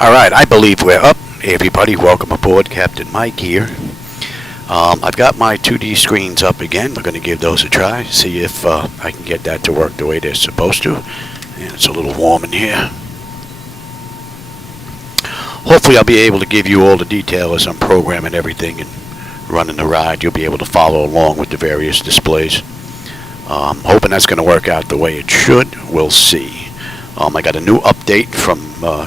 Alright, I believe we're up. Hey everybody, welcome aboard. Captain Mike here. I've got my 2D screens up again. We're going to give those a try, see if I can get that to work the way they're supposed to. And it's a little warm in here. Hopefully I'll be able to give you all the detail as I'm programming everything and running the ride. You'll be able to follow along with the various displays. Hoping that's going to work out the way it should. We'll see. I got a new update from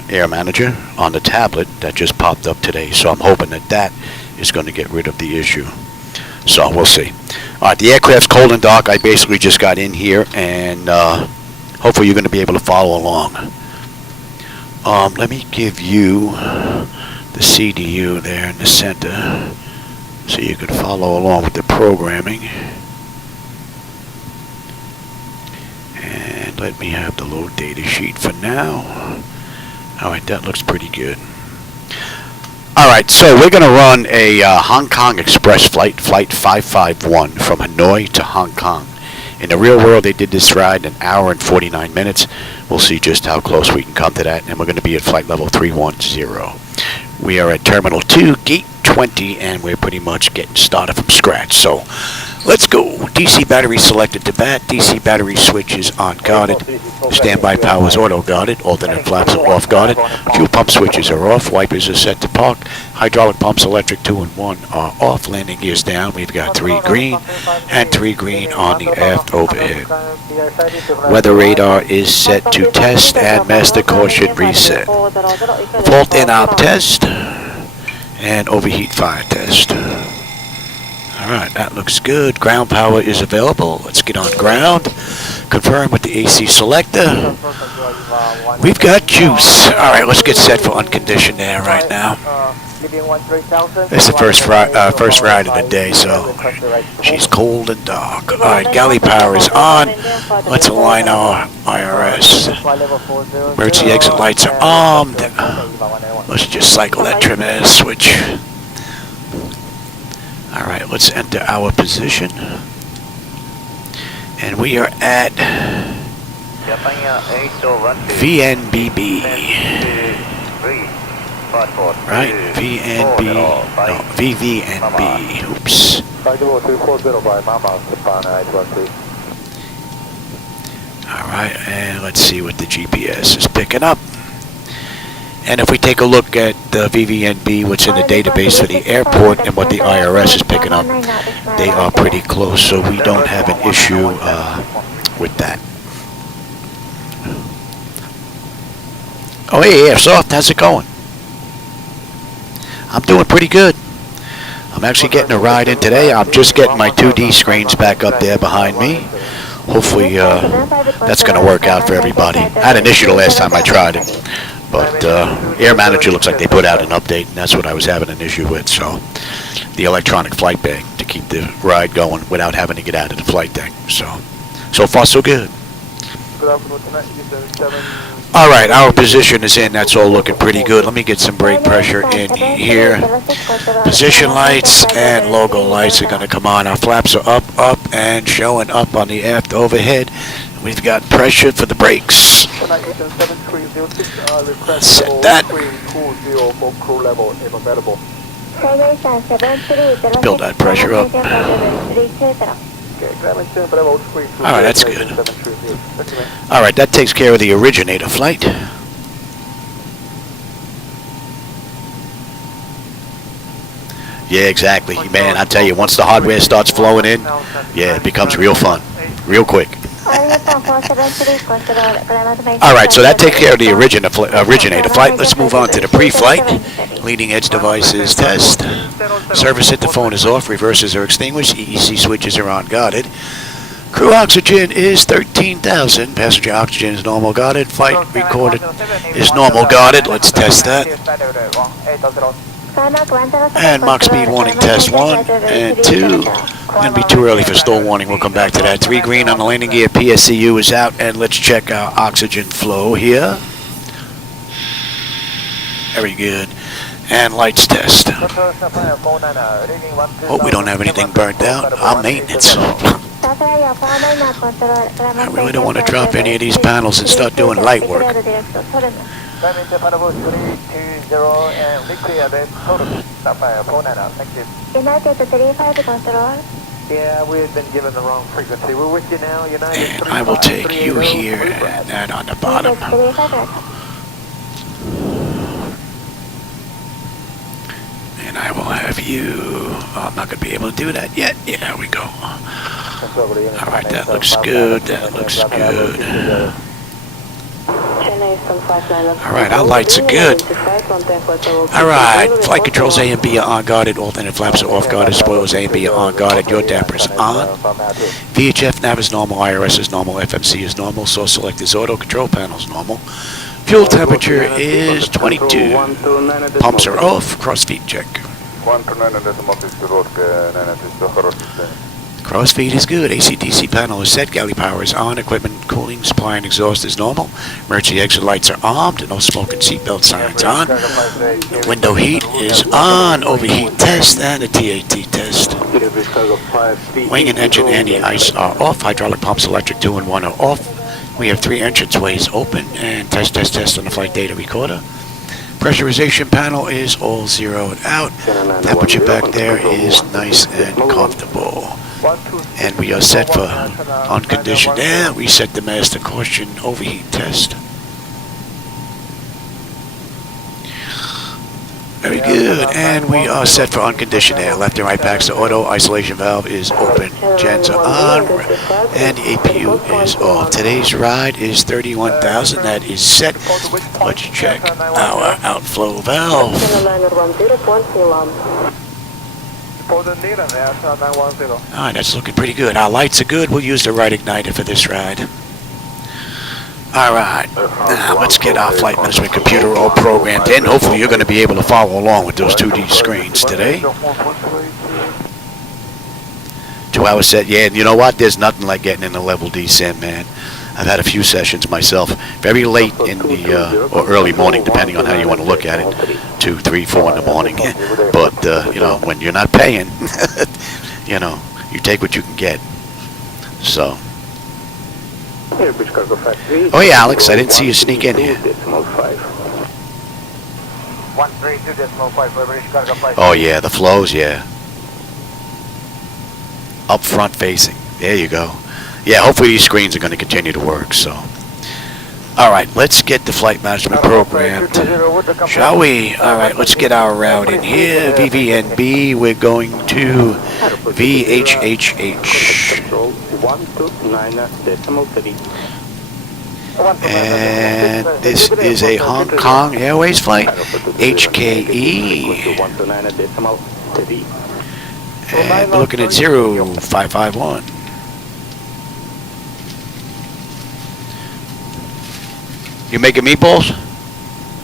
Air Manager on the tablet that just popped up today, so I'm hoping that that is going to get rid of the issue. So we'll see. Alright, the aircraft's cold and dark. I basically just got in here, and hopefully you're going to be able to follow along. Let me give you the CDU there in the center so you can follow along with the programming. And let me have the load data sheet for now. Alright, that looks pretty good. Alright, so we're going to run a Hong Kong Express flight 551 from Hanoi to Hong Kong. In the real world, they did this ride in 1 hour and 49 minutes. We'll see just how close we can come to that, and we're going to be at flight level 310. We are at Terminal 2, Gate 20, and we're pretty much getting started from scratch. So, let's go. DC battery selected to bat. DC battery switch is on guarded. Standby power is auto guarded. Alternate flaps are off guarded. Fuel pump switches are off. Wipers are set to park. Hydraulic pumps, electric 2 and 1 are off. Landing gears down. We've got 3 green and 3 green on the aft overhead. Weather radar is set to test and master caution reset. Fault in op test and overheat fire test. Alright, that looks good. Ground power is available. Let's get on ground. Confirm with the AC selector. We've got juice. Alright, let's get set for unconditioned air right now. It's the first ride of the day, so she's cold and dark. Alright, galley power is on. Let's align our IRS. Emergency exit lights are armed. Let's just cycle that trim air switch. Alright, let's enter our position. And we are at VNBB. Right? VVNB. Oops. Alright, and let's see what the GPS is picking up. And if we take a look at the VVNB, what's in the database for the airport and what the IRS is picking up, they are pretty close, so we don't have an issue with that. Oh, hey, Airsoft, how's it going? I'm doing pretty good. I'm actually getting a ride in today. I'm just getting my 2D screens back up there behind me. Hopefully that's going to work out for everybody. I had an issue the last time I tried it. But Air Manager looks like they put out an update, and that's what I was having an issue with. So, the electronic flight bag to keep the ride going without having to get out of the flight deck. So far so good. Alright, our position is in. That's all looking pretty good. Let me get some brake pressure in here. Position lights and logo lights are going to come on. Our flaps are up, and showing up on the aft overhead. We've got pressure for the brakes. Set that. Build that pressure up. Alright, that's good. Alright, that takes care of the originator flight. Yeah, exactly. Man, I tell you, once the hardware starts flowing in, yeah, it becomes real fun, real quick. Alright, so that takes care of the originator flight. Let's move on to the pre-flight. Leading edge devices test. Service interphone is off. Reversers are extinguished. EEC switches are on guarded. Crew oxygen is 13,000. Passenger oxygen is normal guarded. Flight recorded is normal guarded. Let's test that. And Mach speed warning test 1 and 2. Gonna be too early for stall warning. We'll come back to that. 3 green on the landing gear. PSCU is out, and let's check our oxygen flow here. Very good. And lights test. Hope we don't have anything burnt out. Our maintenance. I really don't want to drop any of these panels and start doing light work. United 35 control. Yeah, we had been given the wrong frequency. We're with you now, United. And I will take you here and that on the bottom. And I will have you. Oh, I'm not going to be able to do that yet. Yeah, there we go. Alright, that looks good. That looks good. Alright, our lights are good. Alright, flight controls A and B are on guarded, alternate flaps are off guarded, spoilers A and B are on guarded, your dampers on. VHF nav is normal, IRS is normal, FMC is normal, source select is auto, control panel is normal. Fuel temperature is 22. Pumps are off, crossfeed check. Crossfeed is good, AC/DC panel is set, galley power is on, equipment, cooling, supply and exhaust is normal, emergency exit lights are armed, no smoke and seatbelt signs on, window heat is on, overheat test and a TAT test. Wing and engine anti-ice are off, hydraulic pumps, electric 2 and 1 are off. We have 3 entranceways open and test on the flight data recorder. Pressurization panel is all zeroed out. Temperature back there is nice and comfortable. And we are set for unconditioned air. We set the master caution overheat test. Very good. And we are set for unconditioned air. Left and right backs to auto. Isolation valve is open. Gens are on. And the APU is off. Today's ride is 31,000. That is set. Let's check our outflow valve. Alright, that's looking pretty good. Our lights are good. We'll use the right igniter for this ride. Alright, now let's get our flight management computer all programmed in. Hopefully you're going to be able to follow along with those 2D screens today. 2 hour set, yeah, and you know what? There's nothing like getting in the level D sim, man. I've had a few sessions myself, very late in the, or early morning, depending on how you want to look at it, 2, 3, 4 in the morning. But, you know, when you're not paying, you know, you take what you can get. So. Oh yeah, Alex, I didn't see you sneak in here. Oh yeah, the flows, yeah. Up front facing. There you go. Yeah, hopefully these screens are going to continue to work, so. Alright, let's get the flight management programmed. Shall we? Alright, let's get our route in here. VVNB, we're going to VHHH. And this is a Hong Kong Airways flight, HKE. And we're looking at 0551. You making meatballs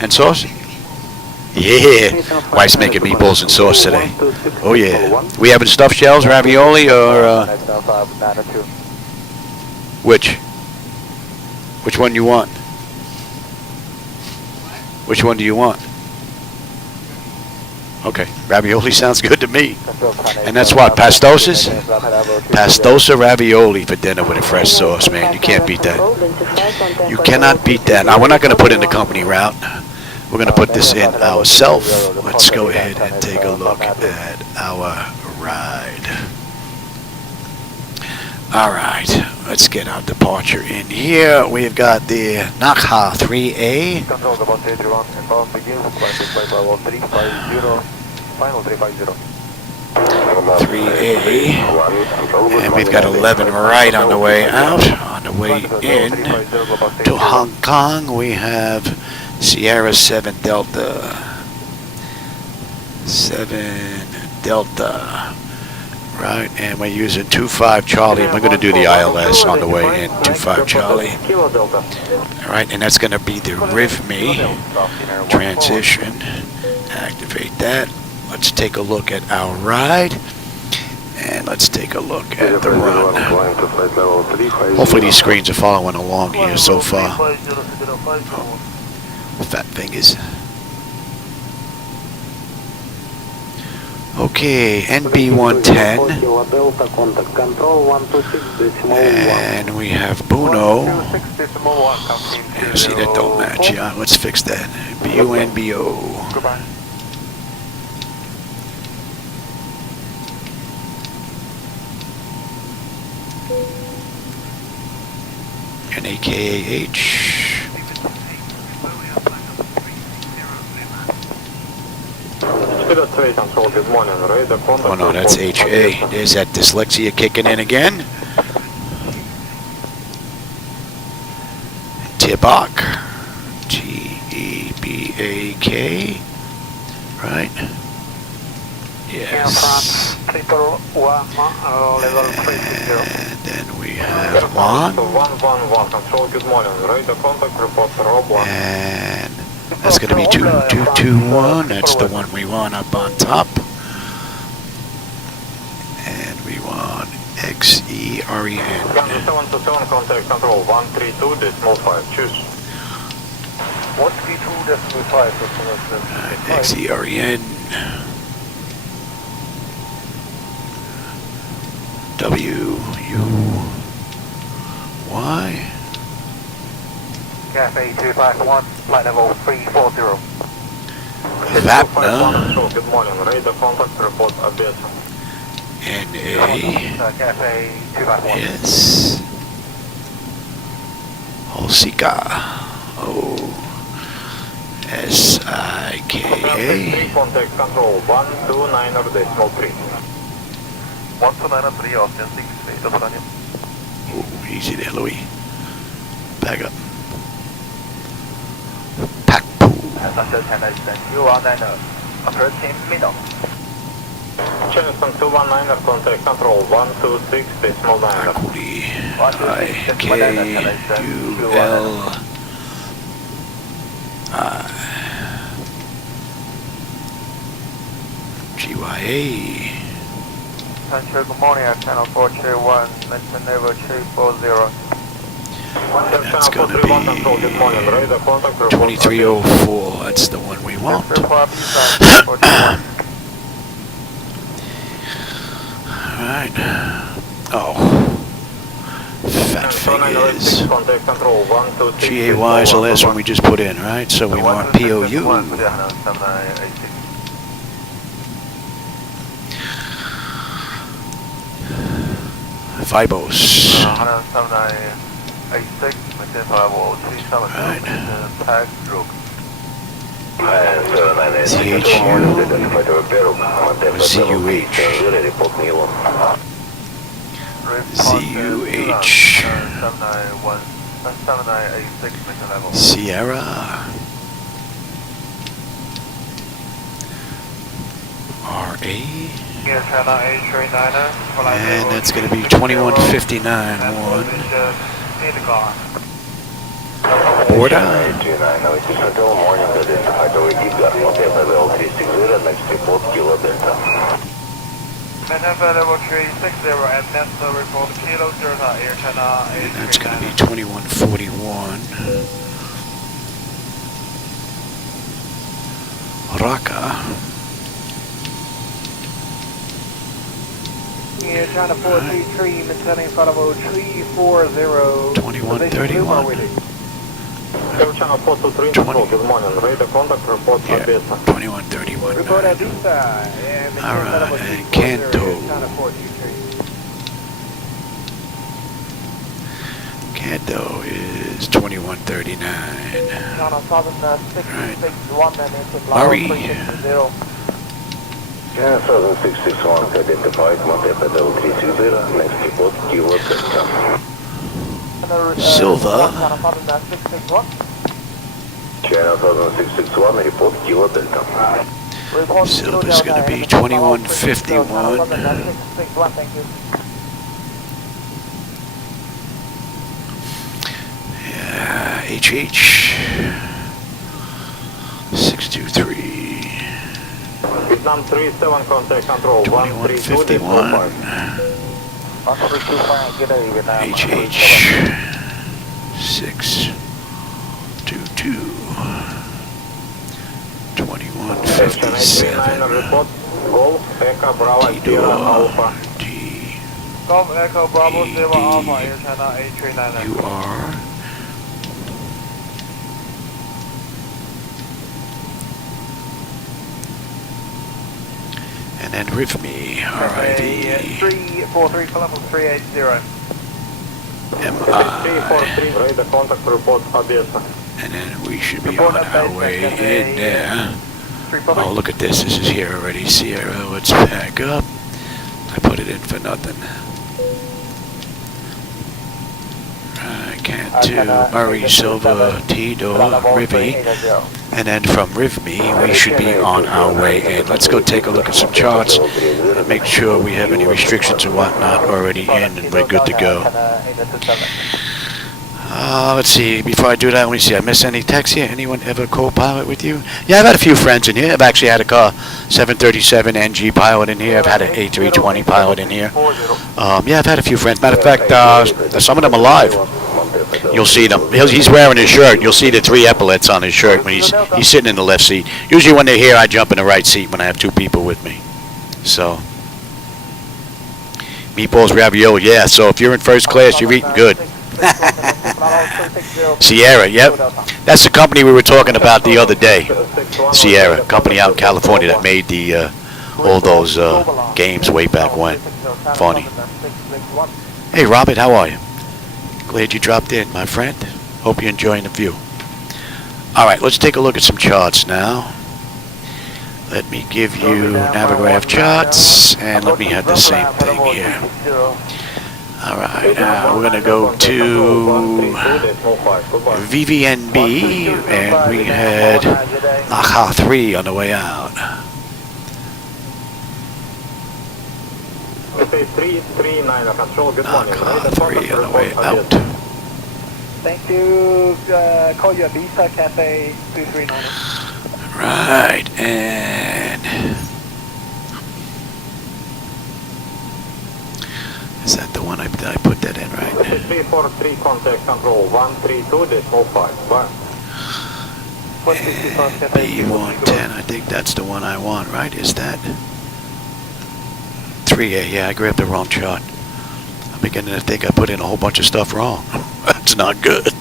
and sauce? Yeah, wife's making meatballs and sauce today. Oh yeah. We having stuffed shells, ravioli, or which? Which one do you want? Which one do you want? Okay, ravioli sounds good to me. And that's what, pastosas? Pastosa ravioli for dinner with a fresh sauce, man. You can't beat that. You cannot beat that. Now, we're not going to put in the company route. We're going to put this in ourselves. Let's go ahead and take a look at our ride. All right, let's get our departure in here. We've got the Nakha 3A. 3A. And we've got 11 right on the way out. On the way in to Hong Kong, we have Sierra 7 Delta. 7 Delta. Right, and we're using 25 Charlie, and we're going to do the ILS on the way in, 25 Charlie. All right, and that's going to be the RIVME transition. Activate that. Let's take a look at our ride, and let's take a look at the run. Hopefully these screens are following along here so far. Oh, fat fingers. Okay, NB110. And we have Buno. 126.1, Yeah, see, that don't match. Yeah, let's fix that. BUNBO. Goodbye. NAKAH. Oh no, that's HA. There's that dyslexia kicking in again. Tibak. T-E-B-A-K. Right? Yes. Triple one, level 360. And then we have Juan. 111, control, good morning. Radar contact, report Rob 1. And that's going to be 2221. That's the one we want up on top. And we want XEREN. Kansas 727, contact control 132.5. Choose. 132.5. XEREN. WUY. Cafe 251, flight level 340. Vapna. Good morning, radar contact, report Abesa. NA. Cafe 251. Yes. Holsika. Oh. SIKA. Contact control 129.3. 129.3, Austin 6 feet, up on you. Oh, easy there, Louis. Back up. Pack pool. You are 9er, approaching middle. Chinese 219er, contact control 126.9. Akuli. GYA. Central, good morning, channel 421, mention level 340. That's going to be 2304. That's the one we want. Alright. Oh. Fat fingers. GAY is the last one we just put in, right? So we want POU. Vibos. 179.86, maintain level 370, pack group. ZUH. Sierra. RA. And that's going to be 2159 one. Border. And that's going to be 2141. Raqqa. Yeah, China 433, maintaining follow 340. 2131. China 423, good morning. Radar contact, report Abesa. 2131. Report Abesa. Alright, and Kanto. Kanto is 2139. China 766, Murray. Yeah, 7661, identified, Monte Pedal 320, next report, Kilo Delta. Silva. Channel 7661, report Kilo Delta. Silva's going to be 2151. Yeah, HH 623. Vietnam 37, contact control 2151. HH 622. 2157. Golf, Echo, Bravo, Sierra, Alpha. T Golf Echo Bravo E, Sierra D. Alpha Air China 8399. You are. And then with me, alrighty. 343 Columbus 380. MI. 343, radar contact report Odessa. And then we should be Report on up our base, way second in there. 343. Oh, look at this. This is here already. Sierra, let's pack up. I put it in for nothing. Can't do Murray, Silva, Tito, Rivy. And then from Rivme, we should be on our way in. Let's go take a look at some charts and make sure we have any restrictions or whatnot already in and we're good to go. Let's see, before I do that, let me see, I miss any techs here? Anyone ever co-pilot with you? Yeah, I've had a few friends in here. I've actually had a car 737 NG pilot in here. I've had an A320 pilot in here. Yeah, I've had a few friends. Matter of fact, some of them are live. You'll see them. He's wearing his shirt. You'll see the 3 epaulets on his shirt when he's sitting in the left seat. Usually when they're here, I jump in the right seat when I have 2 people with me. So, meatballs, ravioli, yeah. So if you're in first class, you're eating good. Sierra, yep. That's the company we were talking about the other day. Sierra, company out in California that made the all those games way back when. Funny. Hey, Robert, how are you? Glad you dropped in, my friend. Hope you're enjoying the view. All right, let's take a look at some charts now. Let me give you Navigraph charts, and let me have the same thing here. All right, we're going to go to VVNB, and we had Naha 3 on the way out. Okay, 339, control, good morning. Naha 3 on the way out. Thank you. Call you at Visa Cafe 239. Right, and is that the one I put that in right? 343, contact control, 132.5. B110, I think that's the one I want, right? Is that 3A? Yeah, I grabbed the wrong chart. I'm beginning to think I put in a whole bunch of stuff wrong. That's not good.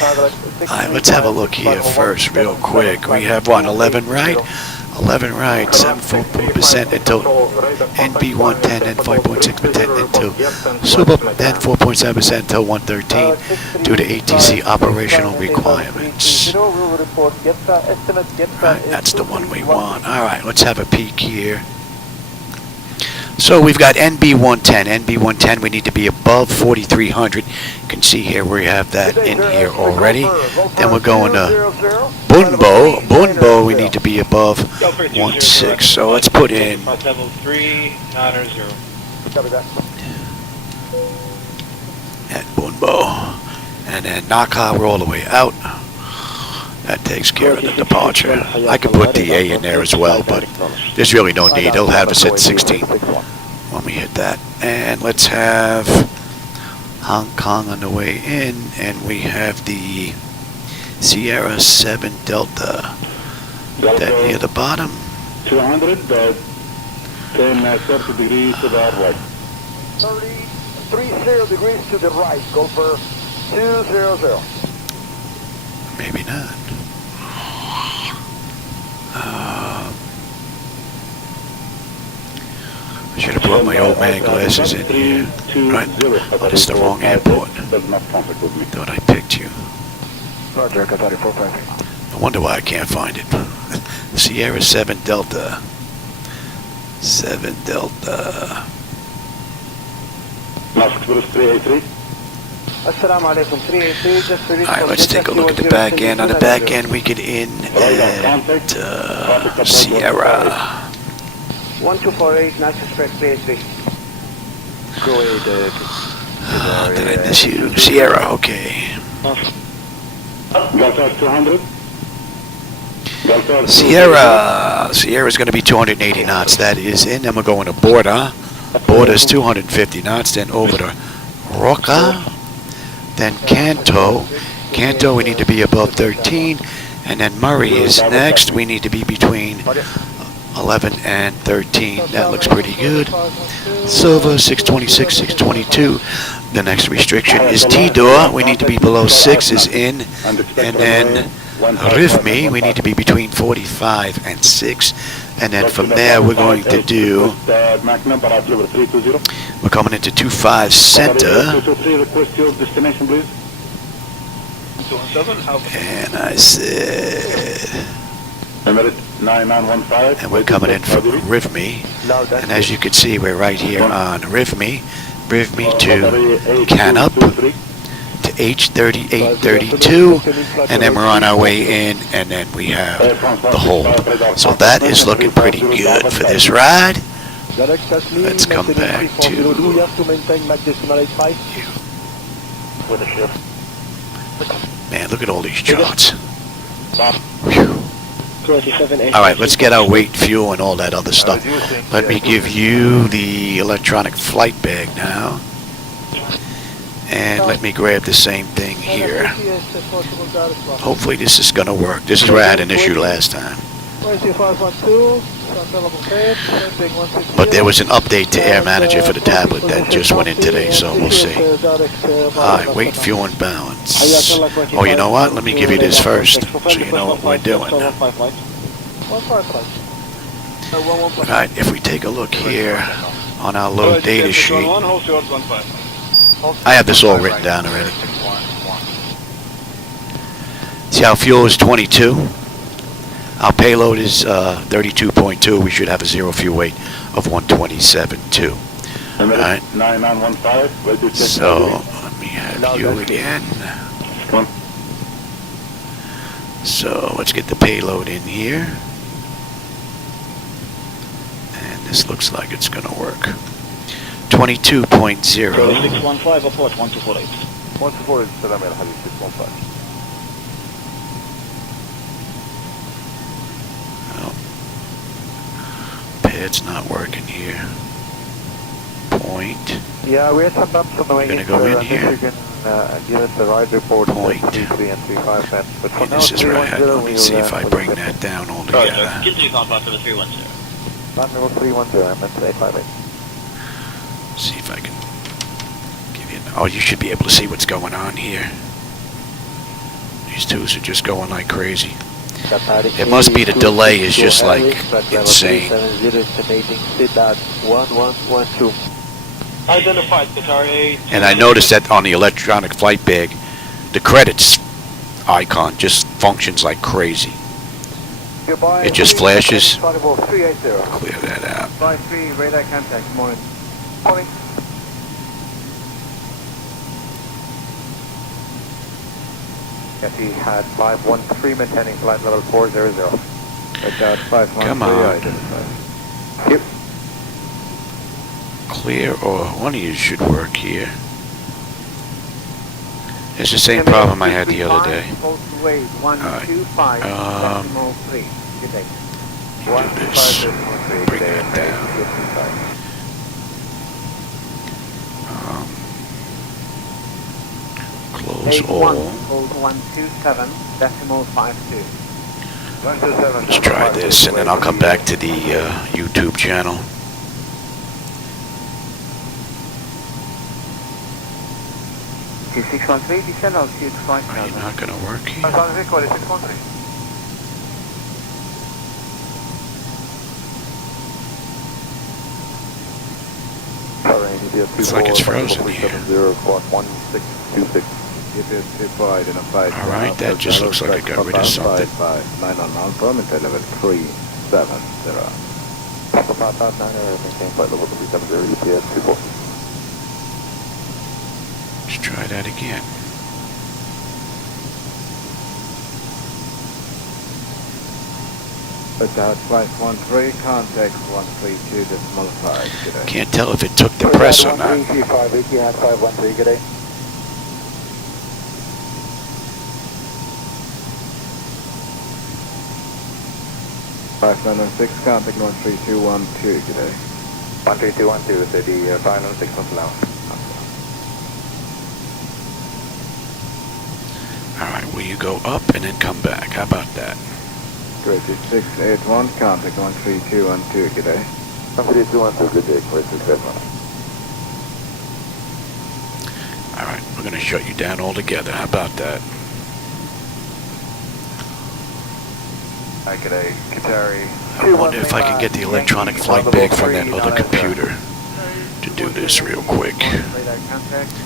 Alright, let's have a look here first, real quick. We have one, 11 right, 11 right, 7.4% until NB110, then 5.6% until Suba, then 4.7% until 113 due to ATC operational requirements. Right, that's the one we want. Alright, let's have a peek here. So we've got NB110. NB110, we need to be above 4,300. You can see here we have that in here already. Then we're going to Bunbo. Bunbo, we need to be above 1.6. So let's put in at Bunbo. And then Naka, we're all the way out. That takes care of the departure. I could put DA in there as well, but there's really no need. They'll have us at 16 when we hit that. And let's have Hong Kong on the way in, and we have the Sierra 7 Delta. That near the bottom. 200, 10, 30 degrees to the right. 30 degrees to the right. Go for 200. Maybe not. I should have brought my old man glasses in here. Right. Oh, this is the wrong airport. Thought I picked you. No wonder why I can't find it. Sierra 7 Delta. 7 Delta. Alright, let's take a look at the back end. On the back end, we get in at Sierra. 1248, nice respect, 383. Go ahead. Did I miss you? Sierra, okay. Sierra's going to be 280 knots. That is in. Then we're going to Border. Border's 250 knots. Then over to Roca. Then Canto. Canto, we need to be above 13. And then Murray is next. We need to be between 11 and 13. That looks pretty good. Silver 626, 622. The next restriction is T-door. We need to be below 6 is in. And then RIVME, we need to be between 45 and 6. And then from there, we're going to do, we're coming into 25 center. And I said, and we're coming in from RIVME. And as you can see, we're right here on RIVME. RIVME to CANUP to H3832, and then we're on our way in, and then we have the hold. So that is looking pretty good for this ride. Let's come back to man, look at all these charts. Whew. Alright, let's get our weight, fuel, and all that other stuff. Let me give you the electronic flight bag now. And let me grab the same thing here. Hopefully this is going to work. This is where I had an issue last time. But there was an update to Air Manager for the tablet that just went in today, so we'll see. Alright, weight, fuel, and balance. Oh, you know what? Let me give you this first, so you know what we're doing. Alright, if we take a look here on our load data sheet, I have this all written down already. See how fuel is 22? Our payload is 32.2. We should have a zero fuel weight of 127.2. Alright. So, let me have you again. So, let's get the payload in here. And this looks like it's going to work. 22.0. 615 approach 1248. 124 Salam Al Habib 615. Pad's not working here. Point. Yeah, we're set up so We're gonna go in here. you can give us the ride report. Point. 33 and 35 then. But for now, This is where I had. Let me we'll, see if I bring that down altogether. Continue contact for the 310. Level 310, I'm at 858. See if I can give you. Oh, you should be able to see what's going on here. These twos are just going like crazy. It must be the delay is just like insane. Identified Qatar 8. And I noticed that on the electronic flight bag, the credits icon just functions like crazy. It just flashes. Clear that out. 53 radar contact, morning. Morning. Yes, he had 513 maintaining flight level 400. Come on. Yep. Clear, or one of you should work here. It's the same problem I had the other day. Alright. Do this. Bring that down. Close all. Let's try this, and then I'll come back to the YouTube channel. Are you not going to work here? Looks like it's frozen here. Alright, that just looks like it got rid of something. Let's try that again. Contact 132.5. Can't tell if it took the press or not. 513, good day. Contact 13212, good day. 13212, so the 506 months now. Alright, will you go up and then come back? How about that? Great 681, contact 13212, good day. 13212, good day, Great 681. All right, we're going to shut you down altogether. How about that? Hi, good day, Qatari. I wonder if I can get the electronic flight bag from that other computer to do this real quick.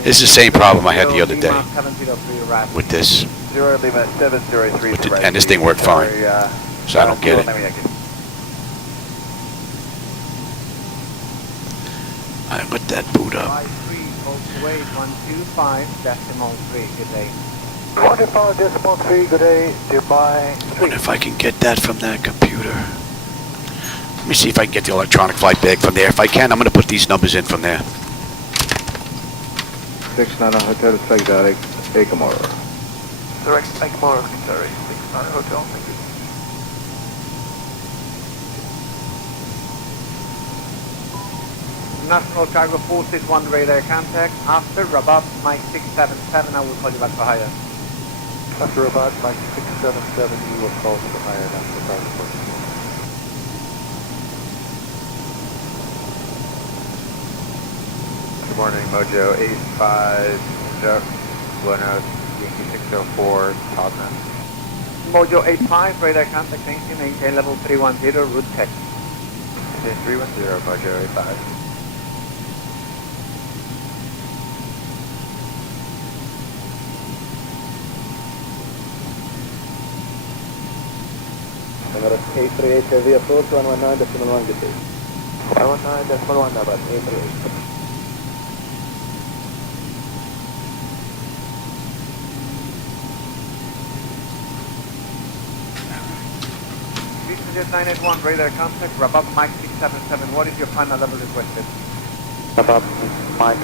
This is the same problem I had the other day with this. And this thing worked fine, so I don't get it. All right, let that boot up. 125.3, good day. 125.3, good day, Dubai. I wonder if I can get that from that computer. Let me see if I can get the electronic flight bag from there. If I can, I'm going to put these numbers in from there. 69 Hotel, flight direct, Ekamora. Direct Ekamora, Qatari, 69 Hotel, thank you. National Cargo 461 radar contact. After Rabat, Mike 677, I will call you back for higher. After Rabat, Mike 677, you will call for higher National Cargo 461. Good morning, Mojo 85, Jeff, Buenos, Yankee 604, Todman. Mojo 85, radar contact, thank you. Maintain level 310, route text. 310, Mojo 85. Emirates 838 heavy approach 119.1 good day. 119.1 about 838. Jet 981 radar contact, Rabat Mike 677. What is your final level requested? Rabat Mike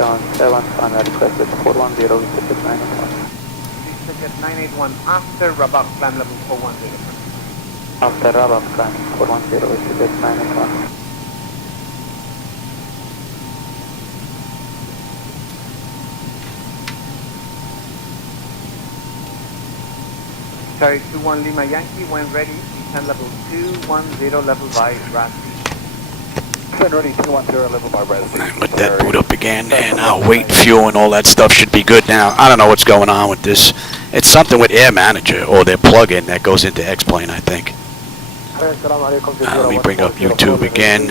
677, final requested 410, Jet 981. Jet 981 after Rabat climb level 410. After Rabat climb 410, Jet 981. Sorry, 21 Lima Yankee, when ready, descend level 210, level by RASP. Descend ready, 210, level by RASP. Alright, let that boot up again, and weight, fuel, and all that stuff should be good now. I don't know what's going on with this. It's something with Air Manager, or their plug-in that goes into X-Plane, I think. Let me bring up YouTube again.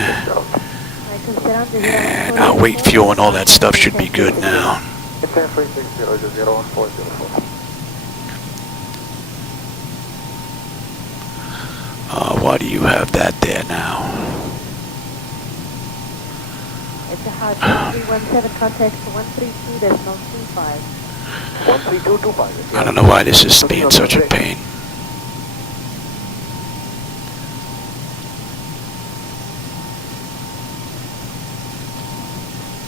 And weight, fuel, and all that stuff should be good now. Why do you have that there now? It's a hard 1317 contact to 132.25. 13225. I don't know why this is being such a pain.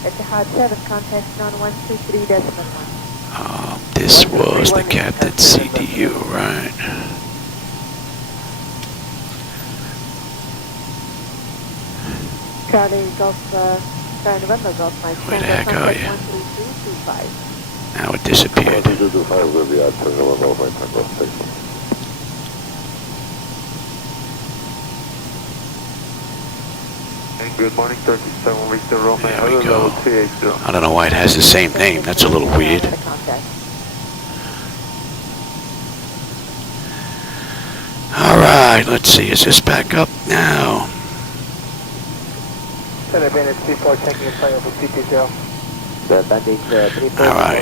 It's a hard 7 contact on 123.1. This was the captain's CDU, right? Charlie Golf, November Golf Mike. Where the heck are you? 132.25. Now it disappeared. 13225 will be out for November by Tango Station. Good morning, 37 Victor Romeo. There we go. 380. I don't know why it has the same name. That's a little weird. Alright, let's see. Is this back up now? Alright,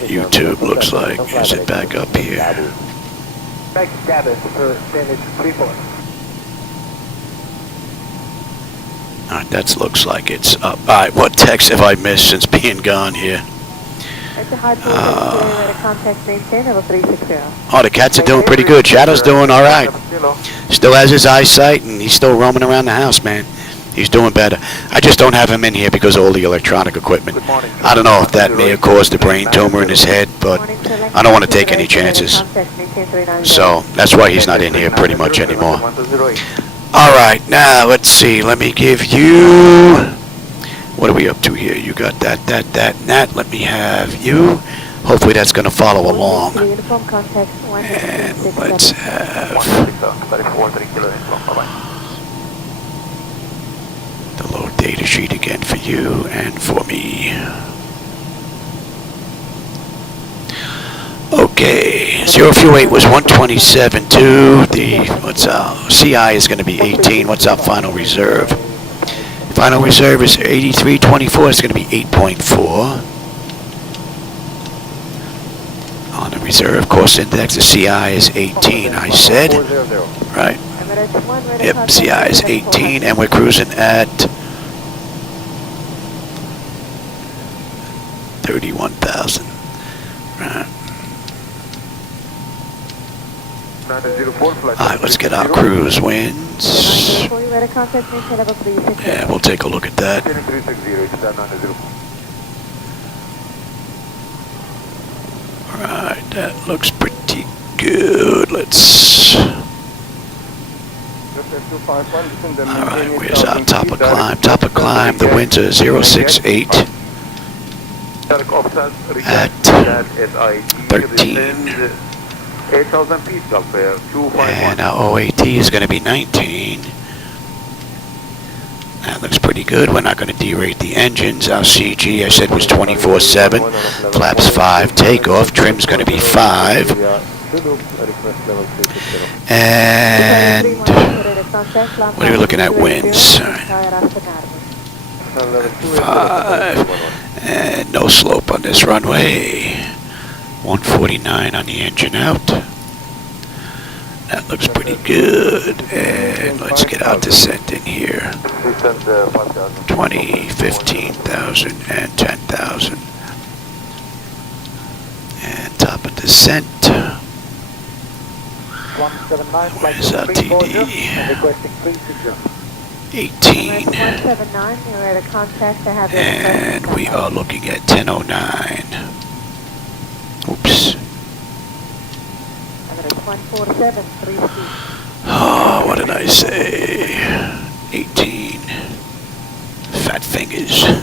YouTube looks like. Is it back up here? Next status for Advantage 34. Alright, that looks like it's up. Alright, what text have I missed since being gone here? It's a hard contact maintain level 360. Oh, the cats are doing pretty good. Shadow's doing alright. Still has his eyesight, and he's still roaming around the house, man. He's doing better. I just don't have him in here because of all the electronic equipment. I don't know if that may have caused a brain tumor in his head, but I don't want to take any chances. So that's why he's not in here pretty much anymore. Alright, now let's see. Let me give you... What are we up to here? You got that, and that. Let me have you. Hopefully that's going to follow along. Uniform contact And let's 166. have 34 kilo info, bye-bye. the load data sheet again for you and for me. Okay, 0 fuel weight was 127.2. The what's CI is going to be 18. What's our final reserve? Final reserve is 83.24. It's going to be 8.4. On the reserve course index, the CI is 18. I said, right? Yep, CI is 18, and we're cruising at 31,000. Right. Alright, let's get our cruise winds. Yeah, we'll take a look at that. Alright, that looks pretty good. Let's... Alright, where's our top of climb? Top of climb, the winds are 068 at 13. 8,000 feet up there, 251. And our OAT is going to be 19. That looks pretty good. We're not going to derate the engines. Our CG, I said, was 24/7. Flaps 5 takeoff. Trim's going to be 5. And what are we looking at? Winds. 5. And no slope on this runway. 149 on the engine out. That looks pretty good. And let's get our descent in here. 20, 15,000, and 10,000. And top of descent. Where's our TD? 18. And we are looking at 1009. Oops. Oh, what did I say? 18. Fat fingers. 09.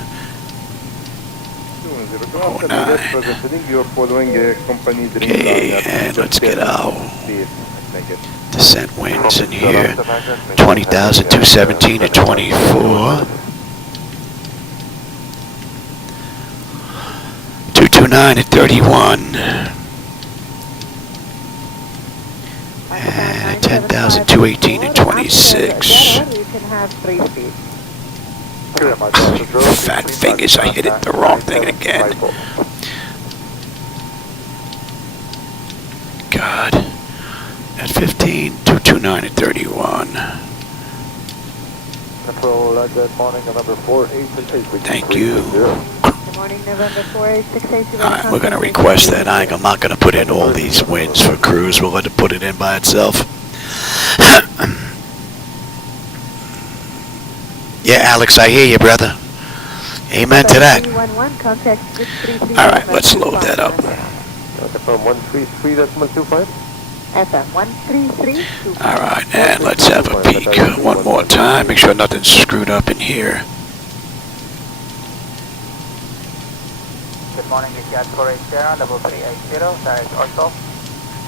Okay, and let's get our descent winds in here. 20,217 to 24. 229 at 31. And 10,218 at 26. Fat fingers, I hit it the wrong thing again. God. At 15, 229 at 31. Thank you. Alright, we're going to request that. I'm not going to put in all these winds for cruise. We'll let it put it in by itself. Yeah, Alex, I hear you, brother. Amen to that. Alright, let's load that up. Alright, and let's have a peek one more time. Make sure nothing's screwed up in here. Good morning, Etihad 480, level 380, direct ortho.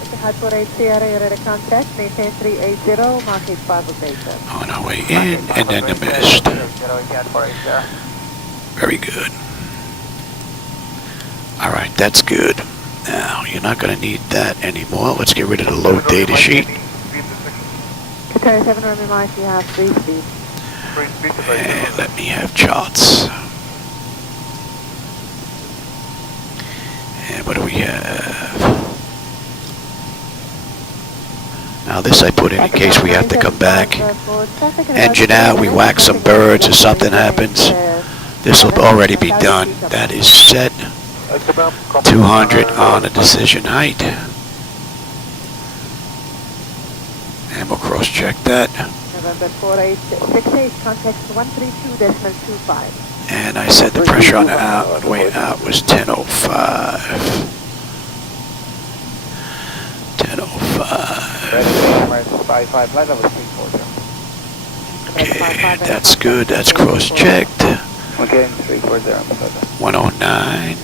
Etihad 480, you're at a contact, maintain 380, mark 85 of data. On our way in, and then the mist. Etihad 480. Very good. Alright, that's good. Now, you're not going to need that anymore. Let's get rid of the load data sheet. Qatar 7 Remy Mars, you have 3 speed. And let me have charts. And what do we have? Now this I put in case we have to come back. Engine out, we whack some birds or something happens. This will already be done. That is set. 200 on the decision height. And we'll cross-check that. November 4868, contact 132.25. And I said the pressure on the way out was 1005. 1005. Okay, that's good. That's cross-checked. Okay, 340. 109.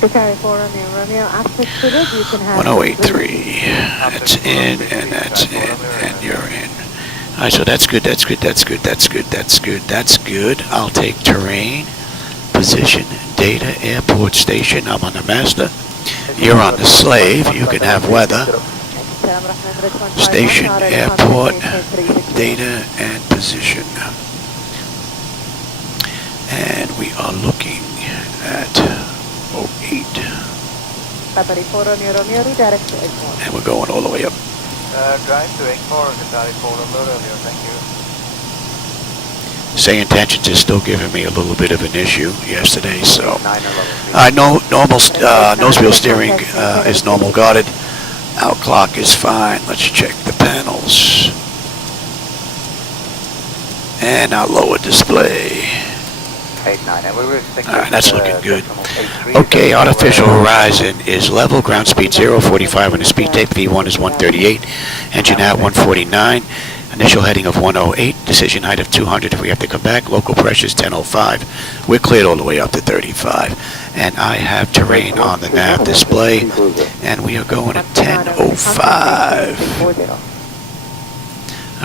Victoria 4 Romeo Romeo, access fitted, you can have... 1083. That's in, and that's in, and you're in. Alright, so that's good, that's good, that's good, that's good, that's good, that's good. I'll take terrain, position, data, airport station. I'm on the master. You're on the slave. You can have weather, station, airport, data, and position. And we are looking at 08. Qatari 4 Romeo Romeo, redirect to Egmont. And we're going all the way up. Drive to Egmont, Qatari 4 Romeo Romeo, thank you. SayIntentions is still giving me a little bit of an issue yesterday, so. 911. I know normal nose wheel steering is normal guarded. Our clock is fine. Let's check the panels. And our lower display. 89, and we were thinking... Alright, that's looking good. Okay, artificial horizon is level. Ground speed 045 on the speed tape. V1 is 138. Engine out 149. Initial heading of 108. Decision height of 200 if we have to come back. Local pressure is 1005. We're cleared all the way up to 35. And I have terrain on the nav display. And we are going at 1005.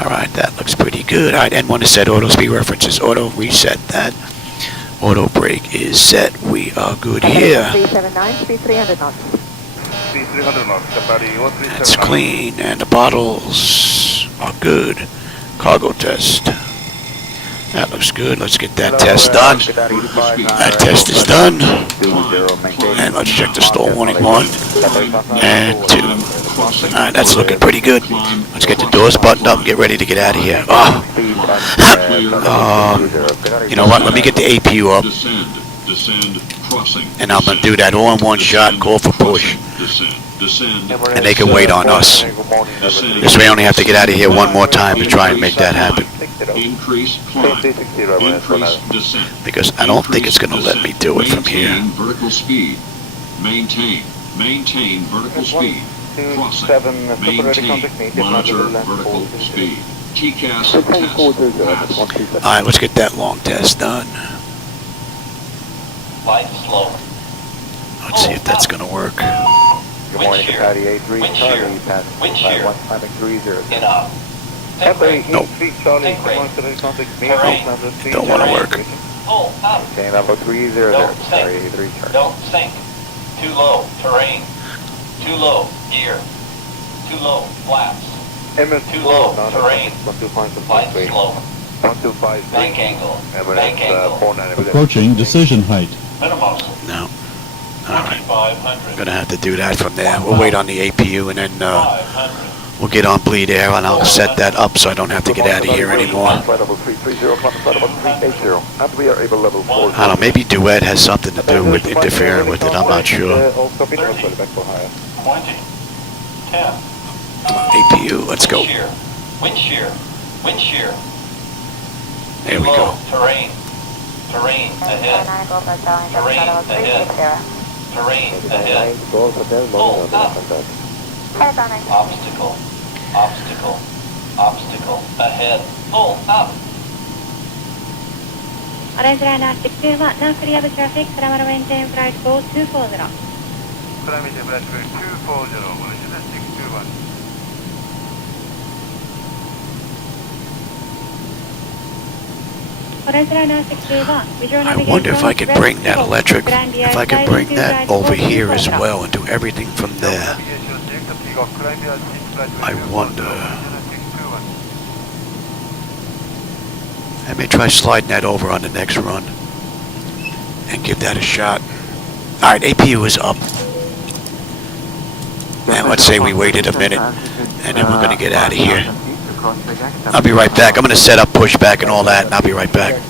Alright, that looks pretty good. Alright, N1 is set. Auto speed references. Auto reset that. Auto brake is set. We are good here. 379, speed 300 knots. Speed 300 knots, Qatari 1379. That's clean. And the bottles are good. Cargo test. That looks good. Let's get that test done. That test is done. And let's check the stall warning. 1 and 2. Alright, that's looking pretty good. Let's get the doors buttoned up and get ready to get out of here. Oh. You know what? Let me get the APU up. And I'm going to do that all in one shot. Call for push. And they can wait on us. This way I only have to get out of here one more time to try and make that happen. Increase climb. Increase descent. Because I don't think it's going to let me do it from here. Maintain vertical speed. Maintain vertical speed. Crossing. Maintain. Monitor vertical speed. TCAS test. Pass. Alright, let's get that long test done. Light slow. Let's see if that's going to work. Good morning, Qatari 83, Charlie, passing by 130. Enough. Nope. Charlie, Don't want to work. Pull up. Okay, level 300, Qatari 83, Charlie. Don't sink. Too low. Terrain. Too low. Gear. Too low. Flaps. Too low. Terrain. Light slow. 125. Bank angle. Bank angle. Approaching decision height. Minimum. No. Alright. 500. Gonna have to do that from there. We'll wait on the APU and then 500. we'll get on bleed air and I'll set that up so I don't have to get out of here anymore. Level 330, level 380, and we are able level 4. I don't know, maybe duet has something to do with interfering with it, I'm not sure. 20. 10. APU, let's go. Wind shear. Wind shear. There we go. Terrain. Terrain ahead. Terrain ahead. Terrain ahead. Pull up. Obstacle. Obstacle. Obstacle ahead. Pull up. Orange line at 62 knot, now clear the traffic, parameter maintain flight 4240. Parameter flight 240, Malaysia 621. Orange line at 61, visual I navigation. wonder if I could bring that electric, if I could bring that over here as well and do everything from there. I wonder. I may try sliding that over on the next run and give that a shot. Alright, APU is up. And let's say we waited a minute and then we're going to get out of here. I'll be right back. I'm going to set up pushback and all that and I'll be right back.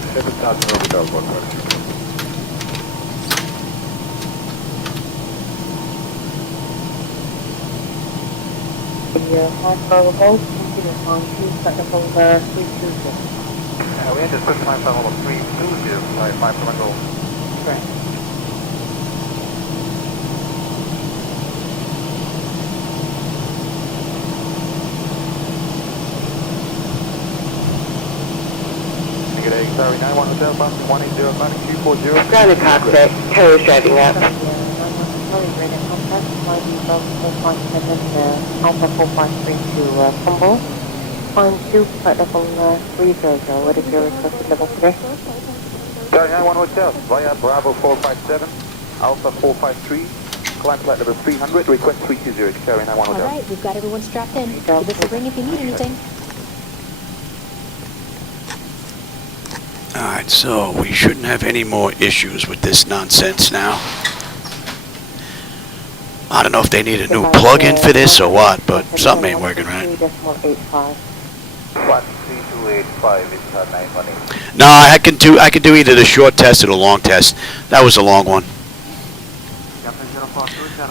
We entered switch line level 320, 5 from goal. Correct. Sorry, 91 Hotel, bus 180, 240. Grounded Cockpit, carriers driving up. Sorry, radar contact. Flight level 457, Alpha 453 to Combo. Climb to flight level 300. What is your requested level today? Charlie 91 Hotel, via Bravo 457, Alpha 453, climb flight level 300, request 320, Charlie 91 Hotel. Alright, we've got everyone strapped in. Give us a ring if you need anything. Alright, so we shouldn't have any more issues with this nonsense now. I don't know if they need a new plug-in for this or what, but something ain't working right. 13285 is 918. No, I can do either the short test or the long test. That was a long one.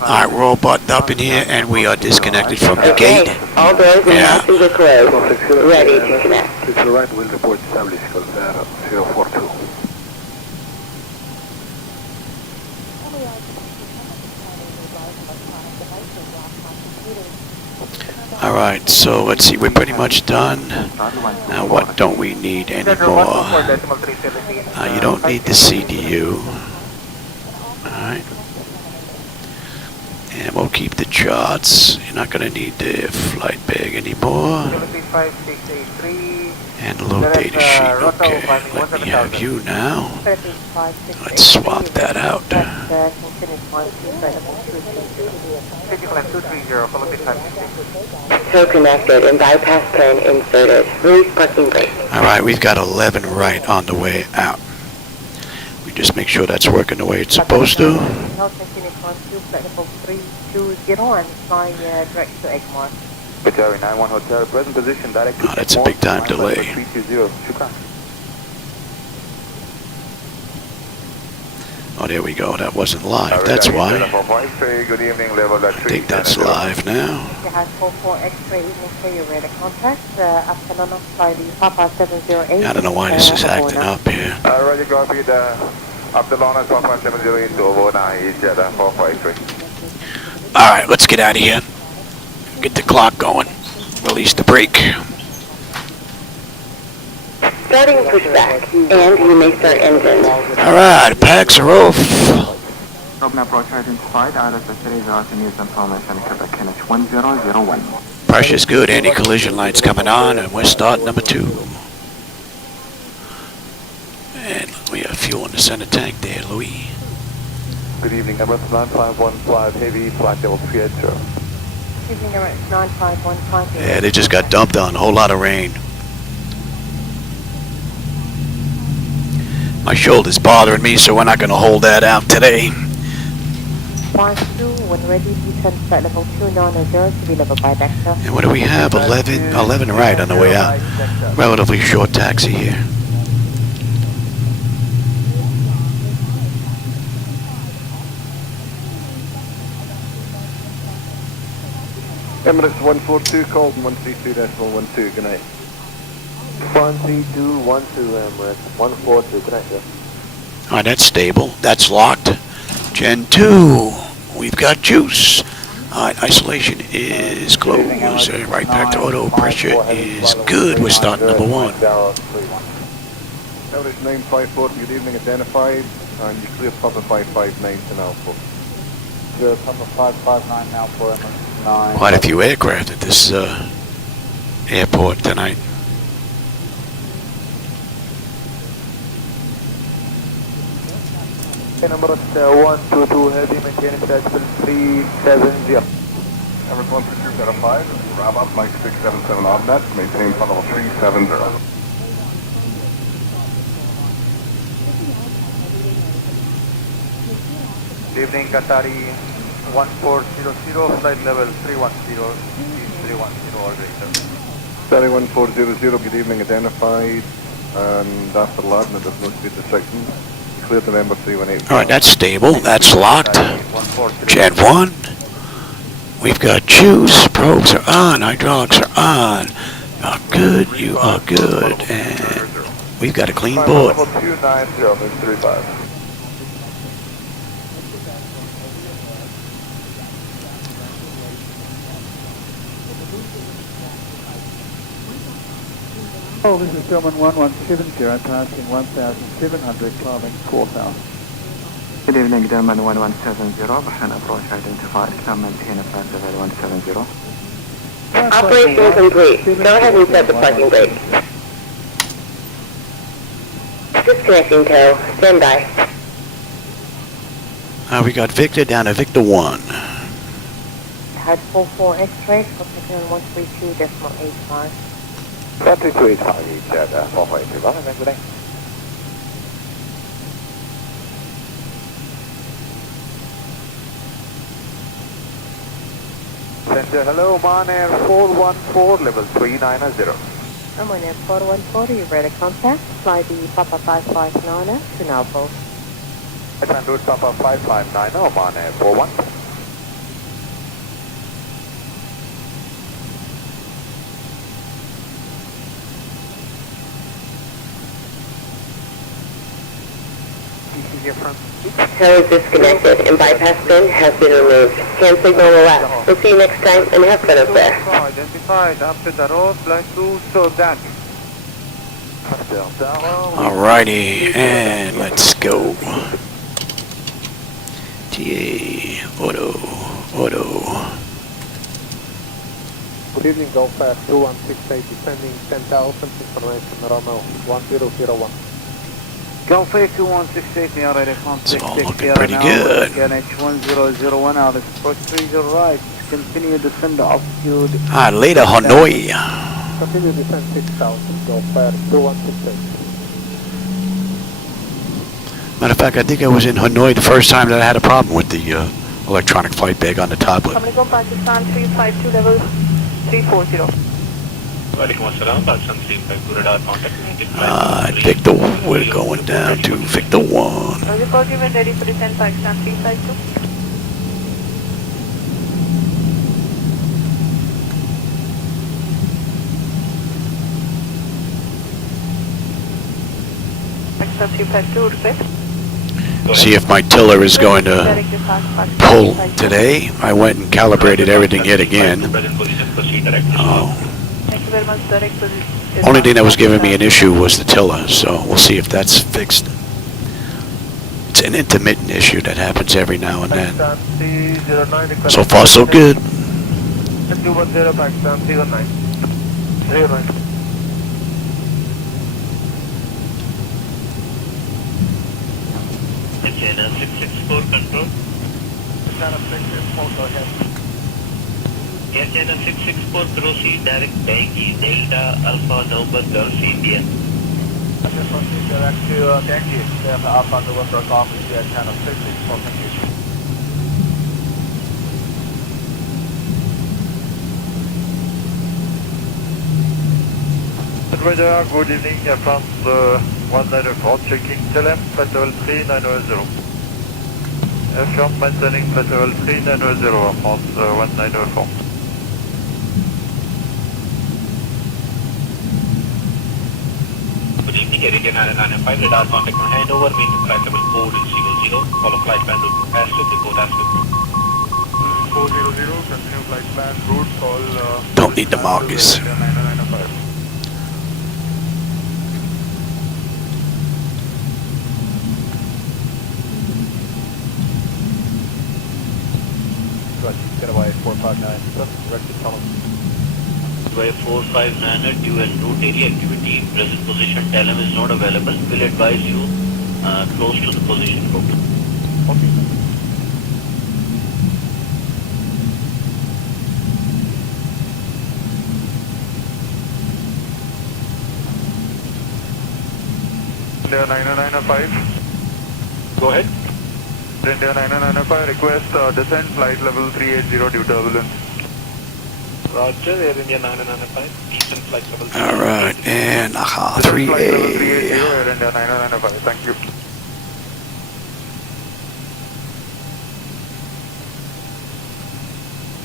Alright, we're all buttoned up in here and we are disconnected from the gate. All doors and Yeah. passengers closed. Ready to connect. To the right, we'll report established call 042. Alright, so let's see, we're pretty much done. Now what don't we need anymore? You don't need the CDU. Alright. And we'll keep the charts. You're not going to need the flight bag anymore. And the low data sheet. Okay, let me have you now. Let's swap that out. So connected and bypass plan inserted. Release parking brake. Alright, we've got 11 right on the way out. We just make sure that's working the way it's supposed to. Charlie 91 Hotel, present position, direct to Oh, that's a big time delay. 320, Shukran. Oh, there we go. That wasn't live. That's why. Good evening, level I think that's live now. You have 44 X-ray evening for your radar contact. Afternoon by the Papa 708. I don't know why this is acting up here. Roger, copy the Abdullah 708 over now, each other 453. Alright, let's get out of here. Get the clock going. Release the brake. Starting pushback, and you may start engine. Alright, packs are off. Problem approach identified. ILS series out to news information. Quebec NH 1001. Pressure's good. Anti-collision lights coming on, and we're starting number 2. And we have fuel in the center tank there, Louis. Good evening, Emirates 9515 Heavy, flight level 380. Evening, Emirates 9515. Yeah, they just got dumped on. A whole lot of rain. My shoulder's bothering me, so we're not going to hold that out today. 52, when ready, descend flight level 290 to be level by vector. And what do we have? 11 right on the way out. Relatively short taxi here. Emirates 142, called 132.12, good night. 13212, Emirates 142, good night, sir. Alright, that's stable. That's locked. Gen 2. We've got juice. Alright, isolation is closed. Right back to auto. Pressure is good. We're starting number 1. Emirates 954, good evening, identified, and you clear Papa 559 to now, folks. Clear Papa 559 now for Emirates 9. Quite a few aircraft at this airport tonight. Number 122 heavy, maintaining decimal 370. Emirates 122.05, wrap up, Mike 677 odd net, maintain level 370. Good evening, Qatari 1400, flight level 310, 310 or greater. Qatari 1400, good evening, identified, and after landing, there's no speed restrictions. Clear to number 318. Alright, that's stable. That's locked. Gen 1. We've got juice. Probes are on. Hydraulics are on. You are good. You are good. And we've got a clean board. Level 290, 35. Oh, this is German 1170, passing 1,700, climbing 4,000. Good evening, German 1170. Behind approach identified. Can maintain a flight level 170. Operation complete. Go ahead and set the parking brake. Disconnecting tow. Stand by. We got Victor down to Victor 1. Had 44 X-ray, position 132.85. 13285, you said 4483. Well, and then good day. Center, hello, Oman Air 414, level 390. Oman Air 414, you ready to contact? Fly the Papa 559 to Napo. Advanced route Papa 559, Oman Air 41. Tow is disconnected and bypass pin has been removed. Hand signal will left. We'll see you next time and have fun up there. Identified after the road, flight 2, so that. Alrighty, and let's go. TA, auto. Good evening, Golf Air 2168, descending 10,000, information Romeo 1001. Gulf Air 2168, near ready It's all looking pretty good. NH1001 out of Procedural right. Continue descend altitude. Later, Hanoi. Continue descend 6,000, Golf Air 2168. Matter of fact, I think I was in Hanoi the first time that I had a problem with the electronic flight bag on the tablet. Assalamualaikum, Pakistan 352 level 340. Victor, we're going down to Victor 1. Report you when ready for descent, Pakistan 352. Pakistan 352, request. See if my tiller is going to pull today. I went and calibrated everything yet again. Thank you very much, direct position. Only thing that was giving me an issue was the tiller, so we'll see if that's fixed. It's an intermittent issue that happens every now and then. So far, so good. 210 Pakistan 319. 319. Channel 664 control. Channel 664, go ahead. Air Channel 664, proceed direct Yankee Delta Alpha November Gulf India. Proceed direct to Yankee Delta Alpha November Gulf India, Channel 664, thank you. Radar, good evening, Air France 194, checking TLM, flight level 3900. Air France maintaining flight level 3900, Air France 1904. Good evening, Air India 995, radar contact on handover, means flight level 4000, follow flight plan route as to report as to. 400, continue flight plan, route, call... Don't need the markers. 9995. Get away 459, direct to tunnel. By 459 due en route area activity in present position, TLM is not available. Will advise you close to the position route. Okay. India 9995. Go ahead. India 9995, request descent flight level 380 due turbulence. Roger, Air India 9995, descent flight level 380. Alright, and Flight level 380, 3A. Air India 9995, thank you.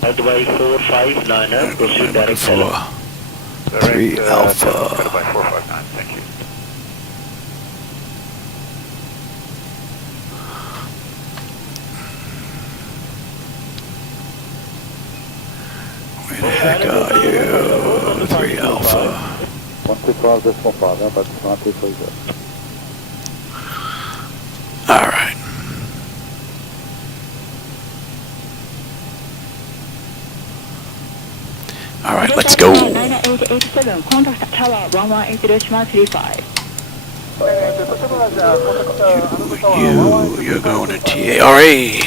Advise 459, proceed direct For TLM. 3 Alpha. By 459, thank you. Where the heck are you? 3 Alpha. 125.5, that's not too pleased. Alright. All right, let's go. 9887, contact tower 118 Hiroshima 35. You're going to TARA.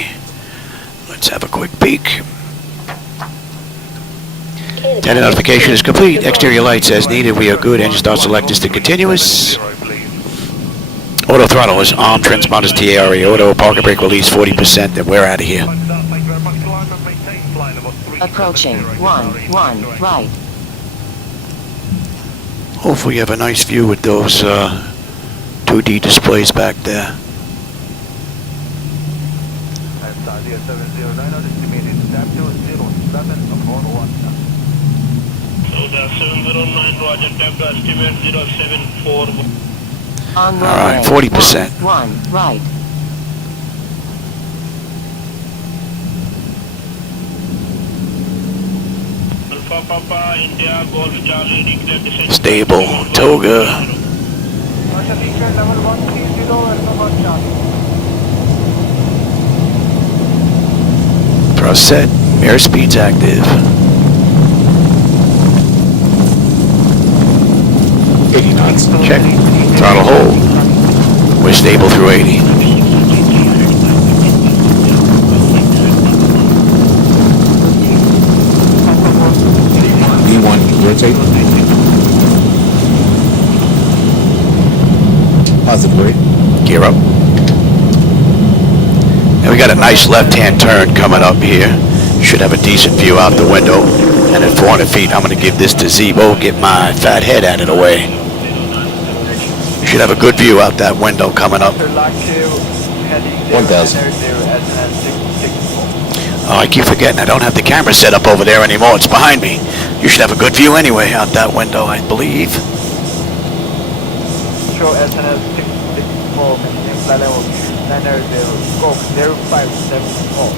Let's have a quick peek. Data notification is complete. Exterior lights as needed. We are good. Engine start select is to continuous. Auto throttle is on. Transponder is TARA. Auto parking brake release 40%. Then we're out of here. Approaching 1 right. Hopefully you have a nice view with those 2D displays back there. On All right, 40%. 1 right. Stable. Toga. Press set. Airspeed's active. 80 knots. Check. Throttle hold. We're stable through 80. E1, rotate. Positive brake. Gear up. And we got a nice left-hand turn coming up here. Should have a decent view out the window. And at 400 feet, I'm going to give this to Zibo, get my fat head out of the way. Should have a good view out that window coming up. 1000. Oh, I keep forgetting I don't have the camera set up over there anymore. It's behind me. You should have a good view anyway out that window, I believe. Show SNS 664, level 0574.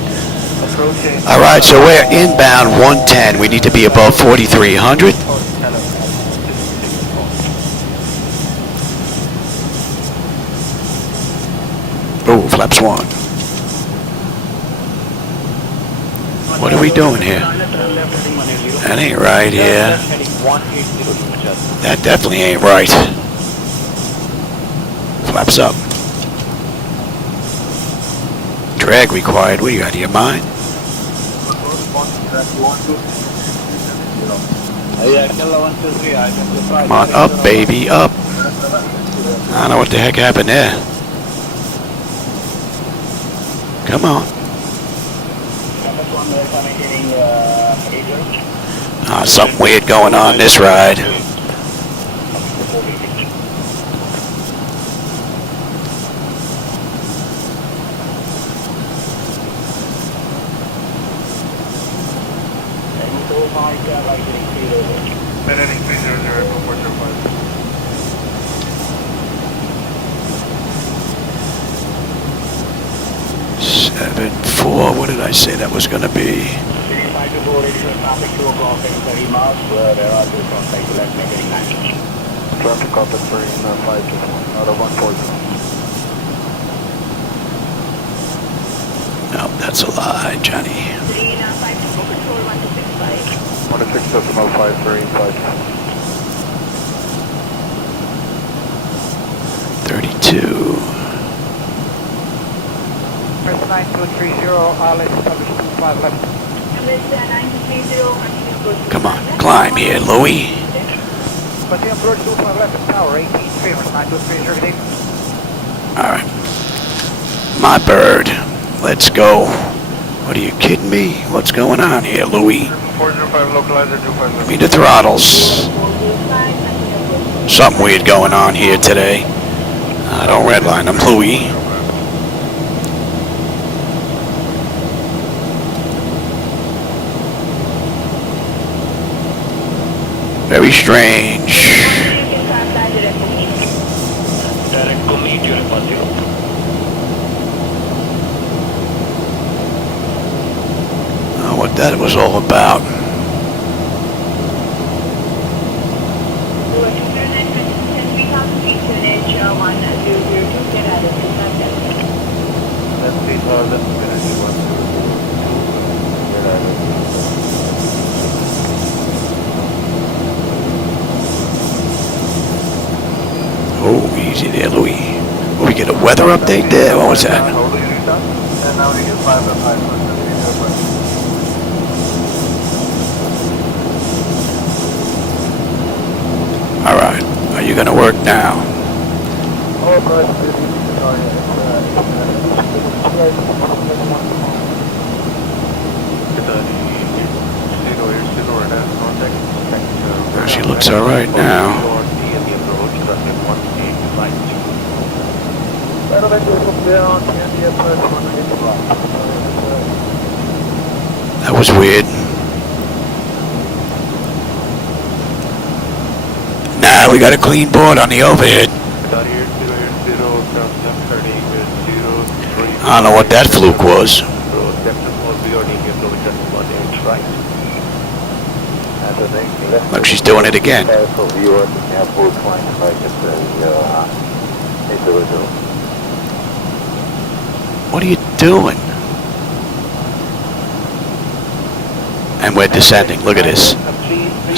Approaching. All right, so we're inbound 110. We need to be above 4,300. Oh, flaps 1. What are we doing here? That ain't right here. That definitely ain't right. Flaps up. Drag required. What, you out of your mind? Come on, up, baby, up. I don't know what the heck happened there. Come on. Something weird going on this ride. Seven, 4, what did I say that was going to be? Traffic Cockpit for 5 out of 140. No, that's a lie, Johnny. 16.535. 32. Press 9230, Alice, establish 25 left. Come on, climb here, Louie. Continue approach 25 left, tower 18, 9230, everything. All right. My bird. Let's go. What, are you kidding me? What's going on here, Louie? 405 localizer 25 Give me the throttles. Something weird going on here today. Don't redline them, Louie. Very strange. What that was all about. Oh, easy there, Louis. Oh, we get a weather update there? What was that? And now we use 5 Alright, are you gonna work now? Oh, of course, She looks alright now. That was weird. Nah, we got a clean board on the overhead. I don't know what that fluke was. Look, she's doing it again. What are you doing? And we're descending. Look at this.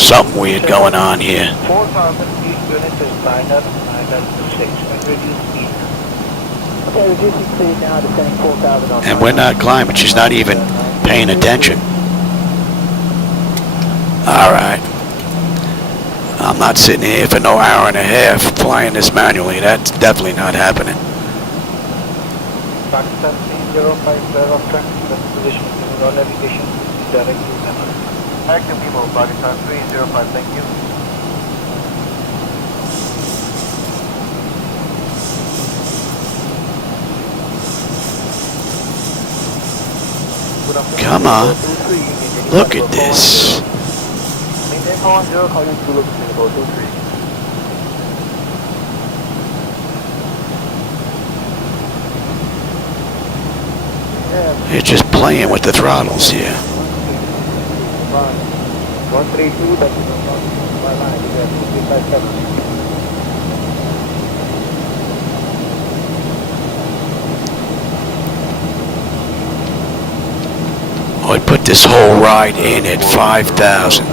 Something weird going on here. 4,000 feet unit is lined up 6 and reduce speed. Okay, reducing speed now, descending 4,000 on. And we're not climbing. She's not even paying attention. Alright. I'm not sitting here for no hour and a half flying this manually. That's definitely not happening. Pakistan 305, clear of track, position, all navigation, direct to Hanoi. Active people, Pakistan 305, thank you. Come on. Look at this. Maintain 410, call you to look at 23. You're just playing with the throttles here. 132, that's my line, you got 257. I put this whole ride in at 5,000.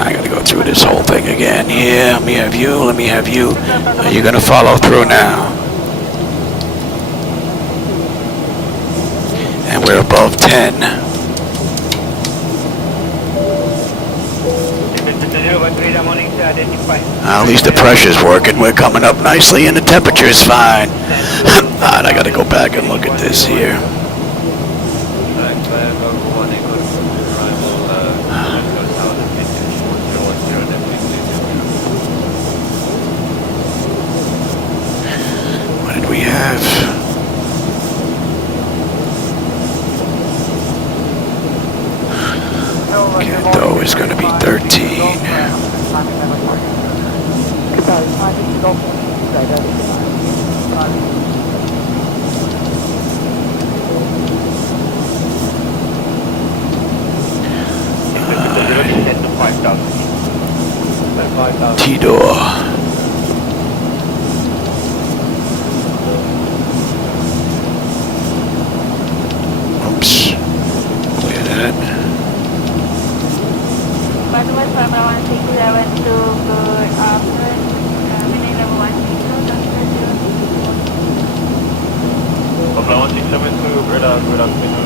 I gotta go through this whole thing again. Yeah, let me have you, let me have you. Are you gonna follow through now? And we're above 10. At least the pressure's working. We're coming up nicely and the temperature's fine. Alright, I gotta go back and look at this here. What did we have? Though is going to be 13. T-door. Oops. Clear that. Butterworth Formula 167 to good afternoon. Winning level 160. Formula 167 to good afternoon.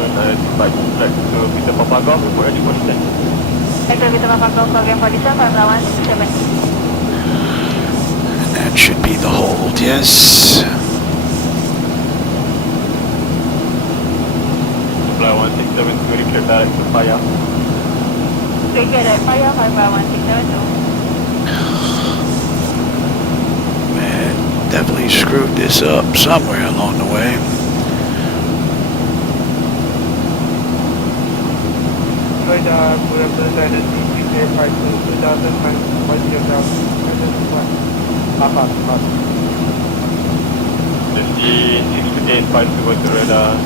Flight to Peter Papa Golf, report any question. Echo Peter Papa Golf, program 47, Formula 167. And that should be the hold, yes. Formula 167 to clear direct to fire. Clear direct fire, Formula 167. Man, definitely screwed this up somewhere along the way. Radar, we have decided to clear flight to 2000 and 1 This 6852 going to radar.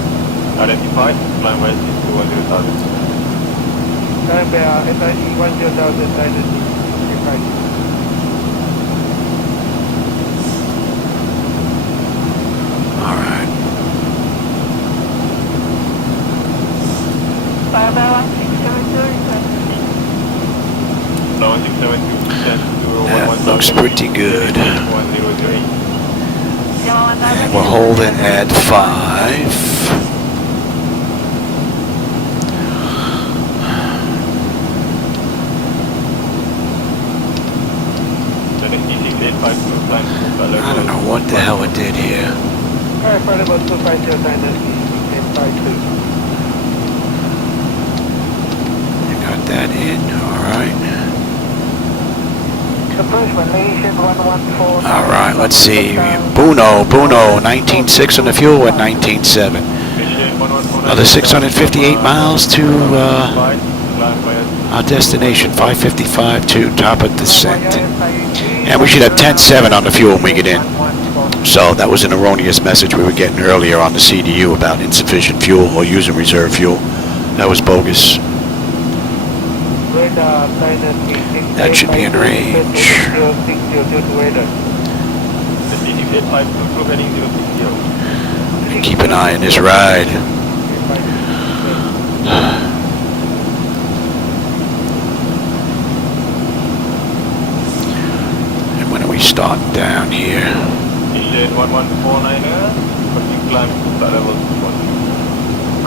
Identified. Climb west into 10,000. SID 10,000, dynasty. Alright. Firebell 1672, request. 1672, descend to That 11,000. looks pretty good. 1008. And we're holding at 5. I don't know what the hell it did here. Alright, right about 250 dynasty, 852. You got that in, alright. Approach Malaysian 114. Alright, let's see. Bruno, 19.6 on the fuel at 19.7. Another 658 miles to our destination, 555 to top of descent. And we should have 10.7 on the fuel when we get in. So that was an erroneous message we were getting earlier on the CDU about insufficient fuel or using reserve fuel. That was bogus. That should be in range. Keep an eye on this ride. And when are we starting down here? 1149er, continue climb to level 1.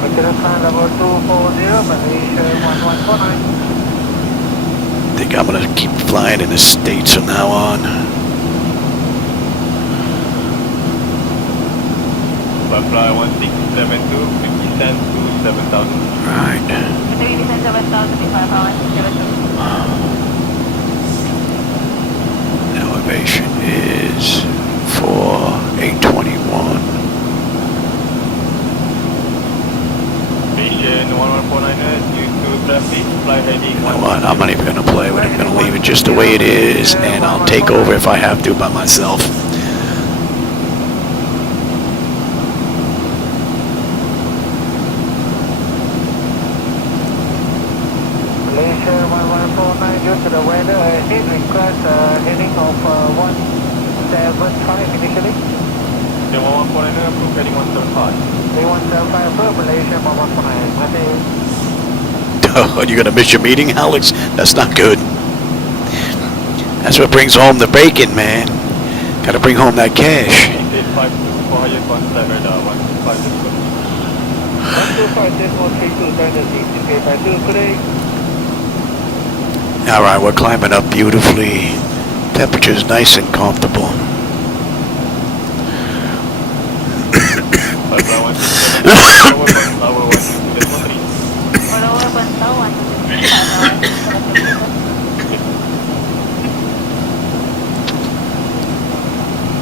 Consider climb level 240, Malaysia 1149. I think I'm gonna keep flying in the States from now on. Fly 1672, 50 cents to 7,000. Right. 3 descent 7,000, Firebell 1672. Elevation is for 821. Station 1149er, due to traffic, fly heading. You know what? I'm not even gonna play with it. I'm gonna leave it just the way it is, and I'll take over if I have to by myself. Malaysia 1149, due to the weather, heat request heading of 175 initially. The 1149er, approved heading 175. 3175 approved, Malaysia 1149. I think. Oh, you're gonna miss your meeting, Alex? That's not good. That's what brings home the bacon, man. Gotta bring home that cash. 852, 400, 17 radar, 125. 125.32 dynasty, 852, good day. Alright, we're climbing up beautifully. Temperature's nice and comfortable.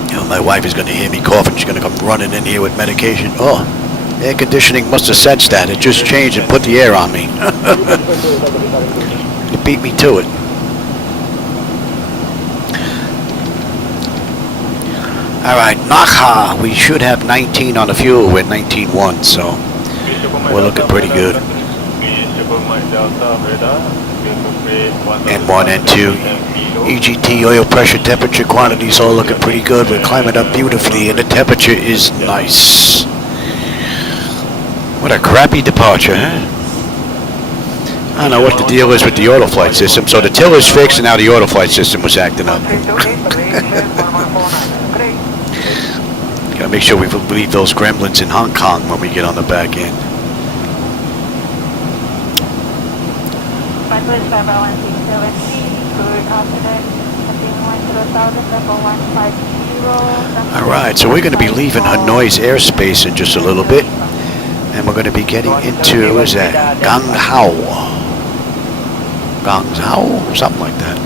You know, my wife is going to hear me coughing. She's going to come running in here with medication. Oh, air conditioning must have sensed that. It just changed and put the air on me. It beat me to it. Alright, Naha. We should have 19 on the fuel. We're 19.1, so we're looking pretty good. N1, N2, EGT, oil pressure, temperature, quantities all looking pretty good. We're climbing up beautifully, and the temperature is nice. What a crappy departure, huh? I don't know what the deal is with the auto flight system. So the tiller's fixed, and now the auto flight system was acting up. Gotta make sure we leave those gremlins in Hong Kong when we get on the back end. Alright, so we're going to be leaving Hanoi's airspace in just a little bit. And we're going to be getting into, what is that? Ganghao. Ganghao? Something like that.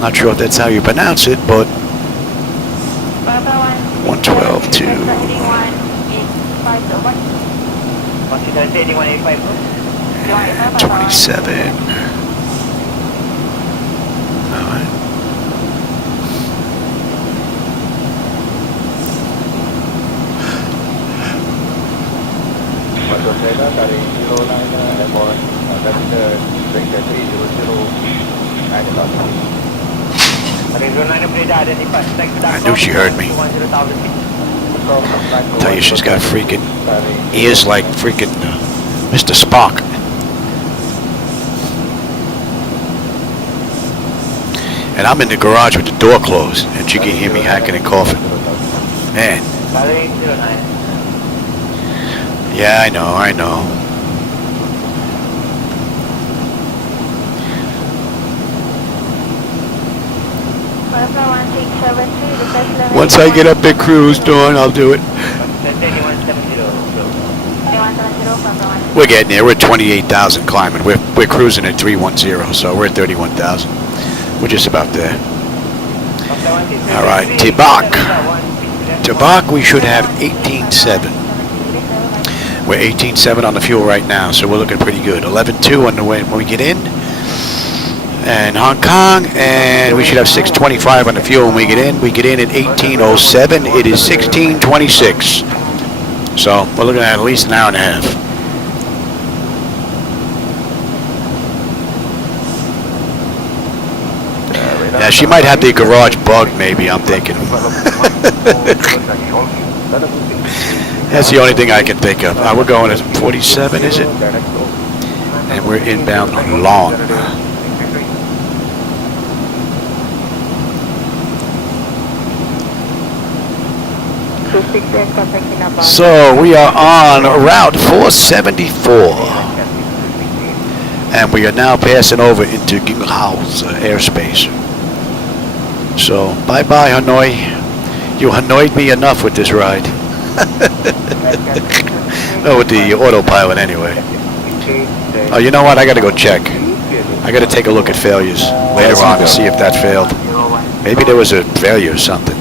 Not sure if that's how you pronounce it, but 112 to 27. Alright. 1 I knew she heard me. Tell you, she's got freaking ears like freaking Mr. Spock. And I'm in the garage with the door closed, and she can hear me hacking and coughing. Man. Yeah, I know. Once I get up at cruise, Dawn, I'll do it. We're getting there. We're at 28,000 climbing. We're cruising at 310, so we're at 31,000. We're just about there. All right, Tibak. Tibak, we should have 18.7. We're 18.7 on the fuel right now, so we're looking pretty good. 11.2 on the way when we get in. And Hong Kong, and we should have 6.25 on the fuel when we get in. We get in at 18.07. It is 16.26. So we're looking at least an hour and a half. Yeah, she might have the garage bug, maybe, I'm thinking. That's the only thing I can think of. We're going at 47, is it? And we're inbound on Long. So we are on Route 474. And we are now passing over into Ginghao's airspace. So, bye-bye, Hanoi. You Hanoi'd me enough with this ride. Oh, with the autopilot, anyway. Oh, you know what? I got to go check. I got to take a look at failures later on to see if that failed. Maybe there was a failure or something.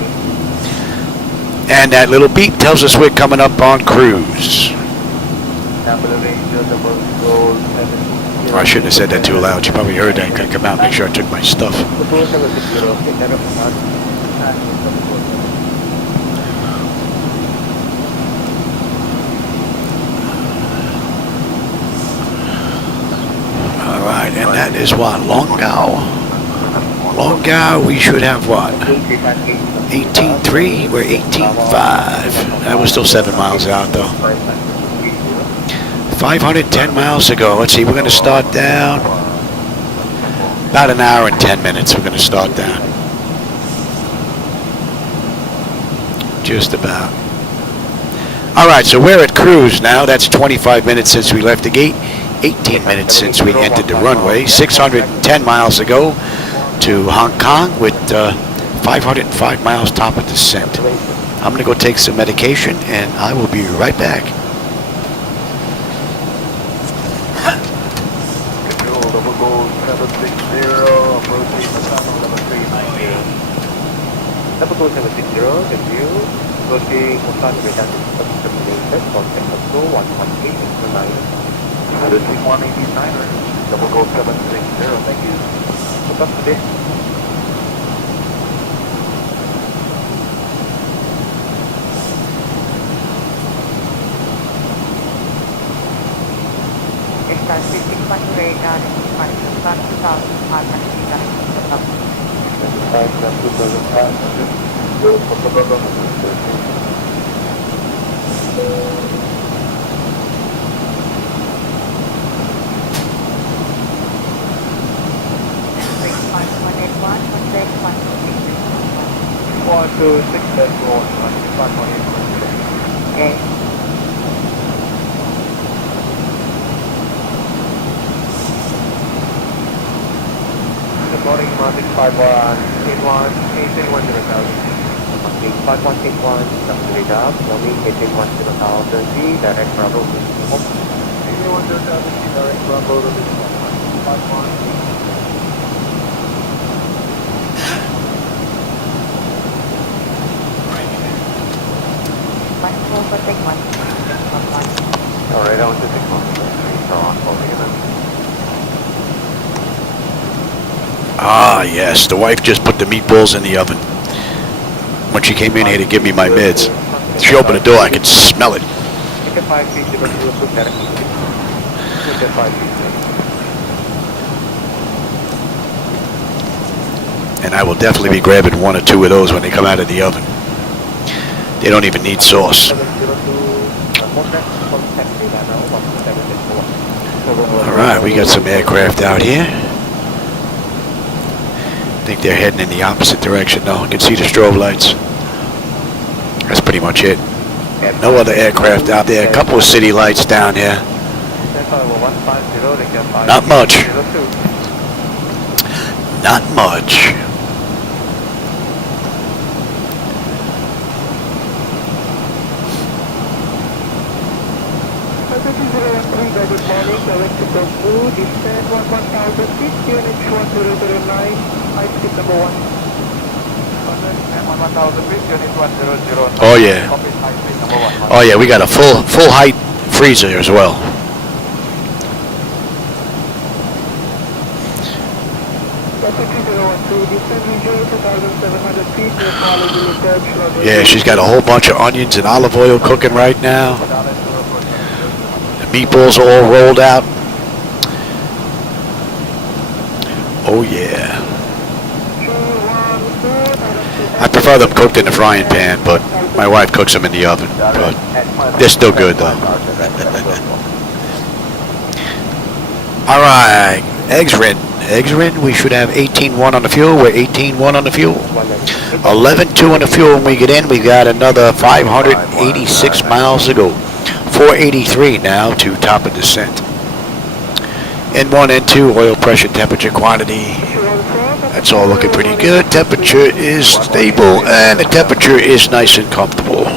And that little beep tells us we're coming up on cruise. Or I shouldn't have said that too loud. You probably heard that. I'm going to come out and make sure I took my stuff. All right, and that is what? Longao. Longao, we should have what? 18.3. We're 18.5. That was still 7 miles out, though. 510 miles to go. Let's see, we're going to start down about an hour and 10 minutes. We're going to start down. Just about. All right, so we're at cruise now. That's 25 minutes since we left the gate, 18 minutes since we entered the runway, 610 miles to go to Hong Kong with 505 miles top of descent. I'm going to go take some medication, and I will be right back. Double 760, review, approaching Busan Medan terminated, contact control 118 into 9. 189er, double 760, thank you. Good luck today. Star 661 radar, 2,500 Morning, Martin 5181, 83100,000. 5181, radar, morning 83100,000, direct Bravo to home. 83100,000, direct Bravo to home. 5181. Alright, I want to take one. So on, holding it up. Ah, yes. The wife just put the meatballs in the oven. When she came in here to give me my meds, she opened the door, I could smell it. And I will definitely be grabbing 1 or 2 of those when they come out of the oven. They don't even need sauce. Alright, we got some aircraft out here. I think they're heading in the opposite direction though. You can see the strobe lights. That's pretty much it. No other aircraft out there. A couple of city lights down here. Not much. Not much. Good morning, direct to Gokbu, descend 1,000 feet, QNH 1009, flight skip number 1. Oh yeah. Oh yeah, we got a full height freezer as well. Yeah, she's got a whole bunch of onions and olive oil cooking right now. Meatballs are all rolled out. Oh yeah. I prefer them cooked in the frying pan, but my wife cooks them in the oven. But they're still good though. Alright, eggs ridden. Eggs ridden, we should have 18.1 on the fuel. We're 18.1 on the fuel. 11.2 on the fuel when we get in. We got another 586 miles to go. 483 now to top of descent. N1, N2, oil pressure, temperature, quantity. That's all looking pretty good. Temperature is stable and the temperature is nice and comfortable.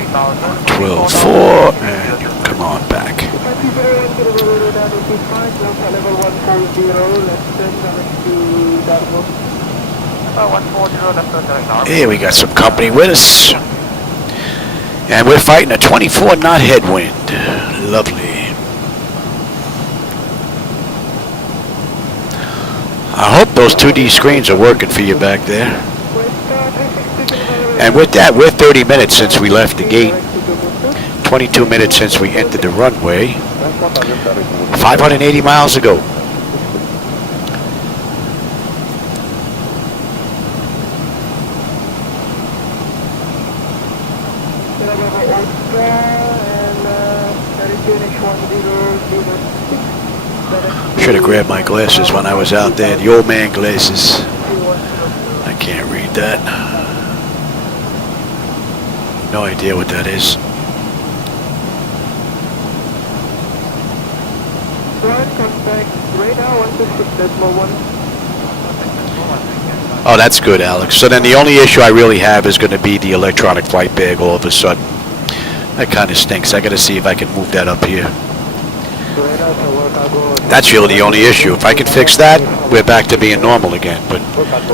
12.4 and come on back. Here we got some company with us. And we're fighting a 24 knot headwind. Lovely. I hope those 2D screens are working for you back there. And with that, we're 30 minutes since we left the gate. 22 minutes since we entered the runway. 580 miles to go. Should have grabbed my glasses when I was out there. The old man glasses. I can't read that. No idea what that is. Oh, that's good, Alex. So then the only issue I really have is going to be the electronic flight bag all of a sudden. That kind of stinks. I got to see if I can move that up here. That's really the only issue. If I can fix that, we're back to being normal again. But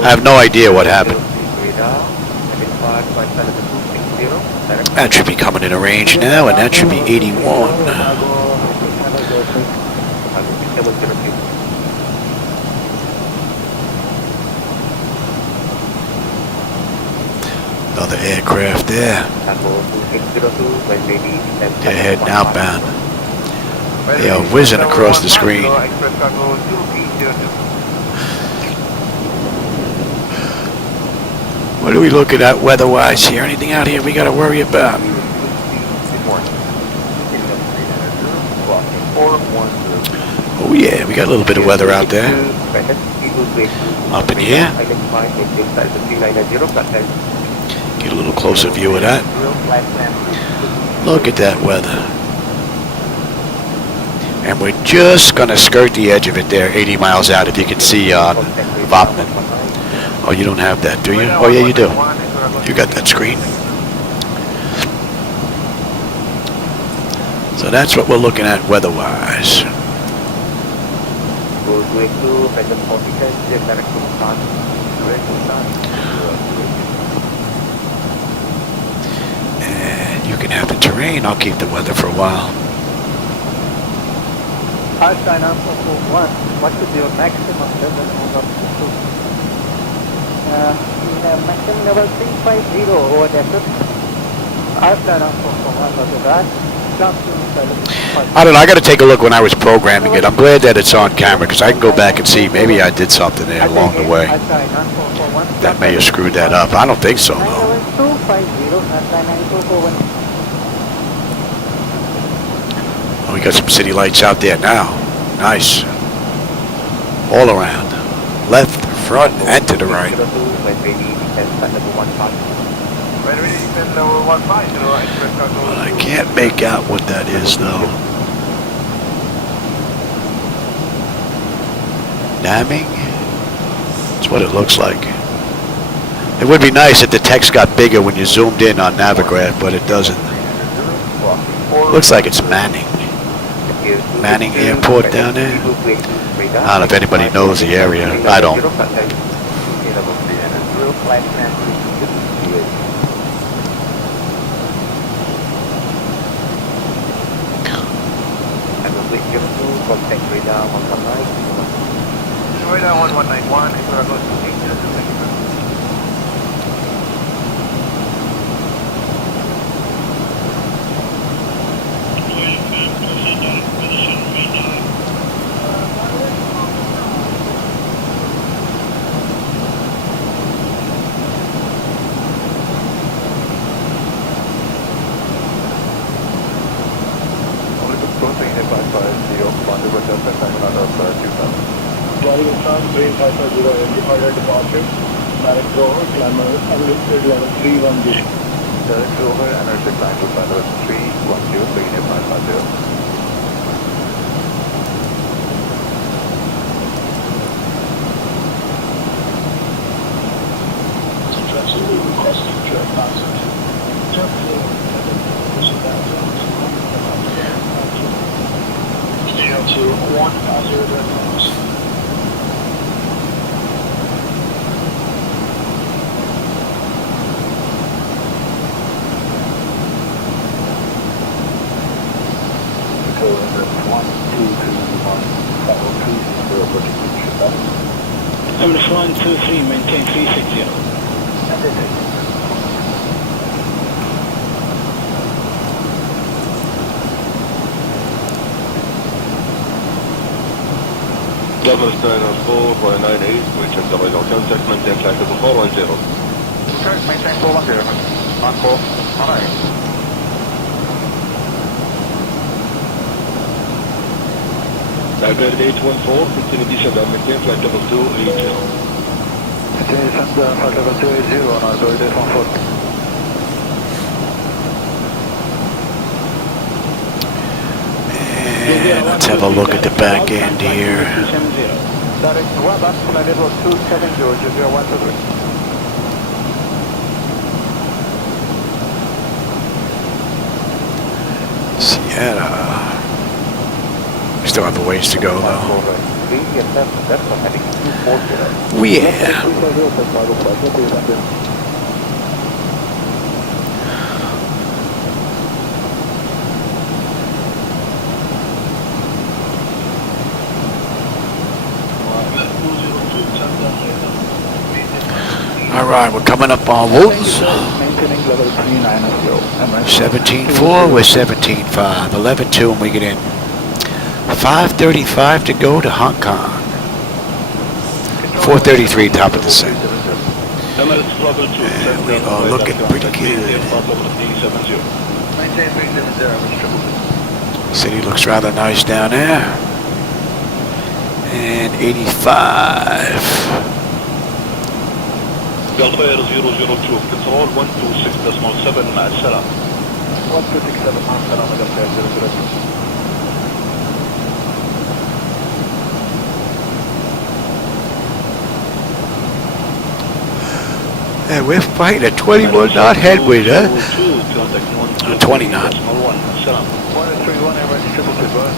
I have no idea what happened. That should be coming in a range now, and that should be 81. Another aircraft there. They're heading outbound. They are whizzing across the screen. What are we looking at weather-wise here? Anything out here we got to worry about? Oh yeah, we got a little bit of weather out there. Up in here. Get a little closer view of that. Look at that weather. And we're just going to skirt the edge of it there, 80 miles out, if you can see on Vopman. Oh, you don't have that, do you? Oh, yeah, you do. You got that screen. So that's what we're looking at weather-wise. And you can have the terrain. I'll keep the weather for a while. Hard sign on for 1. What is your maximum level on altitude? We have maximum level 350 over there, sir. I've done on that. I don't know, I gotta take a look when I was programming it. I'm glad that it's on camera, because I can go back and see, maybe I did something there along the way that may have screwed that up. I don't think so, though. Oh, we got some city lights out there now. Nice. All around. Left, front, and to the right. Well, I can't make out what that is, though. Damming? That's what it looks like. It would be nice if the text got bigger when you zoomed in on Navigraph, but it doesn't. Looks like it's Manning. Manning Airport down there. I don't know if anybody knows the area. I don't. Radar 1191, if you are going to take this, thank you. Departure, direct over, climber, unlimited level 310. Direct over and our climb to level 310, beginning 550. Absolutely requesting trail passage. Stay up to 150 direct. Number 123, maintain 360. Level 904.98, we check the radar contact, maintain flight level 410. Okay, maintain 410. On 4, Hanoi. Diverted 814, continue descend, maintain flight level 280. Continue descend, flight level 280 on our bird 814. And let's have a look at the back end here. Direct one back to level 270, Georgia 0123. Sierra. We still have a ways to go, though. Yeah. All right, we're coming up on Woods. 17.4, we're 17.5. 11.2 and we get in. 5:35 to go to Hong Kong. 4:33 top of the set. And we are looking pretty good. City looks rather nice down there. And 85. Delta Air 002, control 126.7 مع السلامة. 1267 مع السلامة Delta Air 002. And we're fighting a 21 knot headwind, huh? 20 knot. 131 Airways triple to bus.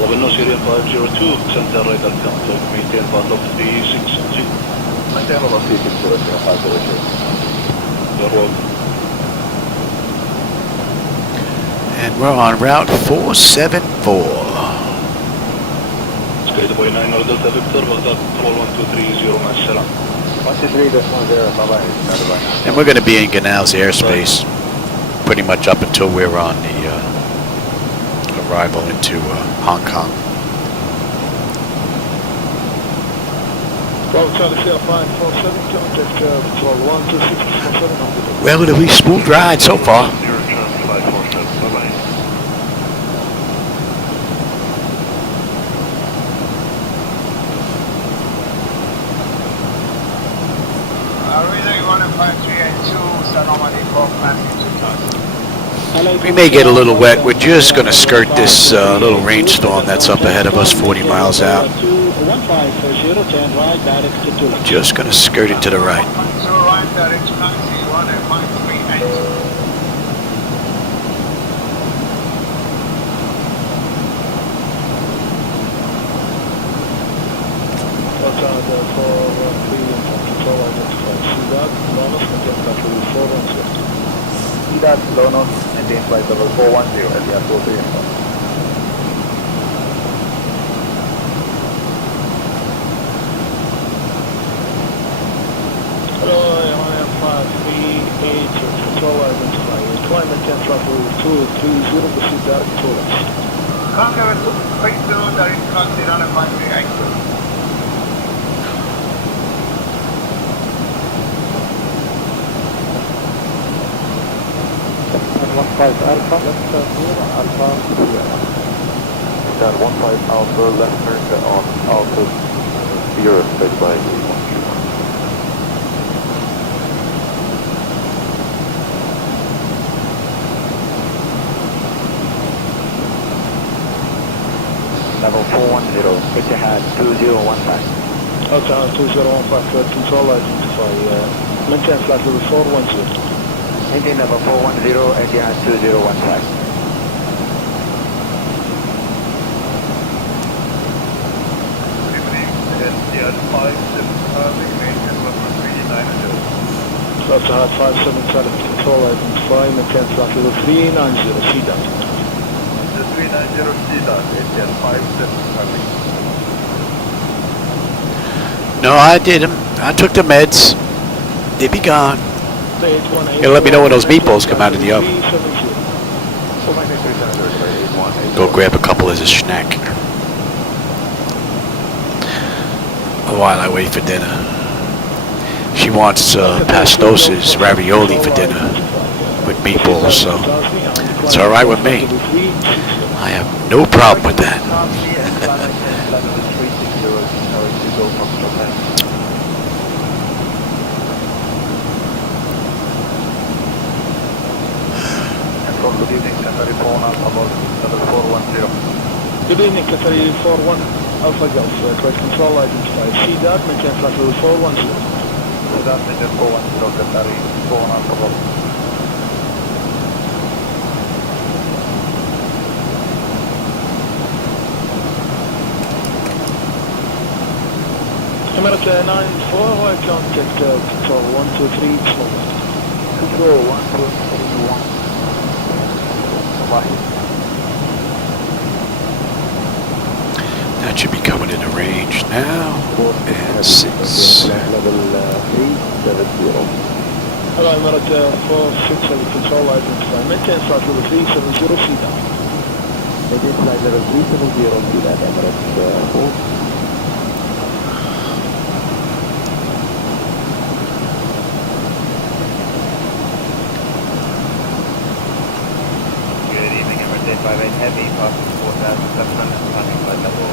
Level no Syria 502, center radar contact, maintain path of 360. Maintain velocity 60502. And we're on route 474. Skyboy 90 Delta Victor, Baghdad, 12330, مع السلامة. 123.10, bye-bye. And we're going to be in Ganal's airspace pretty much up until we're on the arrival into Hong Kong. Relatively smooth ride so far. We may get a little wet. We're just going to skirt this little rainstorm that's up ahead of us 40 miles out. Just going to skirt it to the right. That's Lono, maintain flight level 410, LDR 43 info. Hello, IM 538, control identify. Climate temperature 230, proceed direct to us. Contact with quick zone, direct crossing on a 538. 15 Alpha, left turn here, Alpha, That 15 Alpha, left turn on Alpha, Sierra, space by 1Q1. Level 410, Etihad 2015. Alpha 2015, control identify. Maintain flight level 410. Maintain level 410, Etihad 2015. SDR 57, maintain level 390. Alpha 577, control identify. Maintain flight level 390, CDAT. The 390 CDAT, SDR 57. No, I did them. I took the meds. They be gone. You let me know when those meatballs come out of the oven. Go grab a couple as a snack while I wait for dinner. She wants pastosis ravioli for dinner with meatballs, so it's all right with me. I have no problem with that. Good evening, Qatari 4 Alpha Golf, level 410. Good evening, Qatari 41 Alpha Golf. Flight control identified. CDAT, maintain flight level 410. CDAT, maintain 410, Qatari 4 Alpha Golf. America 94, contact control 123, Control 123. That should be coming into range now. And 6. Level 370. Hello, America 46, control identified. Maintain flight level 370, CDAT. Maintain flight level 370, CDAT, Emirates 4. Heavy, passing 4,700, landing flight level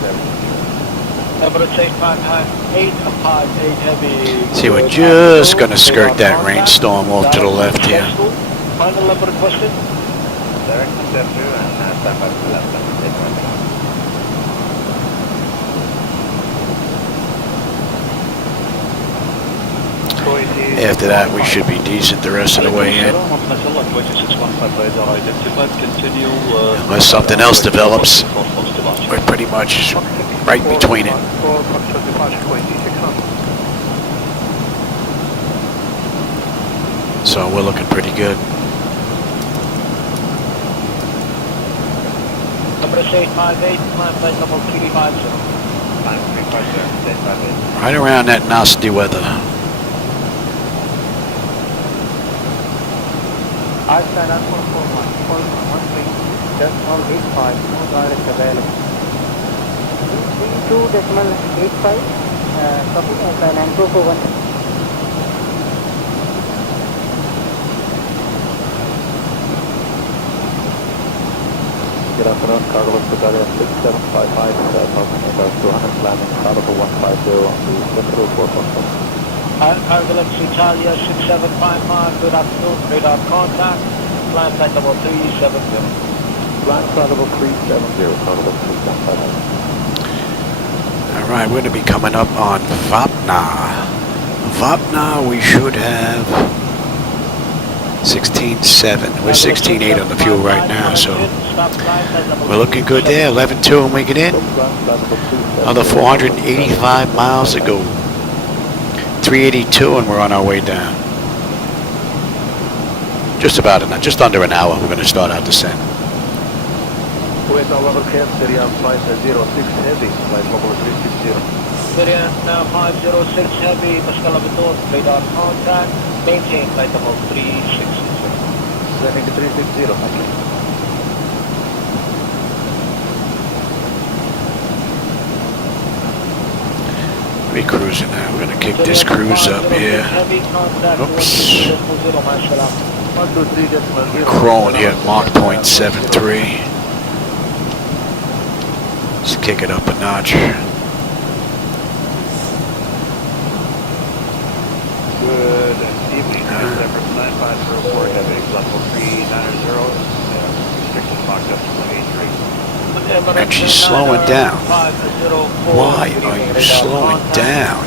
370. Emirates 858 heavy. See, we're just going to skirt that rainstorm off to the left here. Final number requested. Direct step 2 and stand by to the left and take right. After that, we should be decent the rest of the way in. Unless something else develops, we're pretty much right between it. So we're looking pretty good. Number 858, climb flight level 350. Climb 350, 858. Right around that nasty weather. Einstein at 141, 13, decimal 85, no direct available. 32.85, copy, Einstein and 241. Good afternoon, cargo Battalion 6755, Falcon 8200, landing cargo 150 on the Central 414. Cargo Italia 6755, good afternoon, radar contact, climb flight level 370. Land flight level 370, cargo 3155. All right, we're going to be coming up on Vapna. Vapna, we should have 16.7. We're 16.8 on the fuel right now, so we're looking good there. 11.2 when we get in. Another 485 miles to go. 382 and we're on our way down. Just under an hour we're going to start our descent. Kuwait level camp, Syrian flight 06 heavy, flight level 360. Syrian 506 heavy, Pascal Abidon, radar contact, maintain flight level 360. Sending 360, thank you. We're cruising now. We're going to kick this cruise up here. Oops. We're crawling here at Mach .73. Let's kick it up a notch. Good evening, December 9504, heavy, level 390, restricted Mach decimal 83. And she's slowing down. Why are you slowing down?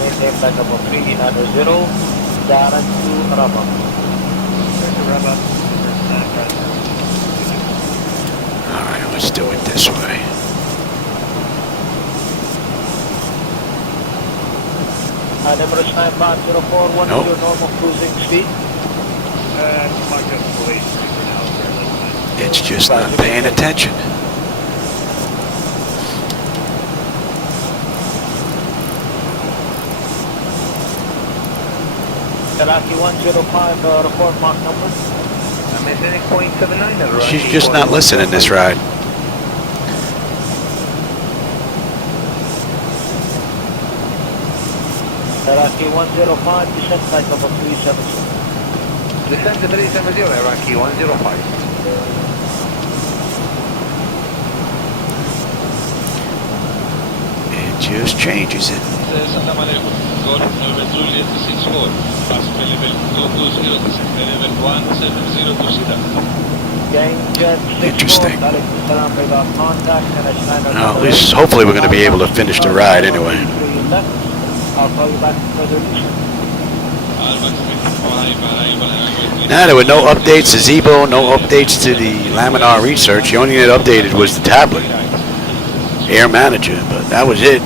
Alright, let's do it this way. Emirates 9504, what is your normal cruising speed? Mach decimal 83 for now, It's just not paying attention. Iraqi 105, report Mach number. I'm maintaining 0.79. She's just not listening this ride. Iraqi 105, descent flight level 370. Descent to 370, Iraqi 105. It just changes it. Salam alaikum. Golf November Juliet 64. Passenger level 220, descent level 170 to Sida. Interesting. Now, at least, hopefully we're going to be able to finish the ride anyway. I'll call you back for further research. Now, there were no updates to Zibo, no updates to the laminar research. The only thing that updated was the tablet, Air Manager, but that was it.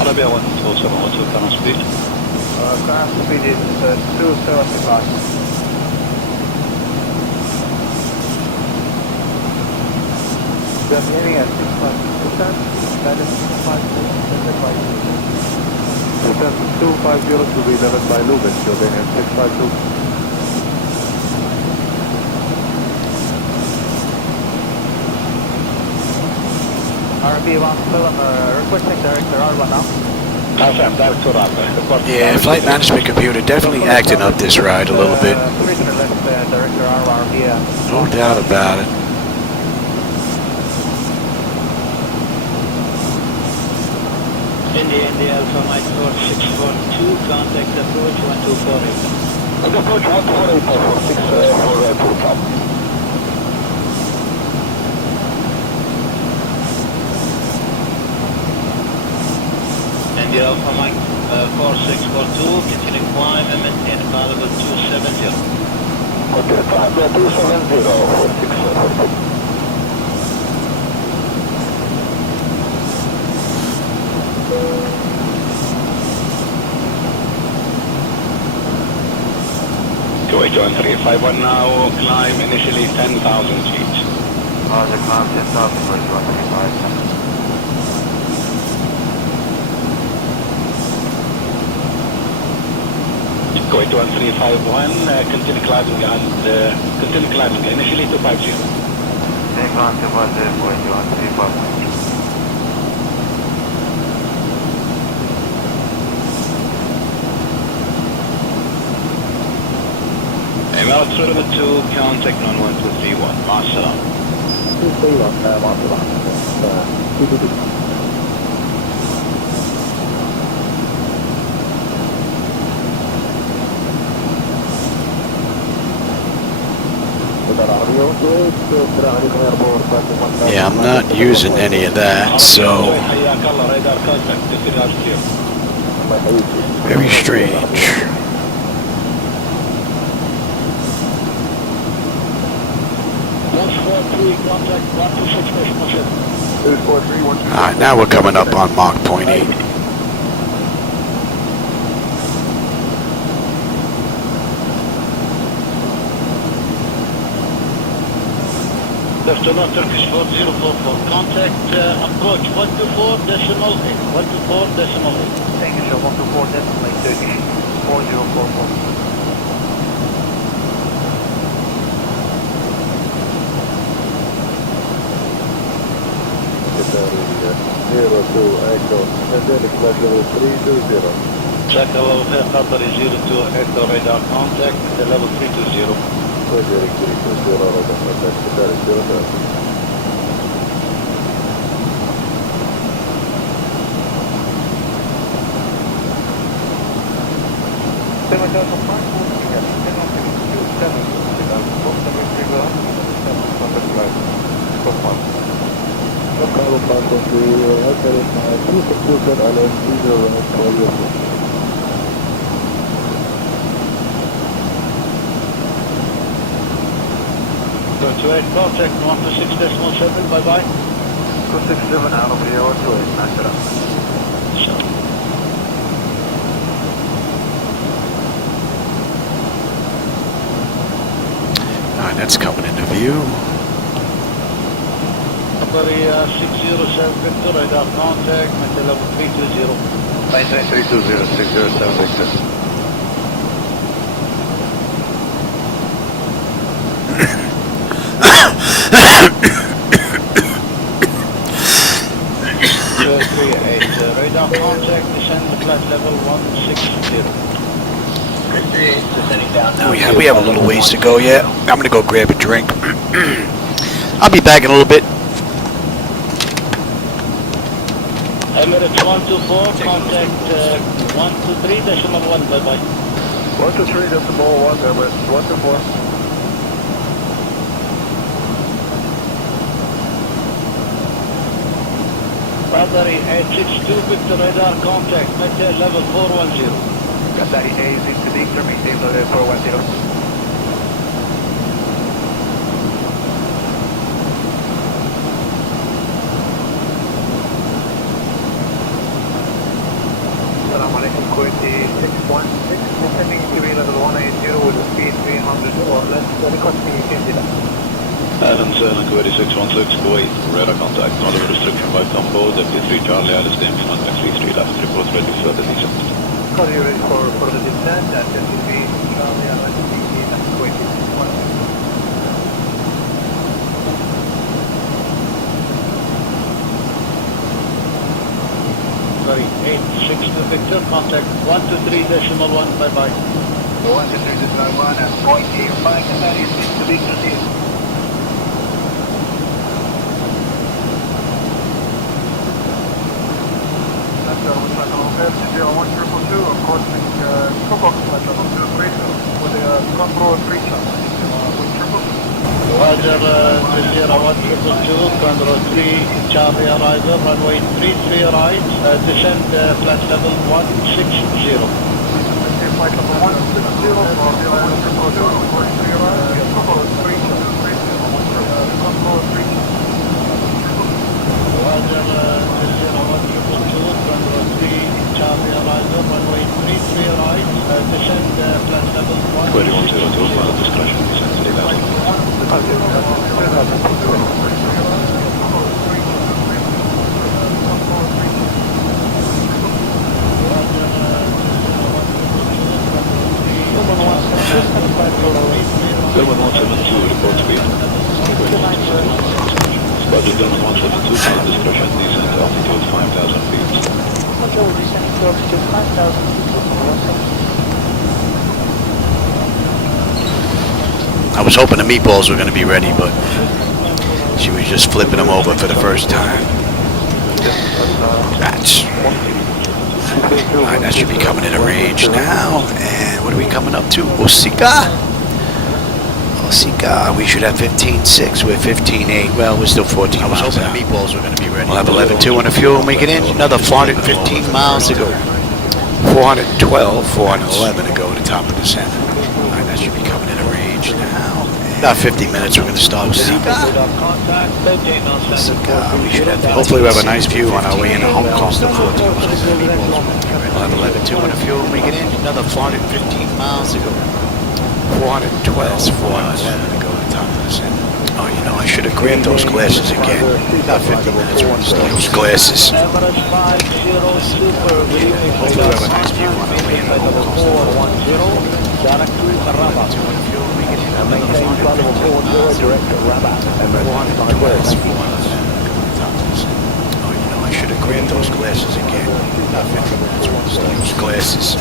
Arabia 1271, current speed. Current speed is 275. We are nearing at 6.2%, guidance 250, descent 250 to be 11 by Lubin, Jordanian 652. RB 17, requesting director R1 now. Yeah, flight management computer definitely acting up this ride a little bit. No doubt about it. India Alpha Mike 4642, contact approach 1248. Approach 148 for 6 for India Alpha Mike 4642, continuing climb and maintain available 270. Okay, climb 270 for 6 for Kuwait 1351 now, climb initially 10,000 feet. The climb 10,000, Kuwait 1351. Kuwait 1351, continue climbing and continue climbing initially 250. Take on 250, Kuwait 1351. Emirates Sullivan to contact 91231, Marcel. 231, Marcel. Yeah, I'm not using any of that, so very strange. Alright, now we're coming up on Mach 0.8. Afternoon, Turkish 4044, contact approach 124.8, 124.8. Thank you, sir. 124.8, Turkish 4044. Check level Qatar 02 Echo radar contact level 320. Contact 126.7, bye bye. 267 out of the air, 28, match it up. Sure. Alright, that's coming into view. Qatar 607 Victor, radar contact, metal level 320. 320, 607 Victor. Radar contact, descend to flight level 160. We have a little ways to go yet. I'm gonna go grab a drink. I'll be back in a little bit. Emirates 124, contact 123.1, bye bye. 123.1, Emirates 124. Qatari 862 Victor radar contact, metal level 410. Qatari A is into Victor, maintain level 410. Assalamu alaikum, Kuwait 616, descending to level 180 with a speed 300 or less, requesting you can do that. Adam Sailing Kuwait 616, Kuwait, radar contact, not a restriction by combo, W3 Charlie, Alice James, contact 33 left, report ready for the descent. Call you ready for the descent, and this will be Charlie, Alice James, and Kuwait 616. Sorry, 862 Victor, contact 123.1, bye bye. 123.1 and 0.85, Qatari is into Victor deal. Of course, Cockpit with a control preacher. Roger, 122, control 3, Charlie arrival, runway 33 right, descend flight level 160. Flight level 160, runway 33 right, control 3, control 3. Roger, 122, control 3, Charlie arrival, runway 33 right, descend flight level 160. discretion, descent stay left. Gentleman 172, report speed. Roger, gentleman 172, descent discretion, descent altitude 5,000 feet. Okay, we're descending to altitude 5,000 feet. I was hoping the meatballs were going to be ready, but she was just flipping them over for the first time. That's... Alright, that should be coming in a range now. And what are we coming up to? Osaka? Osaka, we should have 15.6. We're 15.8. Well, we're still 14 miles. I was hoping the meatballs were going to be ready. We'll have 11.2 on the fuel and we get in. Another 415 miles to go. 412, 411 to go to the top of the descent. Alright, that should be coming in a range now. About 50 minutes, we're going to start with Osaka. We should have, hopefully we have a nice view on our way into Hong Kong. We'll have 11.2 on the fuel and we get in. Another 415 miles to go. 412, 411 to go to the top of the descent. Oh, you know, I should have grabbed those glasses again. About 50 minutes, we're going to start those glasses. Hopefully we have a nice view on our way into Hong Kong. Oh, you know, I should have grabbed those glasses again. About 50 minutes, we're going to start those glasses.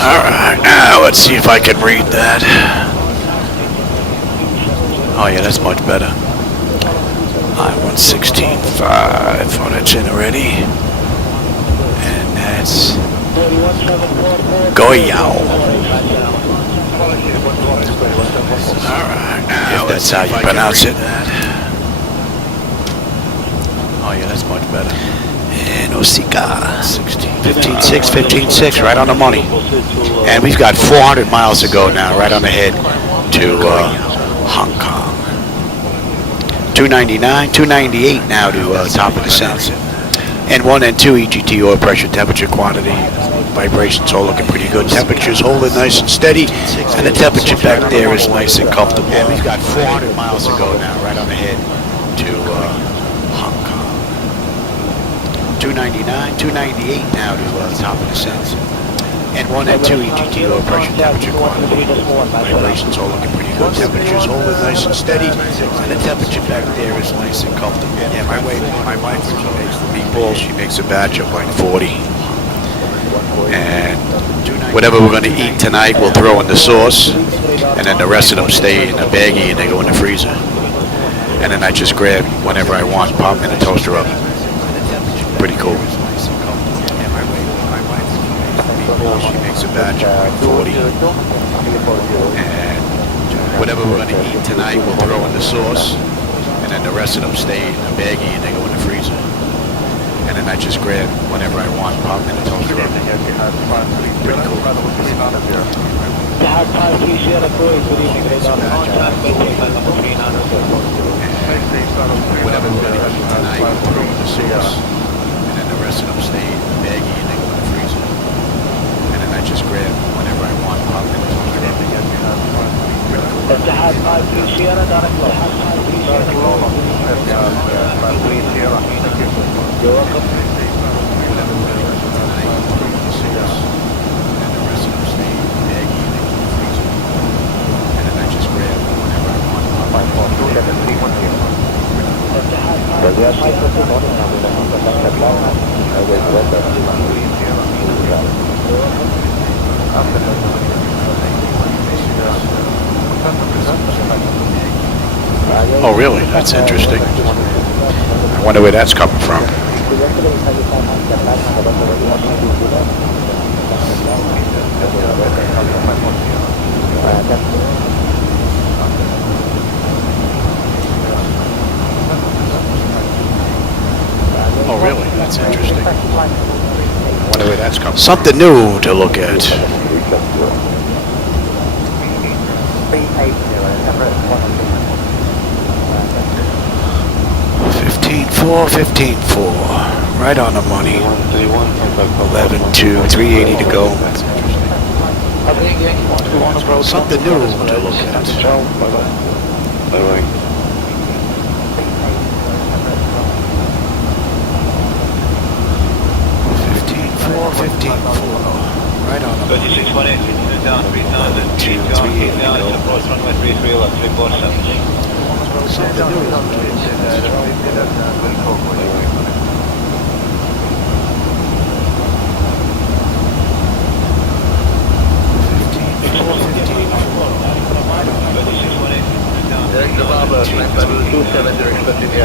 Alright, now let's see if I can read that. Oh yeah, that's much better. Alright, 116.5. Oh, that's in already. And that's Goyao. Alright, now if that's how you pronounce it. Oh yeah, that's much better. And Osaka, 15.6, 15.6, right on the money. And we've got 400 miles to go now, right on the head to Hong Kong. 299, 298 now to top of the descent. And 1 and 2 EGT oil pressure, temperature, quantity, vibrations all looking pretty good. Temperature's holding nice and steady, and the temperature back there is nice and comfortable. And we've got 400 miles to go now, right on the head to Hong Kong. 299, 298 now to top of the descent. And 1 and 2 EGT oil pressure, temperature, quantity, vibrations all looking pretty good. Temperature's holding nice and steady, and the temperature back there is nice and comfortable. Yeah, my wife, when she makes the meatballs, she makes a batch of like 40. And whatever we're going to eat tonight, we'll throw in the sauce, and then the rest of them stay in a baggie and they go in the freezer. And then I just grab whenever I want, pop them in the toaster oven. Pretty cool. She makes a batch of like 40. And whatever we're going to eat tonight, we'll throw in the sauce. And then the rest of them stay in a baggie and they go in the freezer. And then I just grab whenever I want, pop them in the toaster oven. Pretty cool. Whatever we're going to eat tonight, we'll throw in the sauce. And then the rest of them stay in the baggie and they go in the freezer. And then I just grab whenever I want, pop them in the toaster oven. You're welcome. Whatever we're going to eat tonight, we'll throw in the sauce. And the rest of them stay in the baggie and they go in the freezer. And then I just grab whenever I want, pop them in the toaster oven. Oh, really? That's interesting. I wonder where that's coming from. Oh, really? That's interesting. I wonder where that's coming from. Something new to look at. $15.4, $15.4. Right on the money. 11.2, 380 to go. Something new to look at. Bye-bye. 15.4. Right on the money. 2618, down 3000, 2, 380 to go. approach runway 33 left 347. Something new. Direct to Bravo, flight level 27, direct to the signal.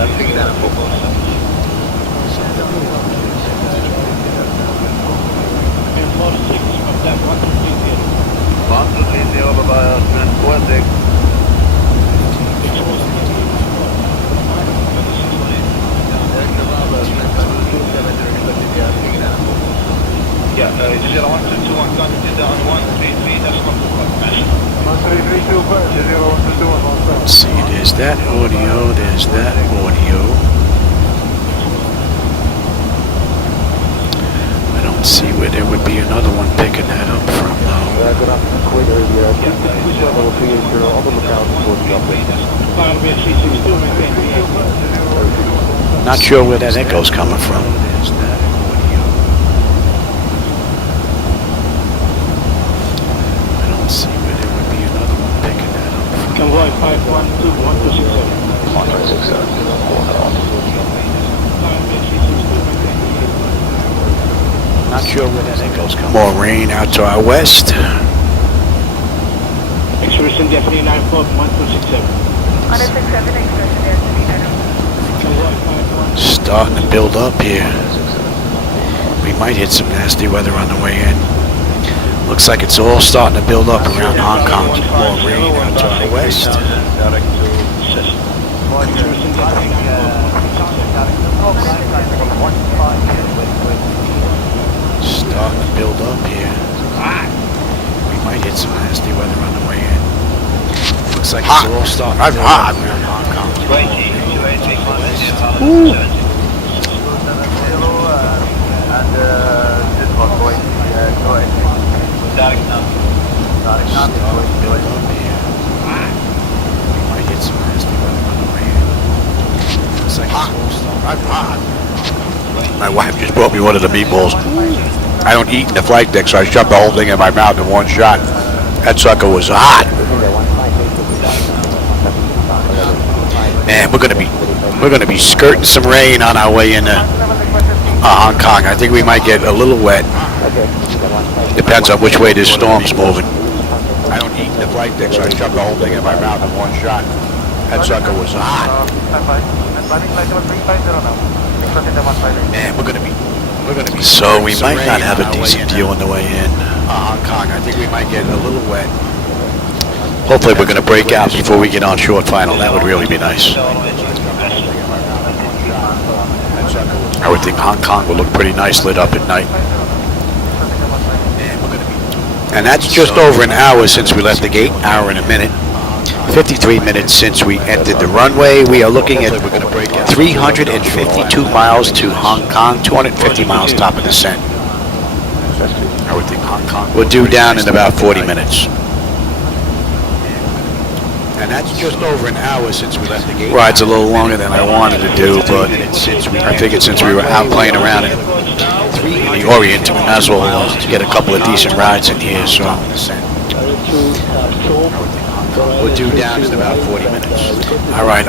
Yeah, 01221, contact down 133, that's not the Let's see, there's that audio, there's that audio. I don't see where there would be another one picking that up from though. Good afternoon, Kuwait area. Level 380 on the lookout for the Not sure where that echo's coming from. There's that audio. I don't see where there would be another one picking that up from. Convoy 512-1267. 167. Not sure where that echo's coming from. More rain out to our west. Expression Definitely 94, 1267. 167, expression Definitely 94. Starting to build up here. We might hit some nasty weather on the way in. Looks like it's all starting to build up around Hong Kong. More rain out to our west. Starting to build up here. We might hit some nasty weather on the way in. Looks like it's all starting to build up around Hong Kong. Might hit some nasty weather on the way in. Looks like it's all starting. My wife just brought me one of the meatballs. I don't eat in the flight deck, so I shoved the whole thing in my mouth in one shot. That sucker was hot. Man, we're gonna be skirting some rain on our way into Hong Kong. I think we might get a little wet. Depends on which way this storm's moving. I don't eat in the flight deck, so I shoved the whole thing in my mouth in one shot. That sucker was hot. Man, we're gonna be. So we might not have a decent view on the way in Hong Kong. I think we might get a little wet. Hopefully we're gonna break out before we get on short final. That would really be nice. I would think Hong Kong will look pretty nice lit up at night. And that's just over an hour since we left the gate, hour and a minute. 53 minutes since we entered the runway. We are looking at 352 miles to Hong Kong, 250 miles top of descent. I would think Hong Kong will due down in about 40 minutes. And that's just over an hour since we left the gate. Ride's a little longer than I wanted to do, but I figured since we were out playing around in the Orient, we might as well get a couple of decent rides in here. So we'll due down in about 40 minutes. All right,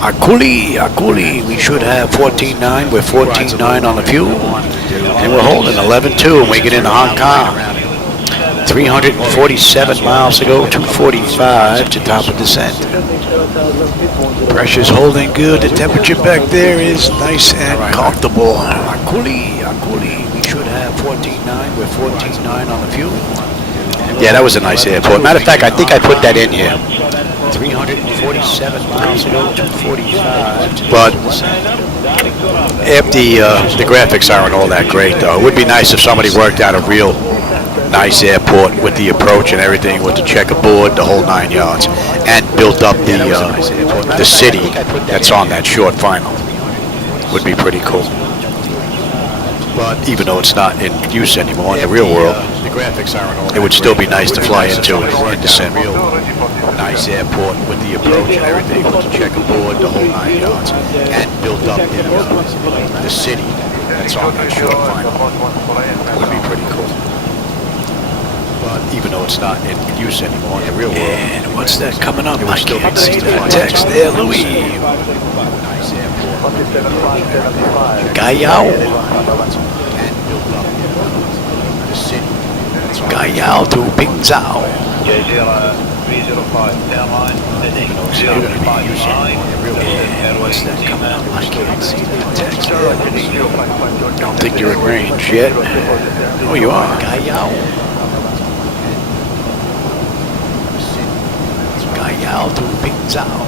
Akuli, we should have 14.9. We're 14.9 on the fuel, and we're holding 11.2 when we get into Hong Kong. 347 miles to go, 245 to top of descent. Pressure's holding good. The temperature back there is nice and comfortable. Akuli, we should have 14.9. We're 14.9 on the fuel. Yeah, that was a nice airport. Matter of fact, I think I put that in here. 347 miles to go, 245. But the graphics aren't all that great, though. It would be nice if somebody worked out a real Nice airport with the approach and everything, with the checkerboard, the whole 9 yards, and built up the city that's on that short final. Would be pretty cool. But even though it's not in use anymore in the real world, it would still be nice to fly into the sim. Nice airport with the approach and everything, with the checkerboard, the whole 9 yards, and built up the city that's on that short final. Would be pretty cool. But even though it's not in use anymore in the real world. And what's that coming up? I can't see that text there, Louis. Nice airport. Gayao. Gayao to Bingzao. J0305 downline, heading 059. What's that coming up? I can't see that text there, Louis. Don't think you're in range yet. Oh, you are. Gayao. Gayao to Bingzao.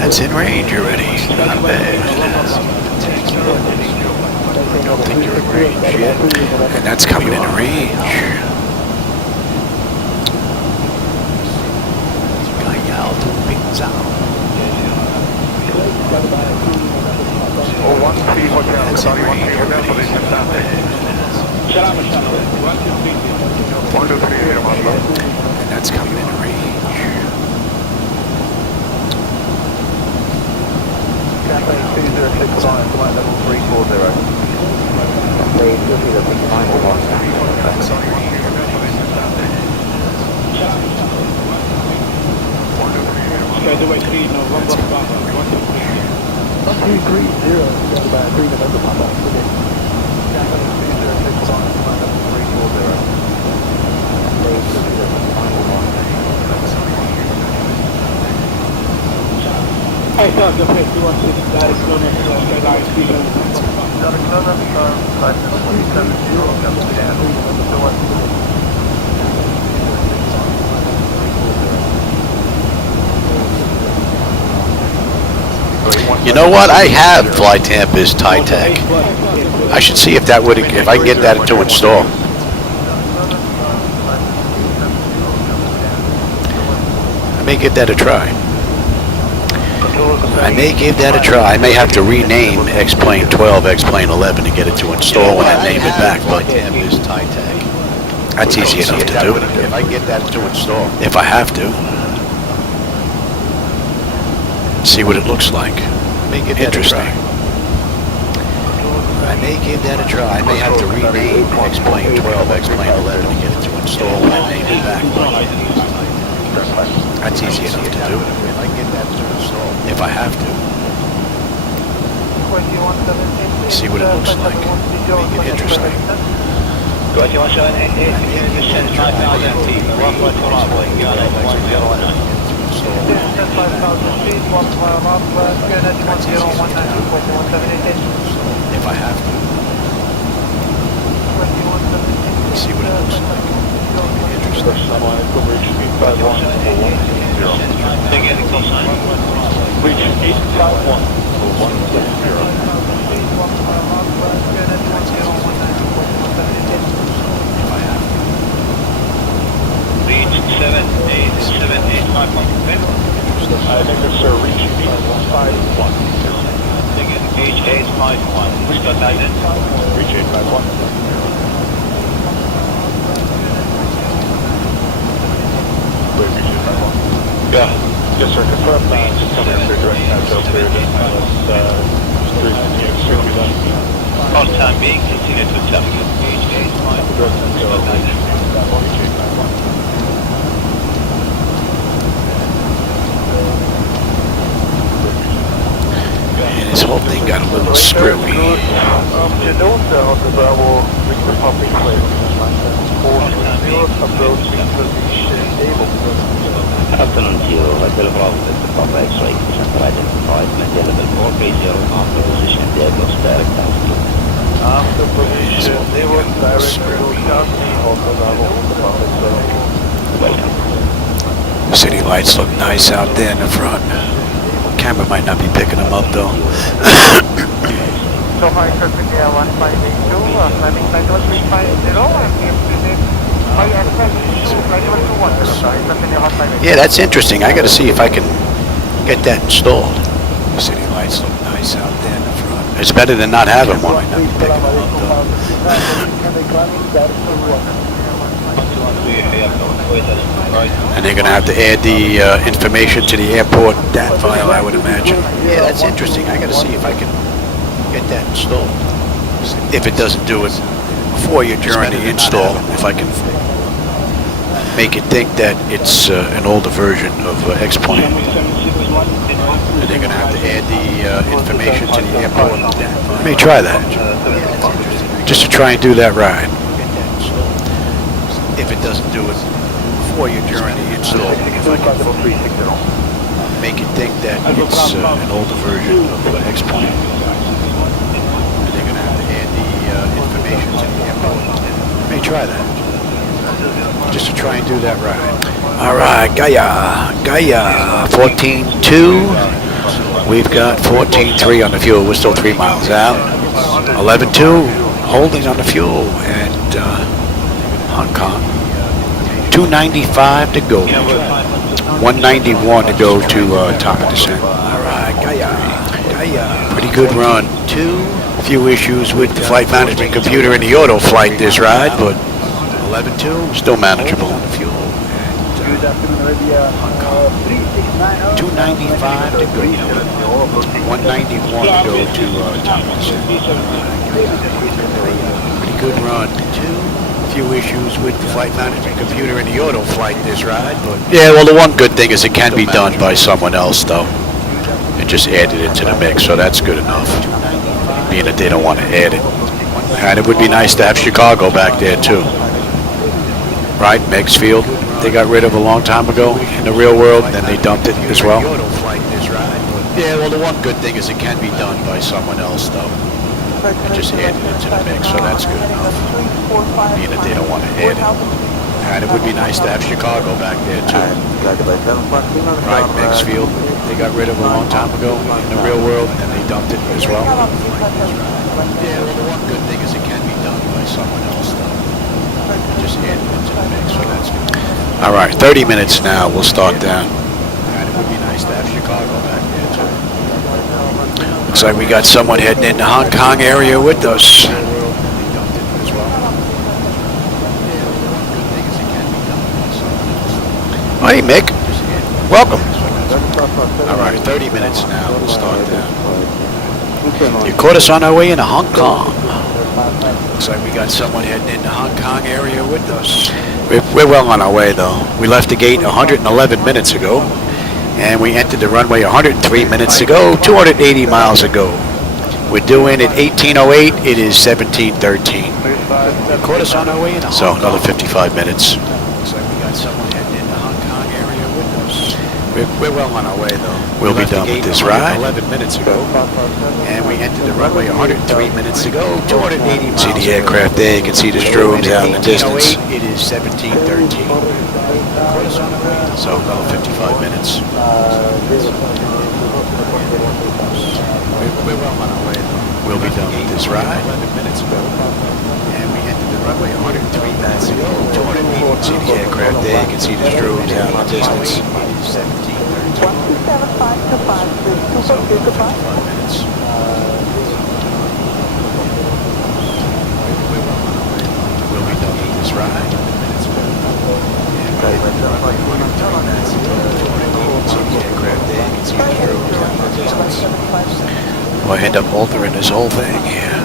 That's in range already. Not bad. Don't think you're in range yet. And that's coming in range. Gayao to Bingzao. That's in range already. And that's coming in range. Cafe 206 flight level 340. Skyway 3, November Papa, 1230, stand by 3 November Papa. Cafe 206 flight level 340. I thought the 51 direct London, Skyline 3 Direct London, flight level 370, You know what? I have Fly Tampa's TyTech. I should see if that would, if I can get that to install. I may give that a try. I may give that a try. I may have to rename X-Plane 12, X-Plane 11 to get it to install and then name it back. But that's easy enough to do. If I get that to install. If I have to. See what it looks like. Interesting. I may give that a try. I may have to rename X-Plane 12, X-Plane 11 to get it to install and then name it back. That's easy enough to do. If I get that to install. If I have to. See what it looks like. Make it interesting. 2178, descend 5,000 feet, runway to runway, Ghana 109. Descend 5,000 feet, runway, Ghana 109, If I have to. See what it looks like. Interesting. Again, call sign. Reach 851 for 160. Reach 78785 I think it's reach 851. Again, gauge 851. Reach 851. Reach 851. Yeah. Yes, sir. Confirm that. Just coming in through direct contact period. For the time being, continue to navigate gauge 851. And this whole thing got a little screwy. Afternoon Zero, Hotel Bravo, Mr. Papa X-ray, center identified, maintain level 430 after position, there goes direct altitude. After position, there was direct to also Bravo, Mr. Papa X-ray. Welcome. City lights look nice out there in the front. Camera might not be picking them up though. Doha Traffic Air 1582, landing flight level 350, and flight aircraft to flight level 21, Yeah, that's interesting. I got to see if I can get that installed. City lights look nice out there in the front. It's better than not having one. Might not be picking them up, though. And they're going to have to add the information to the airport DAT file, I would imagine. Yeah, that's interesting. I got to see if I can get that installed. If it doesn't do it before you during the install, if I can make it think that it's an older version of X-Plane. And they're going to have to add the information to the airport DAT file. Let me try that. Just to try and do that ride. If it doesn't do it before you during the install, if I can make it think that it's an older version of X-Plane. And they're going to have to add the information to the airport. Let me try that. Just to try and do that ride. All right, Gaia, 14.2. We've got 14.3 on the fuel. We're still 3 miles out. 11.2, holding on the fuel, and Hong Kong. 295 to go. 191 to go to top of descent. All right, Gaia. Pretty good run. A few issues with the flight management computer in the auto flight this ride, but 11.2 still manageable on the fuel. And Hong Kong. 295 to go. 191 to go to top of descent. Pretty good run. A few issues with the flight management computer in the auto flight this ride, but yeah, well, the one good thing is it can be done by someone else, though. It just added it to the mix, so that's good enough. Being that they don't want to add it. And it would be nice to have Chicago back there, too. Right, Meigs Field, they got rid of a long time ago in the real world, and then they dumped it as well. Yeah, well, the one good thing is it can be done by someone else, though. It just added it to the mix, so that's good enough. Being that they don't want to add it. And it would be nice to have Chicago back there, too. Right, Meigs Field, they got rid of a long time ago in the real world, and then they dumped it as well. Yeah, well, the one good thing is it can be done by someone else, though. Just added it to the mix, so that's good. All right, 30 minutes now, we'll start down. And it would be nice to have Chicago back there, too. Looks like we got someone heading into Hong Kong area with us. Hey, Mick. Welcome. All right, 30 minutes now. We'll start down. You caught us on our way into Hong Kong. Looks like we got someone heading into Hong Kong area with us. We're well on our way, though. We left the gate 111 minutes ago. And we entered the runway 103 minutes ago, 280 miles ago. We're due in at 18:08. It is 17:13. Caught us on our way in. So another 55 minutes. Looks like we got someone heading in the Hong Kong area with us. We're well on our way, though. We'll be done with this ride 11 minutes ago. And we entered the runway 103 minutes ago, 280 miles. See the aircraft there. You can see the strobes out in the distance. It is 17:13. So another 55 minutes. We're well on our way, though. We'll be done with this ride 11 minutes ago. And we entered the runway 103 minutes ago, 280. See the aircraft there. You can see the strobes out in the distance. It is 17:13. 175 So 55 minutes. We'll be done with this ride 11 minutes ago. Well, I end up altering this whole thing here.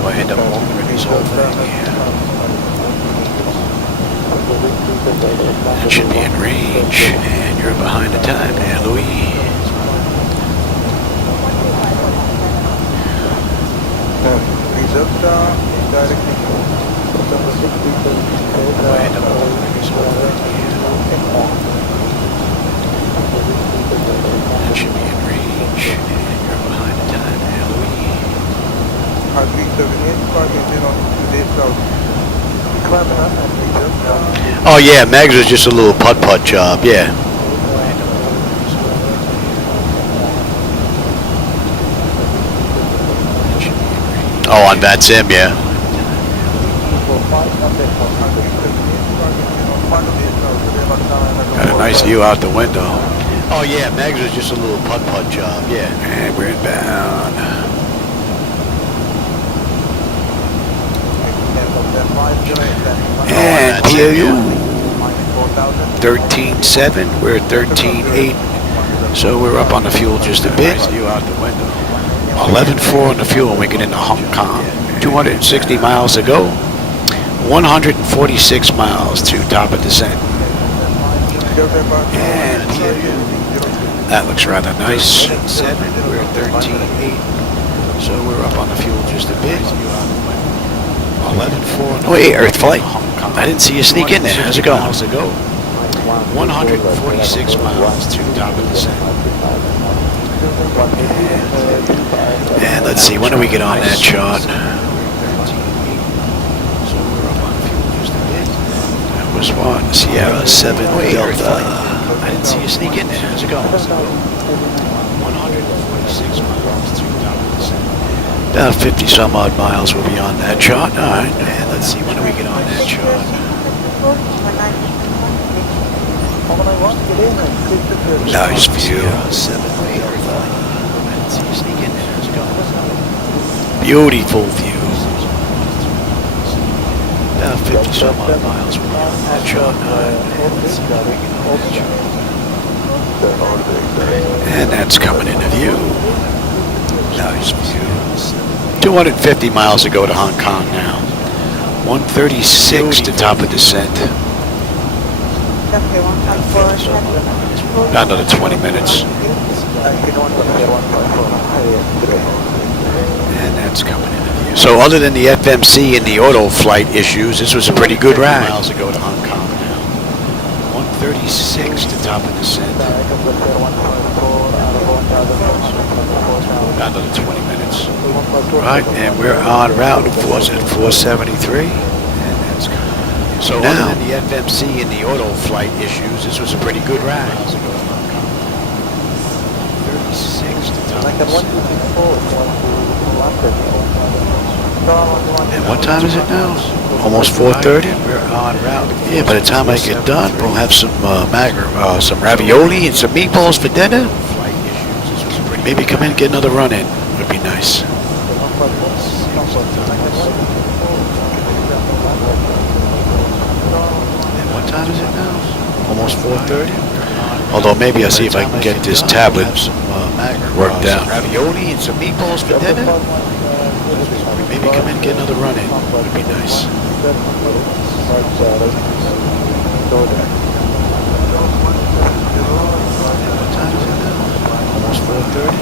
Well, I end up altering this whole thing here. That should be in range, and you're behind the time there, Louis. That should be in range, and you're behind the time there, Louis. Oh yeah, Megs was just a little putt-putt job, yeah. Oh, and that's him, yeah. Got a nice view out the window. Oh yeah, Megs was just a little putt-putt job, yeah. And we're inbound. And POU 13.7, we're at 13.8, so we're up on the fuel just a bit. View out the window. 11.4 on the fuel when we get into Hong Kong. 260 miles to go. 146 miles to top of descent. And that looks rather nice. 7, we're at 13.8, so we're up on the fuel just a bit. 11.4. Oh, hey, Earth Flight. I didn't see you sneak in there. How's it going? 146 miles to top of descent. And let's see, when do we get on that chart? That was what? Sierra 7 Delta. I didn't see you sneak in there. How's it going? 146 miles to top of descent. About 50 some odd miles will be on that chart. Alright, and let's see, when do we get on that chart? Nice view. 7 Delta. I didn't see you sneak in there. How's it going? Beautiful view. About 50 some odd miles will be on that chart. And let's see when we get on that chart. And that's coming into view. Nice view. 250 miles to go to Hong Kong now. 136 to top of descent. About another 20 minutes. And that's coming into view. So other than the FMC and the auto flight issues, this was a pretty good ride. Miles to go to Hong Kong now. 136 to top of descent. About another 20 minutes. Right, and we're on route. Was it 473? And that's coming. So now, other than the FMC and the auto flight issues, this was a pretty good ride. 36 to top of descent. And what time is it now? Almost 4:30. We're on route. Yeah, by the time I get done, we'll have some some ravioli and some meatballs for dinner. Maybe come in and get another run in. Would be nice. And what time is it now? Almost 4:30. Although maybe I'll see if I can get this tablet worked out. Ravioli and some meatballs for dinner. Maybe come in and get another run in. Would be nice. What time is it now? Almost 4:30.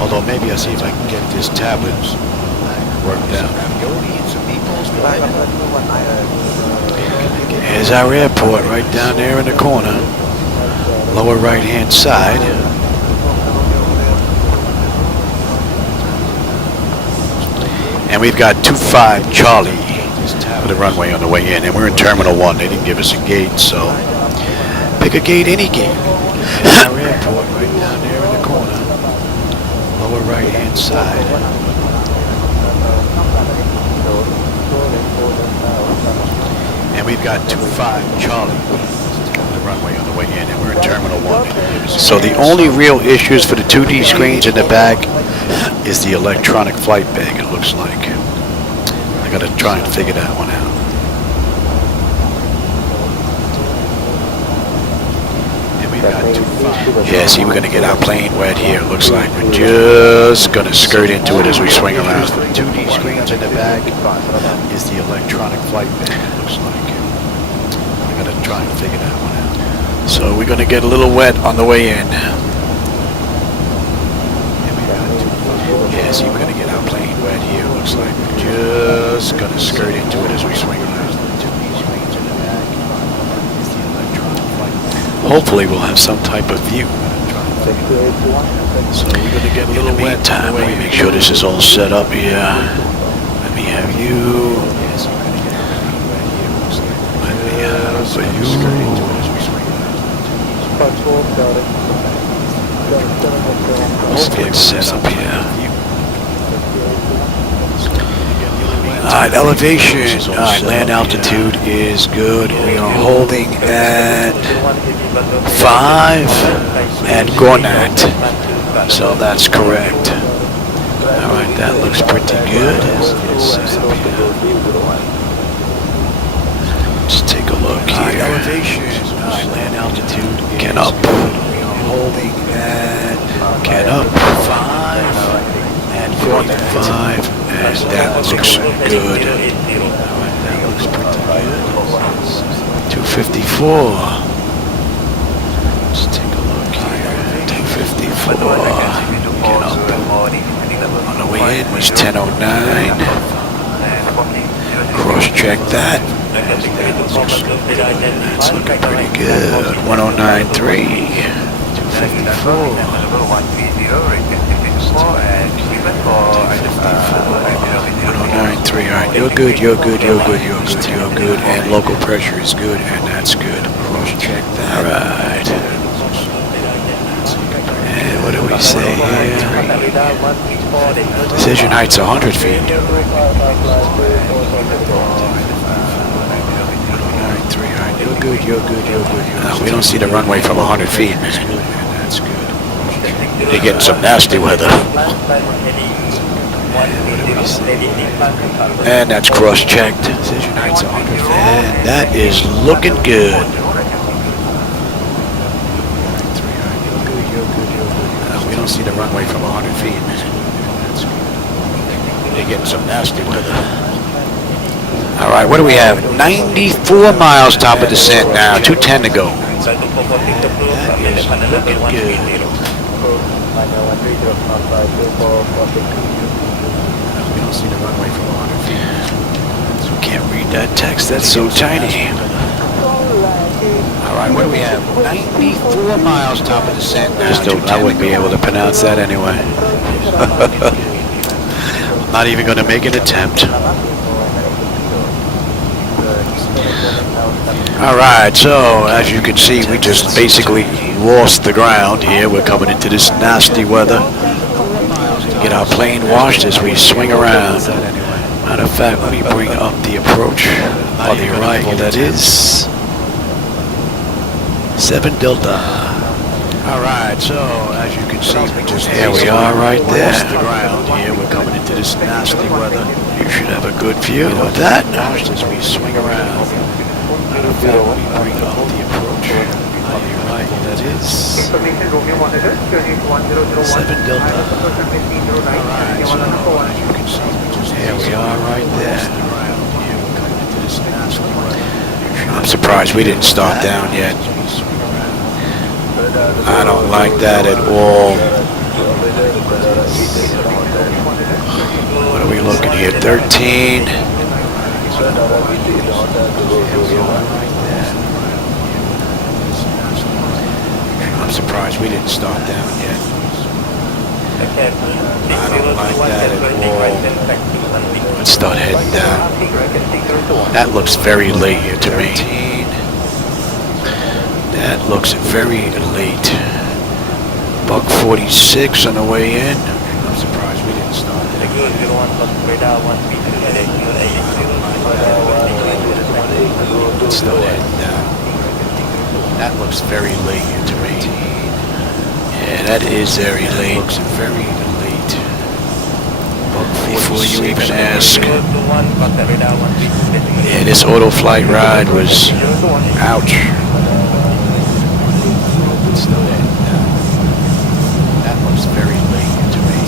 Although maybe I'll see if I can get this tablet worked out. Ravioli and some meatballs for dinner. Here's our airport right down there in the corner. Lower right hand side. And we've got 25 Charlie for the runway on the way in, and we're in Terminal 1. They didn't give us a gate, so pick a gate, any gate. Our airport right down there in the corner. Lower right hand side. And we've got 25 Charlie for the runway on the way in, and we're in Terminal 1. So the only real issues for the 2D screens in the back is the electronic flight bag, it looks like. I gotta try and figure that one out. And we've got 25. Yeah, see, we're gonna get our plane wet here, it looks like. We're just gonna skirt into it as we swing around. For the 2D screens in the back is the electronic flight bag, it looks like. I gotta try and figure that one out. So we're gonna get a little wet on the way in. Yeah, see, we're gonna get our plane wet here. Looks like we're just gonna skirt into it as we swing around. Hopefully, we'll have some type of view. So we're gonna get a little wet. Let me make sure this is all set up here. Let me have you. Let me have you. Let's get set up here. Alright, elevation. Alright, land altitude is good. We are holding at 5 at Gornat. So that's correct. Alright, that looks pretty good. Let's take a look here. Elevation. Alright, land altitude. Get up. We are holding at get up 5 and 45. And that looks good. That looks pretty good. 254. Let's take a look here. 254. Get up. On the way in was 1009. Cross-check that. That's looking pretty good. 1093. 254. 1093. Alright, you're good, you're good, you're good, you're good, you're good, and local pressure is good, and that's good. Cross-check that. Alright. And what do we say here? Decision height's 100 feet. 1093. Alright, you're good, you're good, you're good. We don't see the runway from 100 feet, man. And that's good. You're getting some nasty weather. And that's cross-checked. Decision height's 100 feet. And that is looking good. We don't see the runway from 100 feet, man. That's good. You're getting some nasty weather. Alright, what do we have? 94 miles top of descent now. 210 to go. That is looking good. We don't see the runway from 100 feet. So we can't read that text. That's so tiny. Alright, what do we have? 94 miles top of descent now. I wouldn't be able to pronounce that anyway. I'm not even going to make an attempt. Alright, so as you can see, we just basically lost the ground here. We're coming into this nasty weather. Get our plane washed as we swing around. Matter of fact, let me bring up the approach, or the arrival, that is 7 Delta. Alright, so as you can see, here we are right there. The ground here. We're coming into this nasty weather. You should have a good view of that as we swing around. Matter of fact, let me bring up the approach, or the arrival, that is 7 Delta. Alright, so as you can see, here we are right there. The ground here. We're coming into this nasty weather. I'm surprised we didn't start down yet. I don't like that at all. What are we looking here? 13. I'm surprised we didn't start down yet. I don't like that at all. Let's start heading down. That looks very late here to me. That looks very late. Buck 46 on the way in. I'm surprised we didn't start there. Let's start heading down. That looks very late here to me. Yeah, that is very late. Looks very late. Before you even ask. Yeah, this auto flight ride was ouch. That looks very late to me.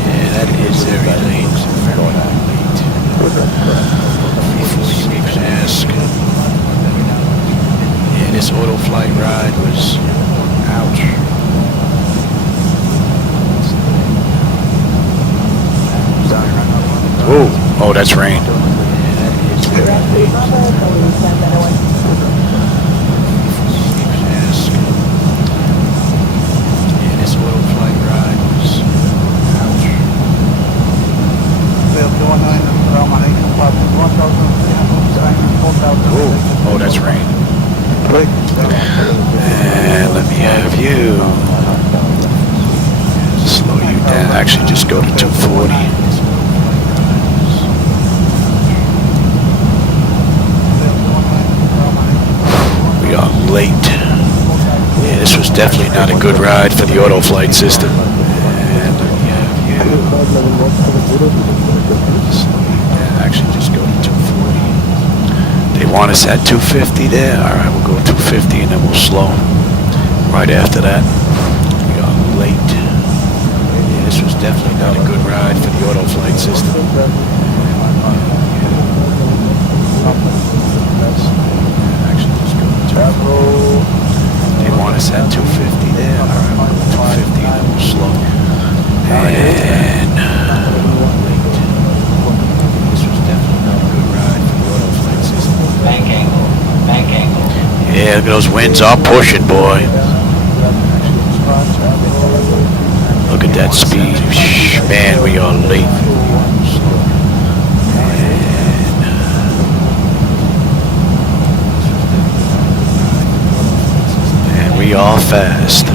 Yeah, that is very late. Very late. Before you even ask. Yeah, this auto flight ride was ouch. Whoa! Oh, that's rain. Yeah, that is very late. Actually, just go to 240. We are late. Yeah, this was definitely not a good ride for the auto flight system. And actually, just go to 240. They want us at 250 there. All right, we'll go 250 and then we'll slow. Right after that, we are late. Yeah, this was definitely not a good ride for the auto flight system. Actually, just go to 240. They want us at 250 there. All right, we'll go 250 and then we'll slow. And late. This was definitely not a good ride for the auto flight system. Bank angle. Bank angle. Yeah, those winds are pushing, boy. Look at that speed. Man, we are late. And we are fast.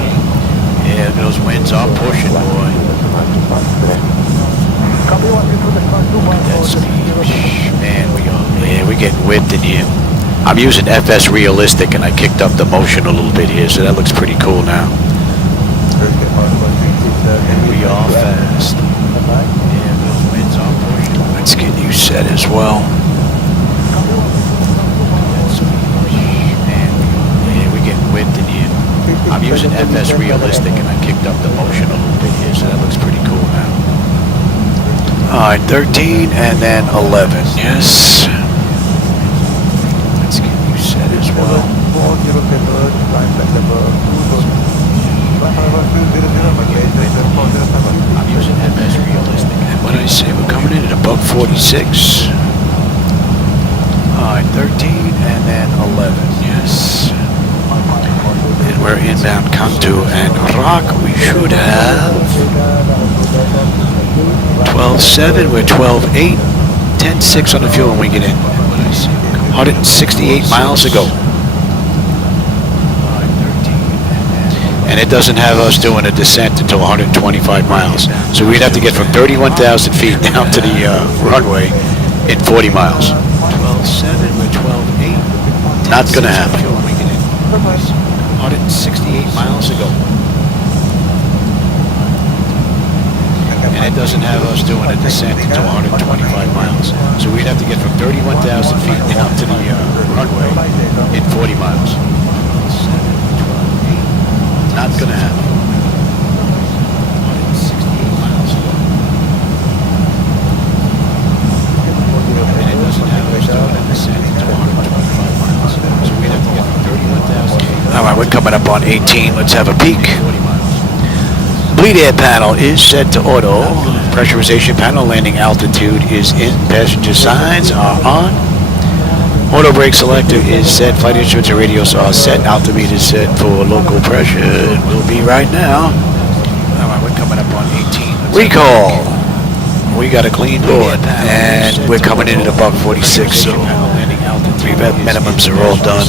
Yeah, those winds are pushing, boy. Look at that speed. Man, we are. Yeah, we're getting whipped in here. I'm using FS Realistic and I kicked up the motion a little bit here, so that looks pretty cool now. And we are fast. Yeah, those winds are pushing. Let's get you set as well. Yeah, we're getting whipped in here. I'm using FS Realistic and I kicked up the motion a little bit here, so that looks pretty cool now. Alright, 13 and then 11. Yes. Let's get you set as well. I'm using FS Realistic. And what did I say? We're coming in at a buck 46. Alright, 13 and then 11. Yes. And we're inbound Kanto and Rock. We should have 12.7. We're 12.8. 10.6 on the fuel when we get in. What did I say? 168 miles ago. And it doesn't have us doing a descent until 125 miles. So we'd have to get from 31,000 feet down to the runway in 40 miles. 12.7, we're 12.8. Not going to happen. 168 miles ago. And it doesn't have us doing a descent until 125 miles. So we'd have to get from 31,000 feet down to the runway in 40 miles. Not gonna happen. 168 miles ago. And it doesn't have us doing a descent until 125 miles. So we'd have to get from 31,000 feet. Alright, we're coming up on 18. Let's have a peek. Bleed air panel is set to auto. Pressurization panel landing altitude is in. Passenger signs are on. Auto brake selector is set. Flight instruments and radios are set. Altimeter is set for local pressure. It will be right now. Alright, we're coming up on 18. Recall. We got a clean board. And we're coming in at a buck 46. So prevent minimums are all done.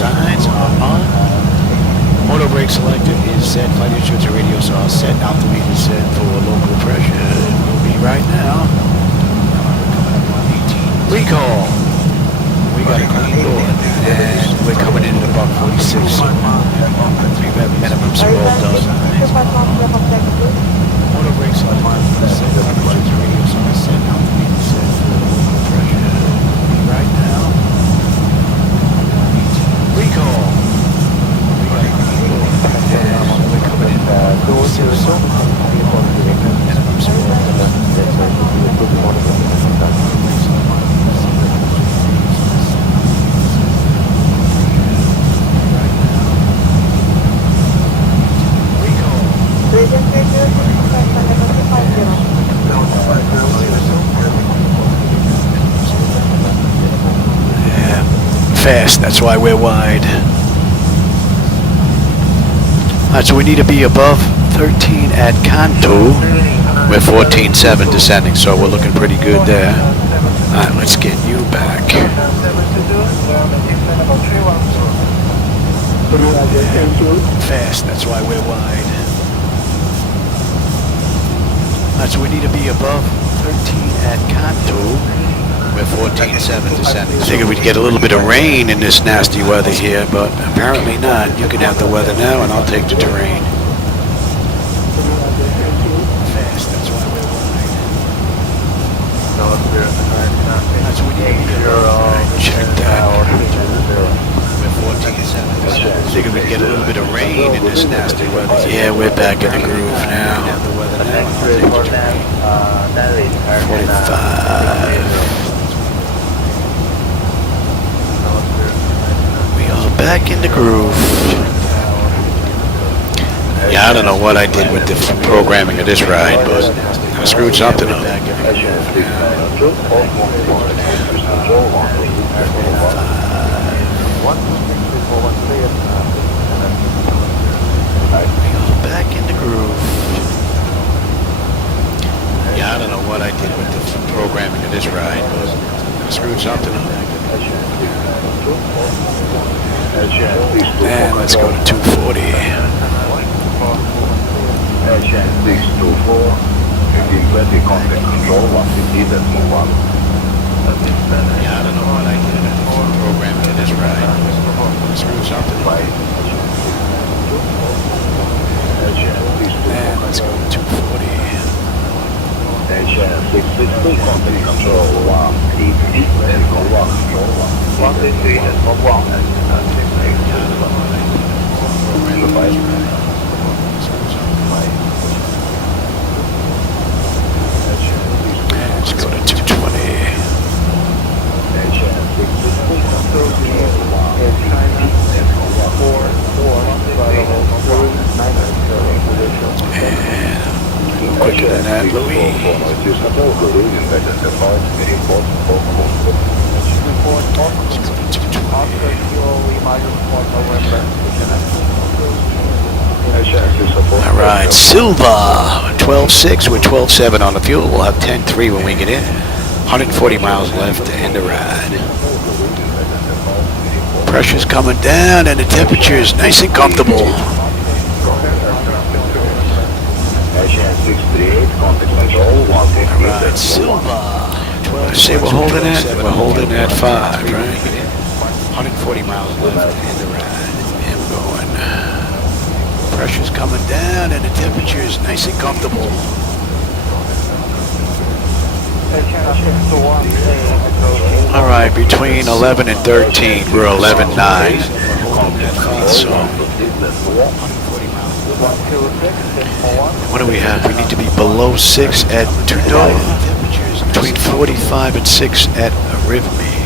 Auto brake selector is set. Flight instruments and radios are set. Altimeter is set for local pressure. It will be right now. We're coming up on 18. Recall. We got a clean board, and we're coming in at about 46, so minimums are all done. Auto brakes on set, radios on set, altimeter set for local pressure. Right now, recall. We got a clean board, and we're coming in at 46, so minimums are all done. Yeah, fast, that's why we're wide. Alright, so we need to be above 13 at Kanto. We're 14.7 descending, so we're looking pretty good there. Alright, let's get you back. Fast, that's why we're wide. So we need to be above 13 at Cantu. We're 14.7 descending. Figured we'd get a little bit of rain in this nasty weather here, but apparently not. You can have the weather now, and I'll take the terrain. Fast, that's why we're flying. That's what we need to be above. Check that. We're 14.7 descending. Figured we'd get a little bit of rain in this nasty weather. Yeah, we're back in the groove now. Have the weather now, and I'll take the terrain. 45. Back in the groove. Yeah, I don't know what I did with the programming of this ride, but I screwed something up. Back in the groove. Yeah, I don't know what I did with the programming of this ride, but I screwed something up. And let's go to 240. Yeah, I don't know what I did with the programming of this ride. Screw something. And let's go to 240. Contact control 1, let's go to 220. And quicker than that, Louis. All right, Silva, 12.6 with 12.7 on the fuel. We'll have 10.3 when we get in. 140 miles left to end the ride. Pressure's coming down and the temperature is nice and comfortable. Alright, Silva. Say we're holding at? We're holding at 5, right? 140 miles left to end the ride. And we're going. Pressure's coming down and the temperature is nice and comfortable. Alright, between 11 and 13, we're 11.9. So, what do we have? We need to be below 6 at Tudo, between 45 and 6 at Arrhythmia.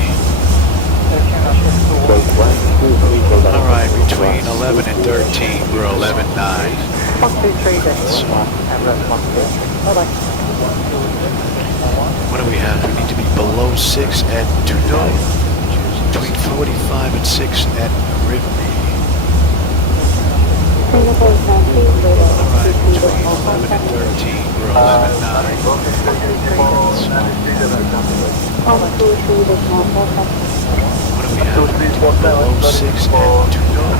Alright, between 11 and 13, we're 11.9. So, what do we have? We need to be below 6 at Tudo, between 45 and 6 at Arrhythmia. Alright, between 11 and 13, we're 11.9. What do we have? We need to be below 6 at Tudo,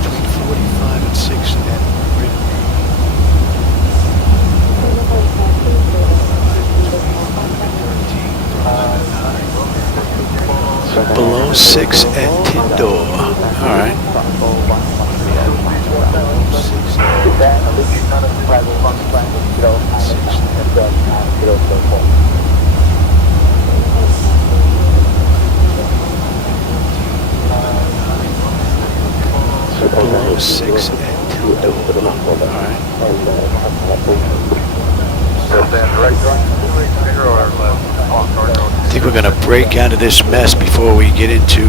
between 45 and 6 at Arrhythmia. Below 6 at Tindo. Alright. Below 6 at Tindo. Alright. I think we're going to break out of this mess before we get into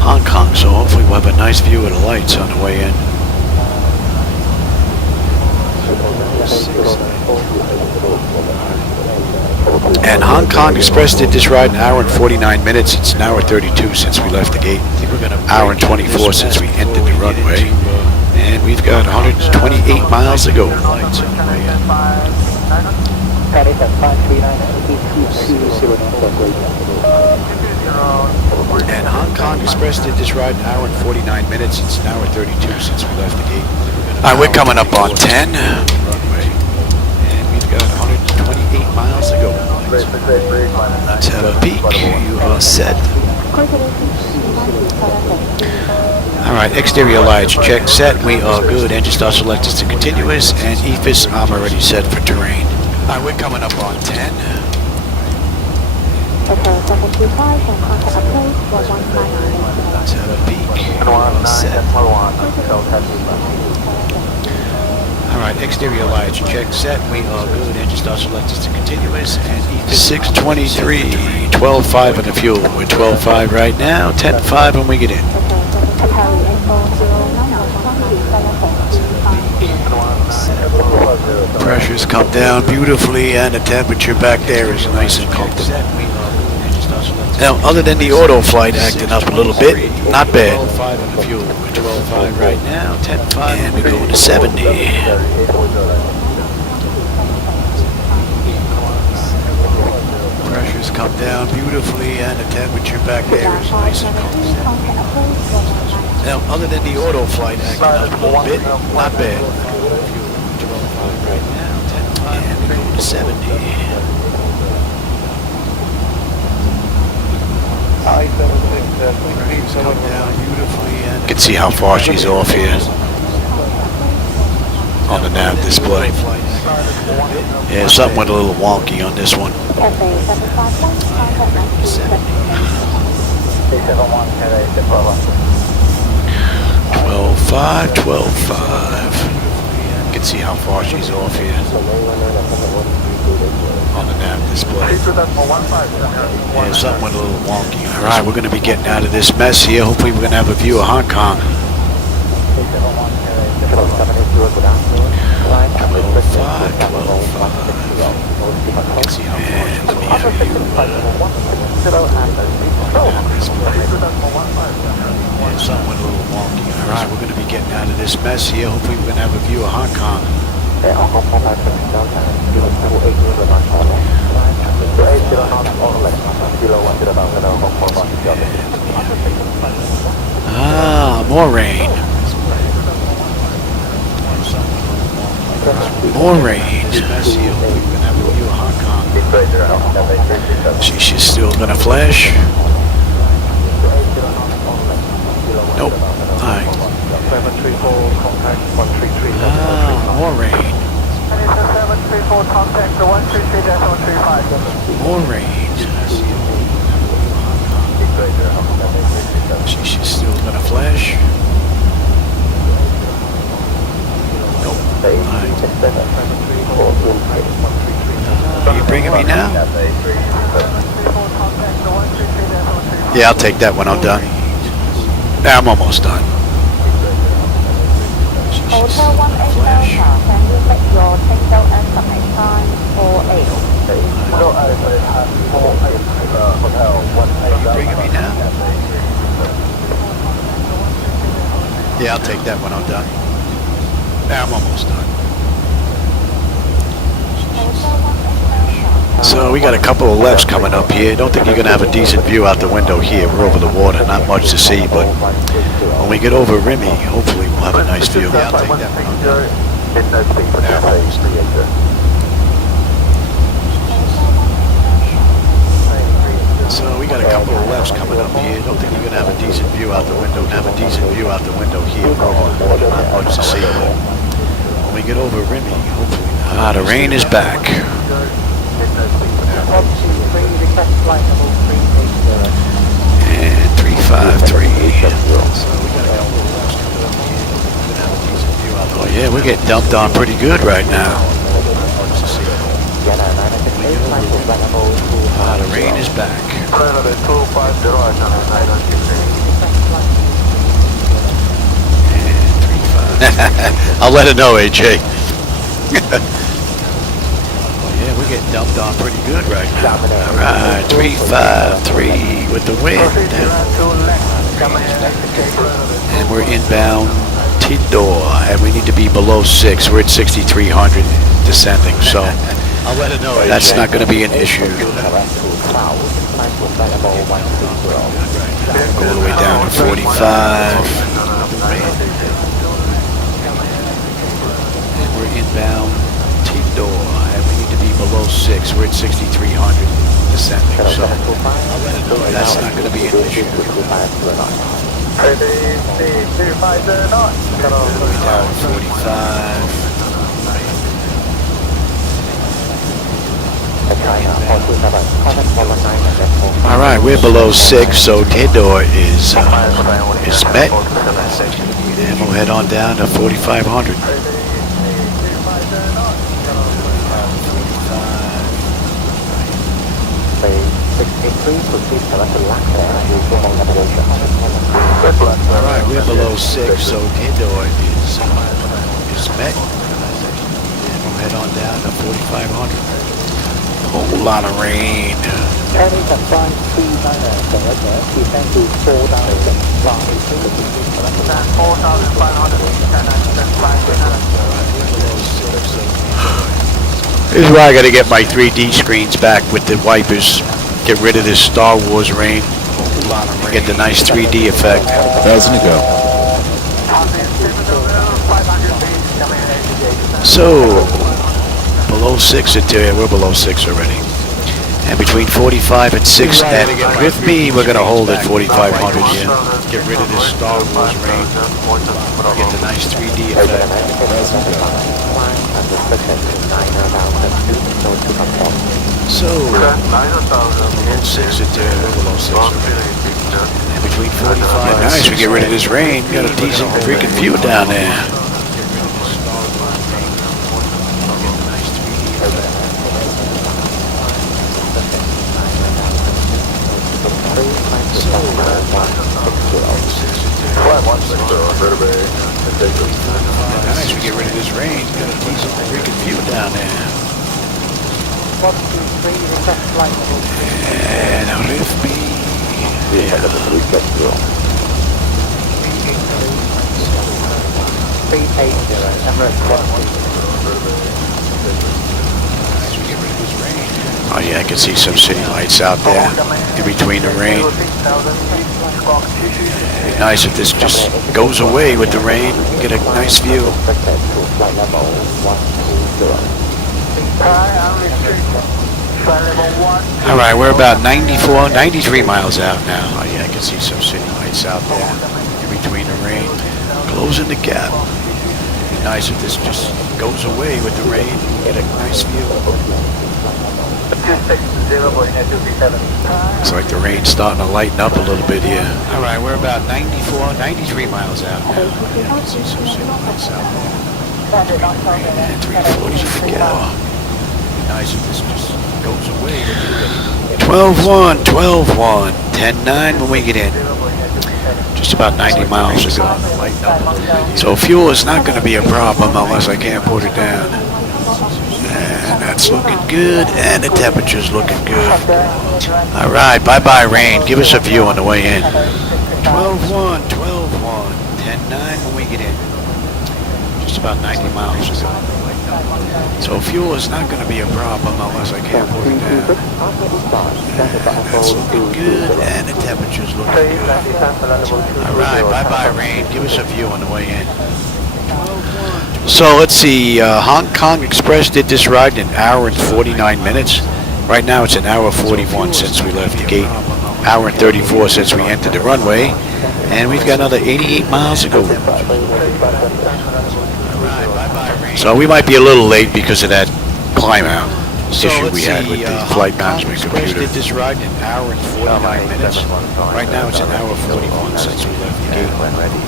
Hong Kong, so hopefully we'll have a nice view of the lights on the way in. And Hong Kong Express did this ride in an hour and 49 minutes. It's an hour 32 since we left the gate. I think we're going to hour and 24 since we entered the runway. And we've got 128 miles to go. Lights on the way in. And Hong Kong Express did this ride an hour and 49 minutes. It's an hour 32 since we left the gate. Alright, we're coming up on 10. And we've Let's have a peek. You are set. Alright, exterior lights check set. We are good. Engine start selected to continuous. And EFIS, I'm already set for terrain. Alright, we're coming up on 10. Let's have a peek. Set. Alright, exterior lights check set. We are good. Engine start selected to continuous. And EFIS 623. 12.5 in the fuel. We're 12.5 right now. 10.5 when we get in. Pressures come down beautifully and the temperature back there is nice and comfortable. Now, other than the auto flight acting up a little bit, not bad. 12.5 in the fuel. We're 12.5 right now. 10.5 and we're going to 70. Pressures come down beautifully and the temperature back there is nice and comfortable. Now, other than the auto flight acting up a little bit, not bad. 12.5 right now, 10.5, and we go to 70. Pressures come down beautifully and you can see how far she's off here on the nav display. Yeah, something went a little wonky on this one. 12.5, 12.5. You can see how far she's off here on the nav display. Yeah, something went a little wonky. Alright, we're going to be getting out of this mess here. Hopefully we're going to have a view of Hong Kong. 12.5, 12.5. You can see how far she's off here. Yeah, something went a little wonky. Alright, we're going to be getting out of this mess here. Hopefully we're going to have a view of Hong Kong. Ah, more rain. More rain. She's still gonna flash. Nope. Alright. Ah, more rain. More rain. She's still gonna flash. Nope. Alright. Are you bringing me now? Yeah, I'll take that when I'm done. Nah, I'm almost done. Hotel 180 Alpha, can you make your takeout and submit time for 8? Are you bringing me now? Yeah, I'll take that when I'm done. Nah, I'm almost done. So we got a couple of lefts coming up here. Don't think you're going to have a decent view out the window here. We're over the water, not much to see, but when we get over Rimy, hopefully we'll have a nice view. Yeah, I'll take that one. So we got a couple of lefts coming up here. Don't think you're going to have a decent view out the window. Have a decent view out the window here. We're over the water, not much to see, but when we get over Rimy, hopefully. Ah, the rain is back. And 353. Oh yeah, we're getting dumped on pretty good right now. Ah, the rain is back. And 3-5. I'll let her know, AJ. Yeah, we're getting dumped on pretty good right now. Alright, 353 with the wind. And we're inbound Tidor, and we need to be below 6. We're at 6,300 descending, so I'll let her know. That's not going to be an issue. Go all the way down to 45. And we're inbound Tidor, and we need to be below below 6. We're at 6,300 descending, so that's not going to be an issue. Down 45. All right, we're below 6, so Tidor is met, and we'll head on down to 4,500. All right, we're below 6, so Tidor is met, and we'll head on down to 4,500. Whole lot of rain. This is where I got to get my 3D screens back with the wipers. Get rid of this Star Wars rain. Whole lot of rain. Get the nice 3D effect. Doesn't it go? So, below 6 interior, we're below 6 already. And between 45 and 6, and with me, we're going to hold at 4,500 here. Get rid of this Star Wars rain. Get the nice 3D effect. So, below 6 interior, we're below 6 already. And between 45 and nice, we get rid of this rain. Got a decent freaking view down there. Nice, we get rid of this rain. Got a decent freaking view down there. And out of me. Oh yeah, I can see some city lights out there in between the rain. It'd be nice if this just goes away with the rain. Get a nice view. All right, we're about 93 miles out now. Oh yeah, I can see some city lights out there in between the rain. Closing the gap. It'd be nice if this just goes away with the rain. Get a nice view. Looks like the rain's starting to lighten up a little bit here. All right, we're about 93 miles out now. Yeah, I can see some city lights out there. And 340 to the gallon. Nice if this just goes away with the rain. 12-1, 12-1, 10-9 when we get in. Just about 90 miles to go. Lighten up. So fuel is not going to be a problem unless I can't put it down. And that's looking good, and the temperature's looking good. All right, bye-bye rain. Give us a view on the way in. 12-1, 12-1, 10-9 when we get in. Just about 90 miles to go. So fuel is not going to be a problem unless I can't put it down. And that's looking good, and the temperature's looking good. All right, bye-bye rain. Give us a view on the way in. So let's see, Hong Kong Express did this ride in an hour and 49 minutes. Right now it's an hour 41 since we left the gate. Hour and 34 since we entered the runway. And we've got another 88 miles to go. So we might be a little late because of that climb out issue we had with the flight management computer. Did this ride in an hour and 49 minutes. Right now it's an hour 41 since we left the gate.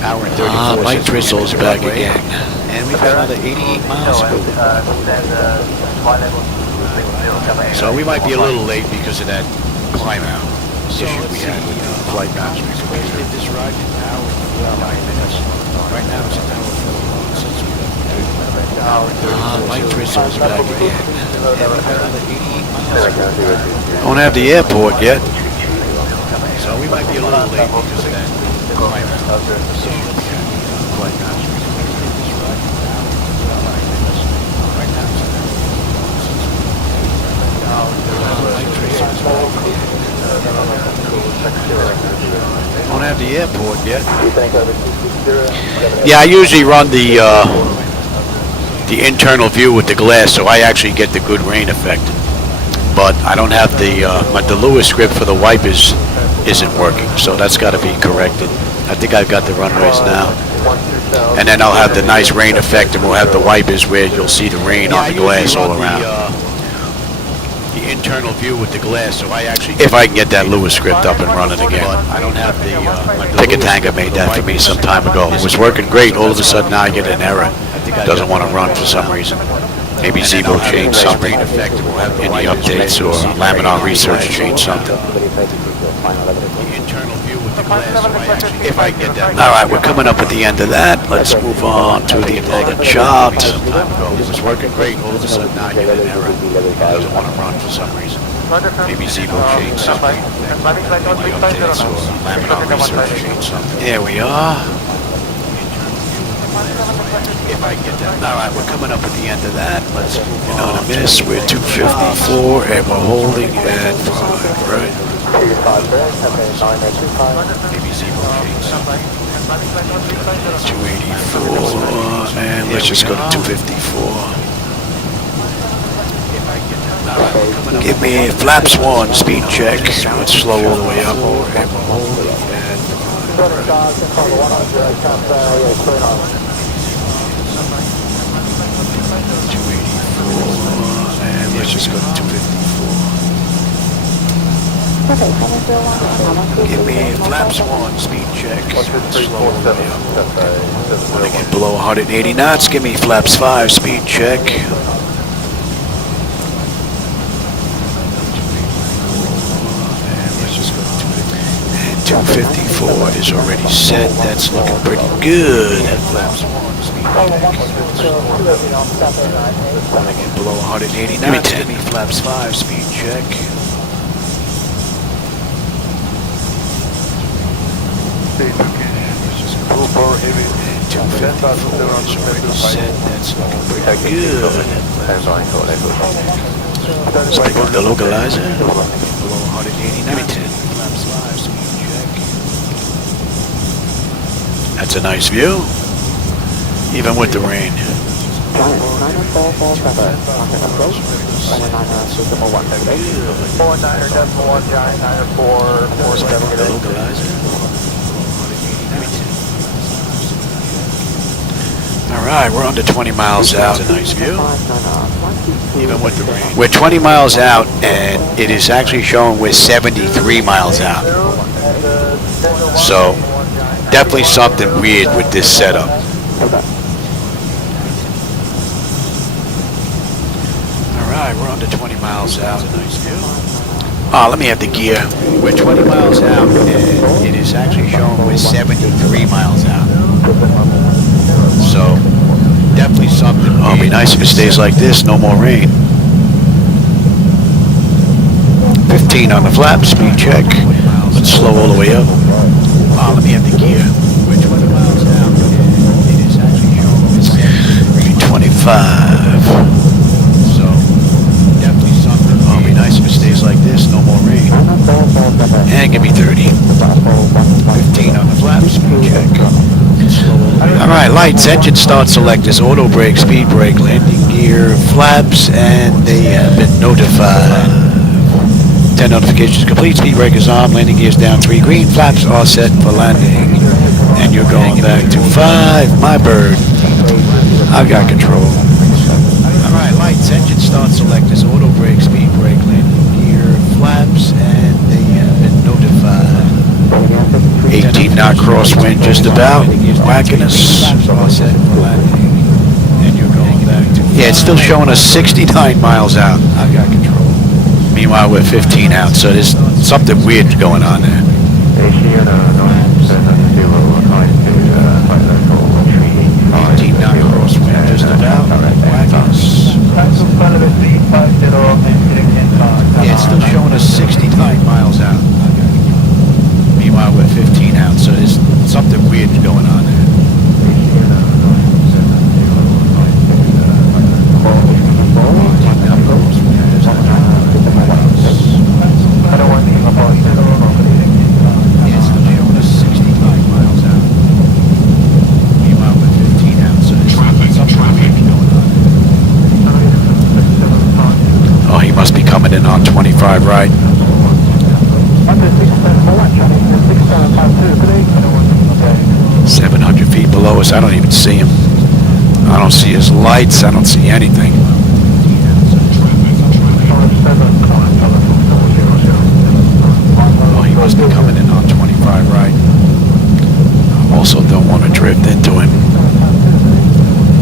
Hour and 34 Mike Drizzle's back again. And we've got another 88 miles to go. So we might be a little late because of that climb out issue we had with the flight management computer. Did this ride in an hour and 49 minutes. Right now it's an hour 41 since we left the gate. Mike Drizzle's back again. Don't have the airport yet. So we might be a little late because of that climb out. Don't have the airport yet. Yeah, I usually run the internal view with the glass, so I actually get the good rain effect. but I don't have the Lewis script for the wipers isn't working, so that's got to be corrected. I think I've got the runways now. And then I'll have the nice rain effect, and we'll have the wipers where you'll see the rain on the glass all around. The internal view with the glass, so I actually, if I can get that Lewis script up and running again. I don't have the Picket Tanker made that for me some time ago. It was working great. All of a sudden now I get an error. It doesn't want to run for some reason. Maybe Zibo changed something in the updates, or Laminar Research changed something. The internal view with the glass, so I actually, if I can get that. All right, we're coming up at the end of that. Let's move on to the chart. It was working great. All of a sudden now I get an error. It doesn't want to run for some reason. Maybe Zibo changed something in the updates, or Laminar Research changed something. There we are. If I get that. All right, we're coming up at the end of that. Let's move on a miss. We're 254 and we're holding at 5, right? Maybe 284, and let's just go to 254. Give me flaps 1, speed check. It's slow all the way up, and we're holding at 5. And let's just go to 254. Give me flaps 1, speed check. Slow all the way up. Want to get below 180 knots, give me flaps 5, speed check. And let's just go to 254 is already set. That's looking pretty good. Flaps 1, speed check. Want to get below 180 knots, give me flaps 5, speed check. 254 is already set. That's looking pretty good. Stick on the localizer. Below 180 knots, flaps 5, speed check. That's a nice view, even with the rain. Alright, we're under 20 miles out. It's a nice view, even with the rain. We're 20 miles out, and it is actually showing we're 73 miles out. So, definitely something weird with this setup. Alright, we're under 20 miles out. It's a nice view. Let me have the gear. We're 20 miles out, and it is actually showing we're 73 miles out. So, definitely something. Oh, it'd be nice if it stays like this, no more rain. 15 on the flap, speed check. Let's slow all the way up. Let me have the gear. We're 20 miles out, and it is actually showing we're 25. So, definitely something. Oh, it'd be nice if it stays like this, no more rain. And give me 30. 15 on the flap, speed check. Alright, lights, engine start selectors, auto brake, speed brake, landing gear, flaps, and they have been notified. 10 notifications complete, speed brake is on, landing gear is down, 3 green, flaps are set for landing. And you're going back to 5, my bird. I've got control. Alright, lights, engine start selectors, auto brake, speed brake, landing gear, flaps, and they have been notified. 18 knot crosswind just about, whacking us. Yeah, it's still showing us 69 miles out. I've got control. Meanwhile, we're 15 out, so there's something weird going on there. 18 knot crosswind just about, whacking us. Yeah, it's still showing us 69 miles out. Meanwhile, we're 15 out, so there's something weird going on there. Yeah, it's still showing coming in on 25 right. 700 feet below us. I don't even see him. I don't see his lights. I don't see anything. Oh, he must be coming in on 25 right. I also don't want to drift into him.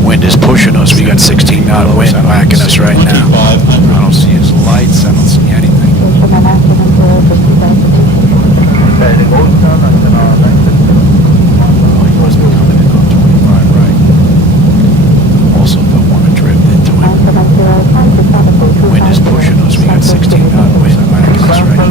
Wind is pushing us. We got 16 knot wind whacking us right now. I don't see his lights. I don't see anything. Oh, he must be coming in on 25 right. Also don't want to drift into him. Wind is pushing us. We got 16 knot wind whacking us right now.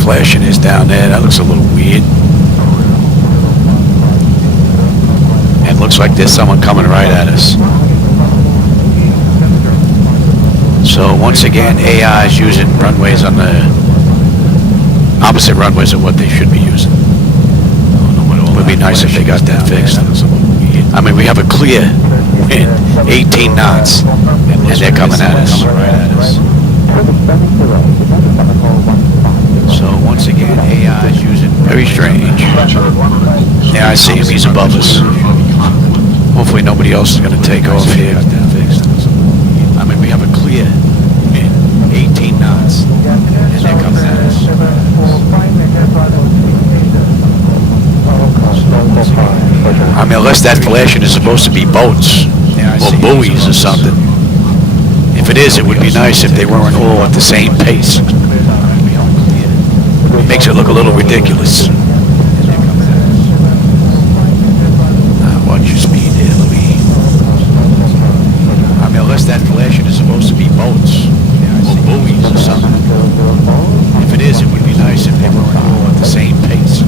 Flashing is down there. That looks a little weird. And looks like there's someone coming right at us. So once again, AI is using runways on the opposite runways of what they should be using. It would be nice if they got that fixed. I mean, we have a clear wind, 18 knots, and they're coming at us, right at us. So once again, AI is using very strange. Yeah, I see him. He's above us. Hopefully nobody else is going to take off here. I mean, we have a clear 18 knots, and they're coming at us. I mean, unless that flashing is supposed to be boats or buoys or something. If it is, it would be nice if they weren't all at the same pace. Makes it look a little ridiculous. Watch your speed there, Louis. I mean, unless that flashing is supposed to be boats or buoys or something. If it is, it would be nice if they weren't all at the same pace.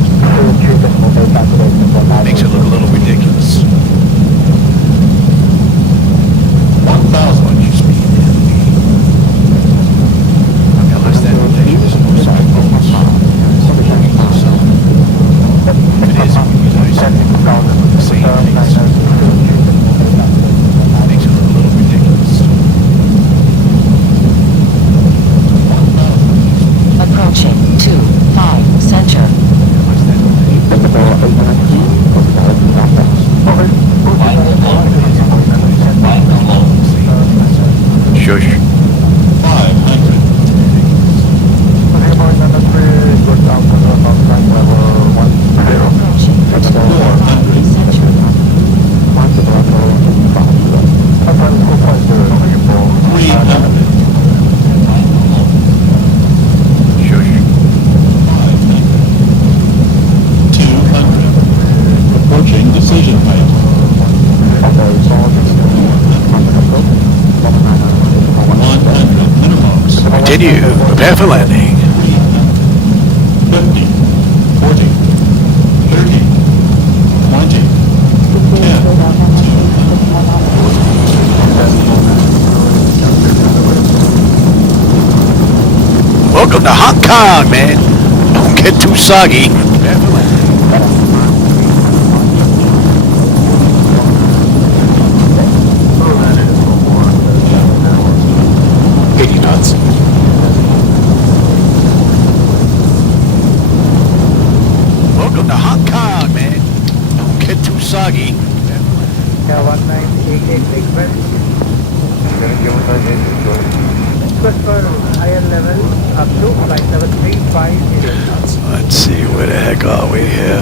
Makes it look a little ridiculous. 1,000. Watch your speed there, Louis. I mean, unless that flashing is supposed to be boats. If it is, it would be nice if they were all at the same pace. Makes it look a little ridiculous. Approaching 2-5 center. Shush. 500. Approaching decision height. Continue. Prepare for landing. 50, 40, 30, 20, 10. Welcome to Hong Kong, man. Don't get too soggy. Prepare for landing. 80 knots. Welcome to Hong Kong, man. Don't get too soggy. Yeah, 1988 Express. request for higher level up to flight level 350. Let's see, where the heck are we here?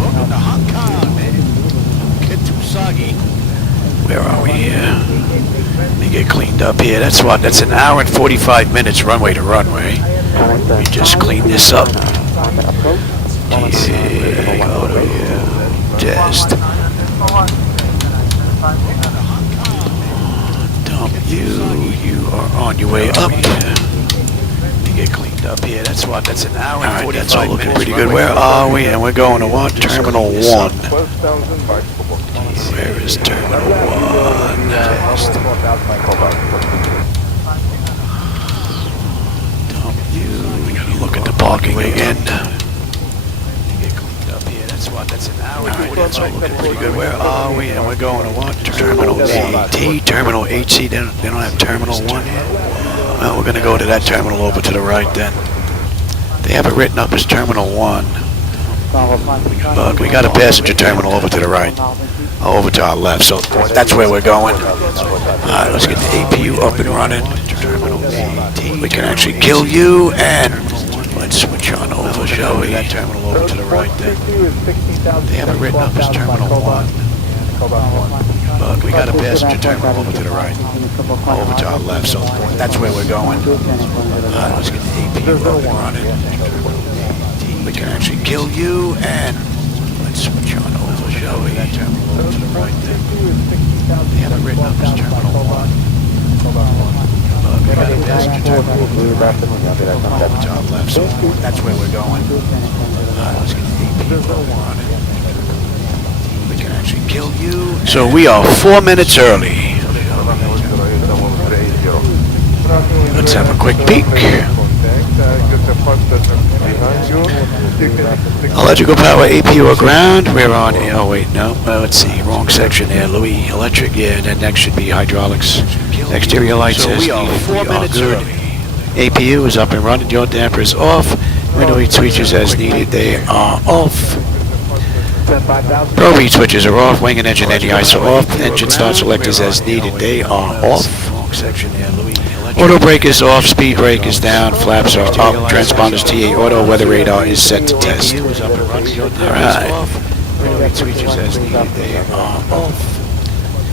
Welcome to Hong Kong, man. Get too soggy. Where are we here? Let me get cleaned up here. That's what? That's an hour and 45 minutes runway to runway. Let me just clean this up. Yeah, go to here. Test. Dump you. You are on your way up. Get cleaned up here. That's what? That's an hour and 45 minutes. That's all looking pretty good. Where are we? And we're going to what? Terminal 1. Where is Terminal 1? Dump you. We gotta look at the parking again. Get cleaned up here. That's what? That's an hour and 45 minutes. That's all looking pretty good. Where are we? And we're going to what? Terminal 8. Terminal 8C. They don't have Terminal 1 here. Well, we're going to go to that terminal over to the right then. They have it written up as Terminal 1. But we got a passenger terminal over to the right. Over to our left, so that's where we're going. Alright, let's get the APU up and running. We can actually kill you, and let's switch on over, shall we? That terminal over to the right then. They have it written up as Terminal 1. But we got a passenger terminal over to the right, over to our left, so that's where we're going. Let's get the APU up and running. We can actually kill you, and let's switch on over, shall we? Terminal over to the right then. They have it written up as Terminal 1. But we got a passenger terminal over to our left, so that's where we're going. Let's get the APU up and running. Can actually kill you. So we are 4 minutes early. Let's have a quick peek. Electrical power APU ground. We're on. Oh wait, no. Let's see. Wrong section there. Louis electric. Yeah, then next should be hydraulics. Exterior lights. So we are 4 minutes early. APU is up and running. Yaw damper is off. Window heat switches as needed. They are off. Probe heat switches are off, wing and engine anti-ice are off, engine start selectors as needed, they are off. Auto brake is off, speed brake is down, flaps are up, transponders TA auto, weather radar is set to test. Alright.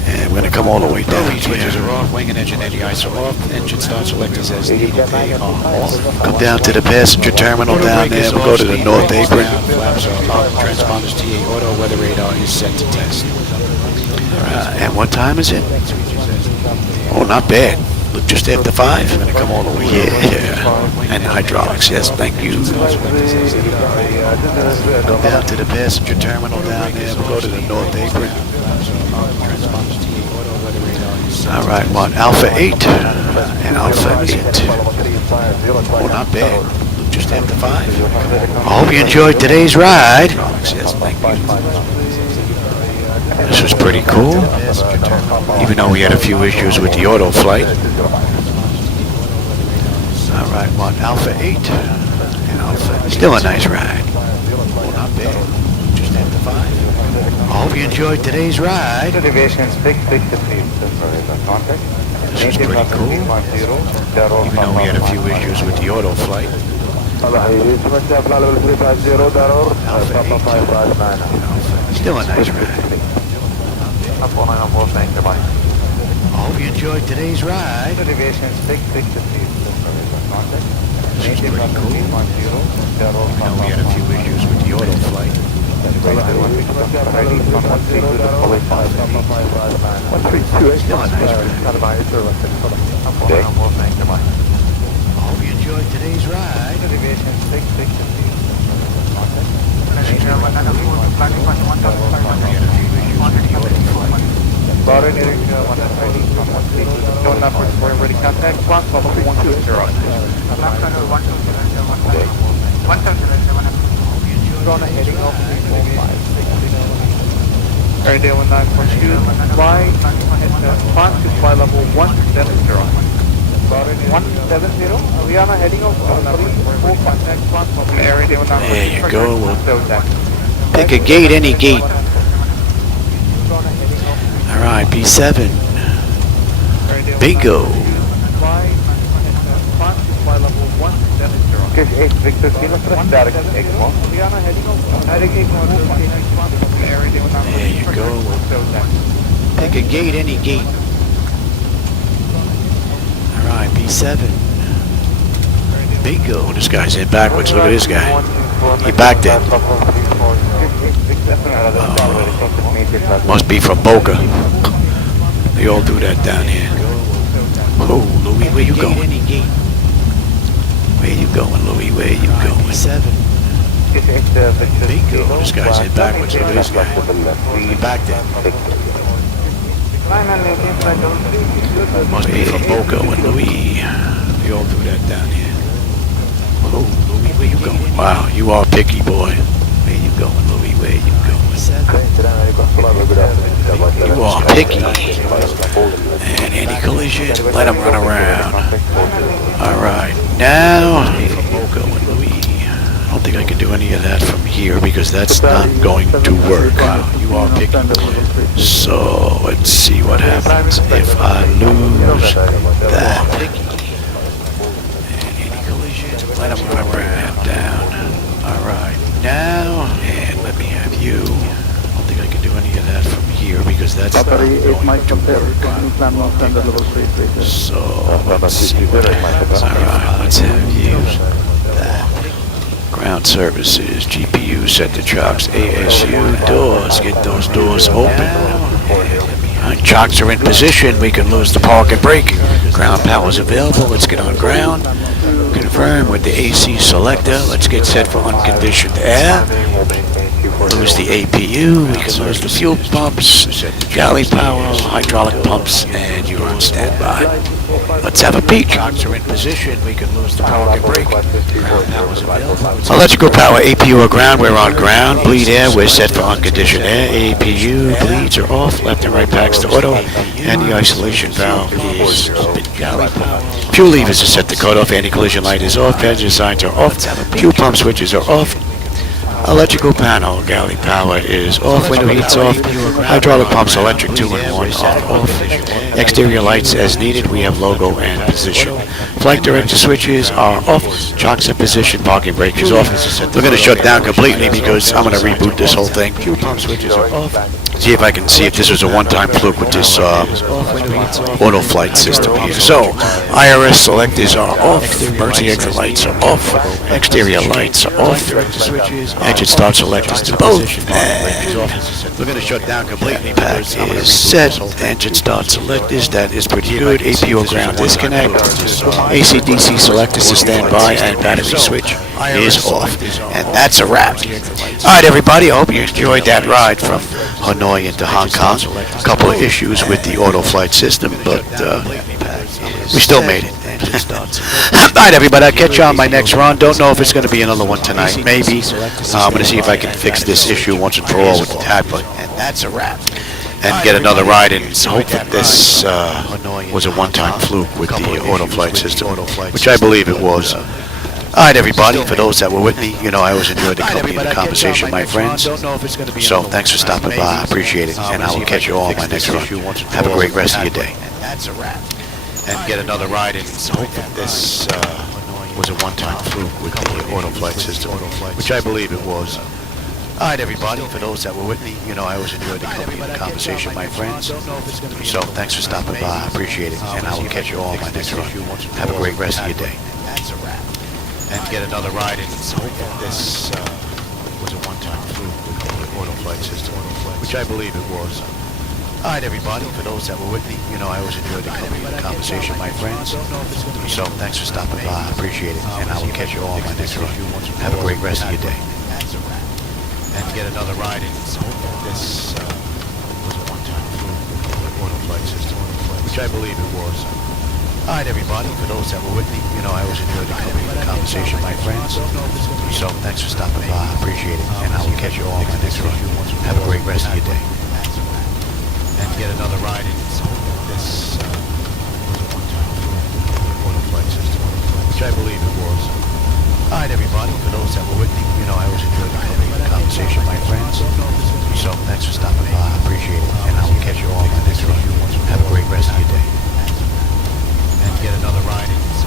And we're going to come all the way down. Heat switches are off, wing and engine anti-ice are off, engine start selectors as needed, they are off. Come down to the passenger terminal down there, we'll go to the north apron. Flaps are up, transponders TA auto, weather radar is set to test. Alright, and what time is it? Oh, not bad. Look, just after 5. I'm going to come all the way. Yeah. And hydraulics, yes, thank you. Come down to the passenger terminal down there, we'll go to the north apron. Alright, what? Alpha 8 and Alpha 8. Oh, not bad. Look, just after 5. I hope you enjoyed today's ride. Yes, thank you. This was pretty cool, even though we had a few issues with the auto flight. Alright, what? Alpha 8 and Alpha 8. Still a nice ride. Oh, not bad. Just after 5. I hope you enjoyed today's ride. This was pretty cool, even though we had a few issues with the auto flight. Alpha 8. Still a nice ride. I hope you enjoyed today's ride. This was pretty cool, even though we had a few issues with the auto flight. Still a nice ride. I hope you enjoyed today's ride. Area 19.2, fly to fly level 170. 170, we are now heading off full contact from area 19.2. There you go. Pick a gate, any gate. Alright, B7. Bingo. Case 8 Victor Kilo, static X1. There you go. Pick a gate, any gate. Alright, B7. Bingo. This guy's in backwards. Look at this guy. He backed it. Must be from Boca. They all do that down here. Oh, Louis, where you going? Where you going, Louis? Where you going? Bingo. This guy's in backwards. Look at this guy. He backed it. Must be from Boca and Louis. They all do that down here. Oh, Louis, where you going? Wow, you are picky, boy. Where you going, Louis? Where you going? You are picky. And any collision, let him run around. Alright, now from Boca and Louis. I don't think I can do any of that from here because that's not going to work. Wow, you are picky. So, let's see what happens if I lose that. Let him run around down. Alright, now, and let me have you. I don't think I can do any of that from here because that's not going to work. So, let's see what happens. Alright, let's have you. That. Ground services, GPU, set the chocks, ASU, doors, get those doors open. Chocks are in position, we can lose the park and brake. Ground power's available, let's get on ground. Confirm with the AC selector. Let's get set for unconditioned air. Lose the APU. We can lose the fuel pumps, galley power, hydraulic pumps, and you're on standby. Let's have a peek. Chocks are in position. We can lose the power and brake. Ground power's available. Electrical power, APU or ground. We're on ground. Bleed air. We're set for unconditioned air. APU bleeds are off. Left and right packs to auto, and the isolation valve is open. Galley power. Fuel levers are set to cut off. Anti-collision light is off. Passenger signs are off. Fuel pump switches are off. Electrical panel, galley power is off, window heat's off, hydraulic pumps, electric 2 and 1 are off, exterior lights as needed, we have logo and position. Flight director switches are off, chocks in position, parking brake is off. We're going to shut down completely because I'm going to reboot this whole thing. Fuel pump switches are off. See if I can see if this was a one-time fluke with this auto flight system here. So, IRS selectors are off, emergency exit lights are off, exterior lights are off, engine start selectors to both, and we're going to shut down completely. Pack is set, engine start selectors, that is pretty good, APU ground disconnect, AC-DC selectors to standby, and battery switch is off. And that's a wrap. Alright everybody, I hope you enjoyed that ride from Hanoi into Hong Kong. A couple of issues with the auto flight system, but we still made it. Alright everybody, I'll catch you on my next run. Don't know if it's going to be another one tonight. Maybe. I'm going to see if I can fix this issue once and for all with the tablet. And that's a wrap. And get another ride and hope that this was a one-time fluke with the auto flight system, which I believe it was. Alright everybody, for those that were with me, you know I always enjoyed the company and the conversation, my friends. So thanks for stopping by, I appreciate it, and I will catch you all on my next run. Have a great rest of your day. And get another ride and hope that this was a one-time fluke with the auto flight system, which I believe it was. Alright everybody, for those that were with me, you know I always enjoyed the company and the conversation, my friends. So thanks for stopping by, I appreciate it, and I will catch you all on my next run. Have a great rest of your day. And get another ride and hope that this was a one-time fluke with the auto flight system, which I believe it was. Alright everybody, for those that were with me, you know I always enjoyed the company and the conversation, my friends. So thanks for stopping by, I appreciate it, and I will catch you all on my next run. Have a great rest of your day. And get another ride and hope that this was a one-time fluke with the auto flight system, which I believe it was. Alright everybody, for those that were with me, you know I always enjoyed the company and the conversation, my friends. So thanks for stopping by, I appreciate it, and I will catch you all on my next run. Have a great rest of your day. And get another ride and hope that this was a one-time fluke with the auto flight system, which I believe it was. Alright everybody, for those that were with me, you know I always enjoyed the company and the conversation, my friends. So thanks for stopping by, I appreciate it, and I will catch you all on my next run. Have a great rest of your day. then get another ride in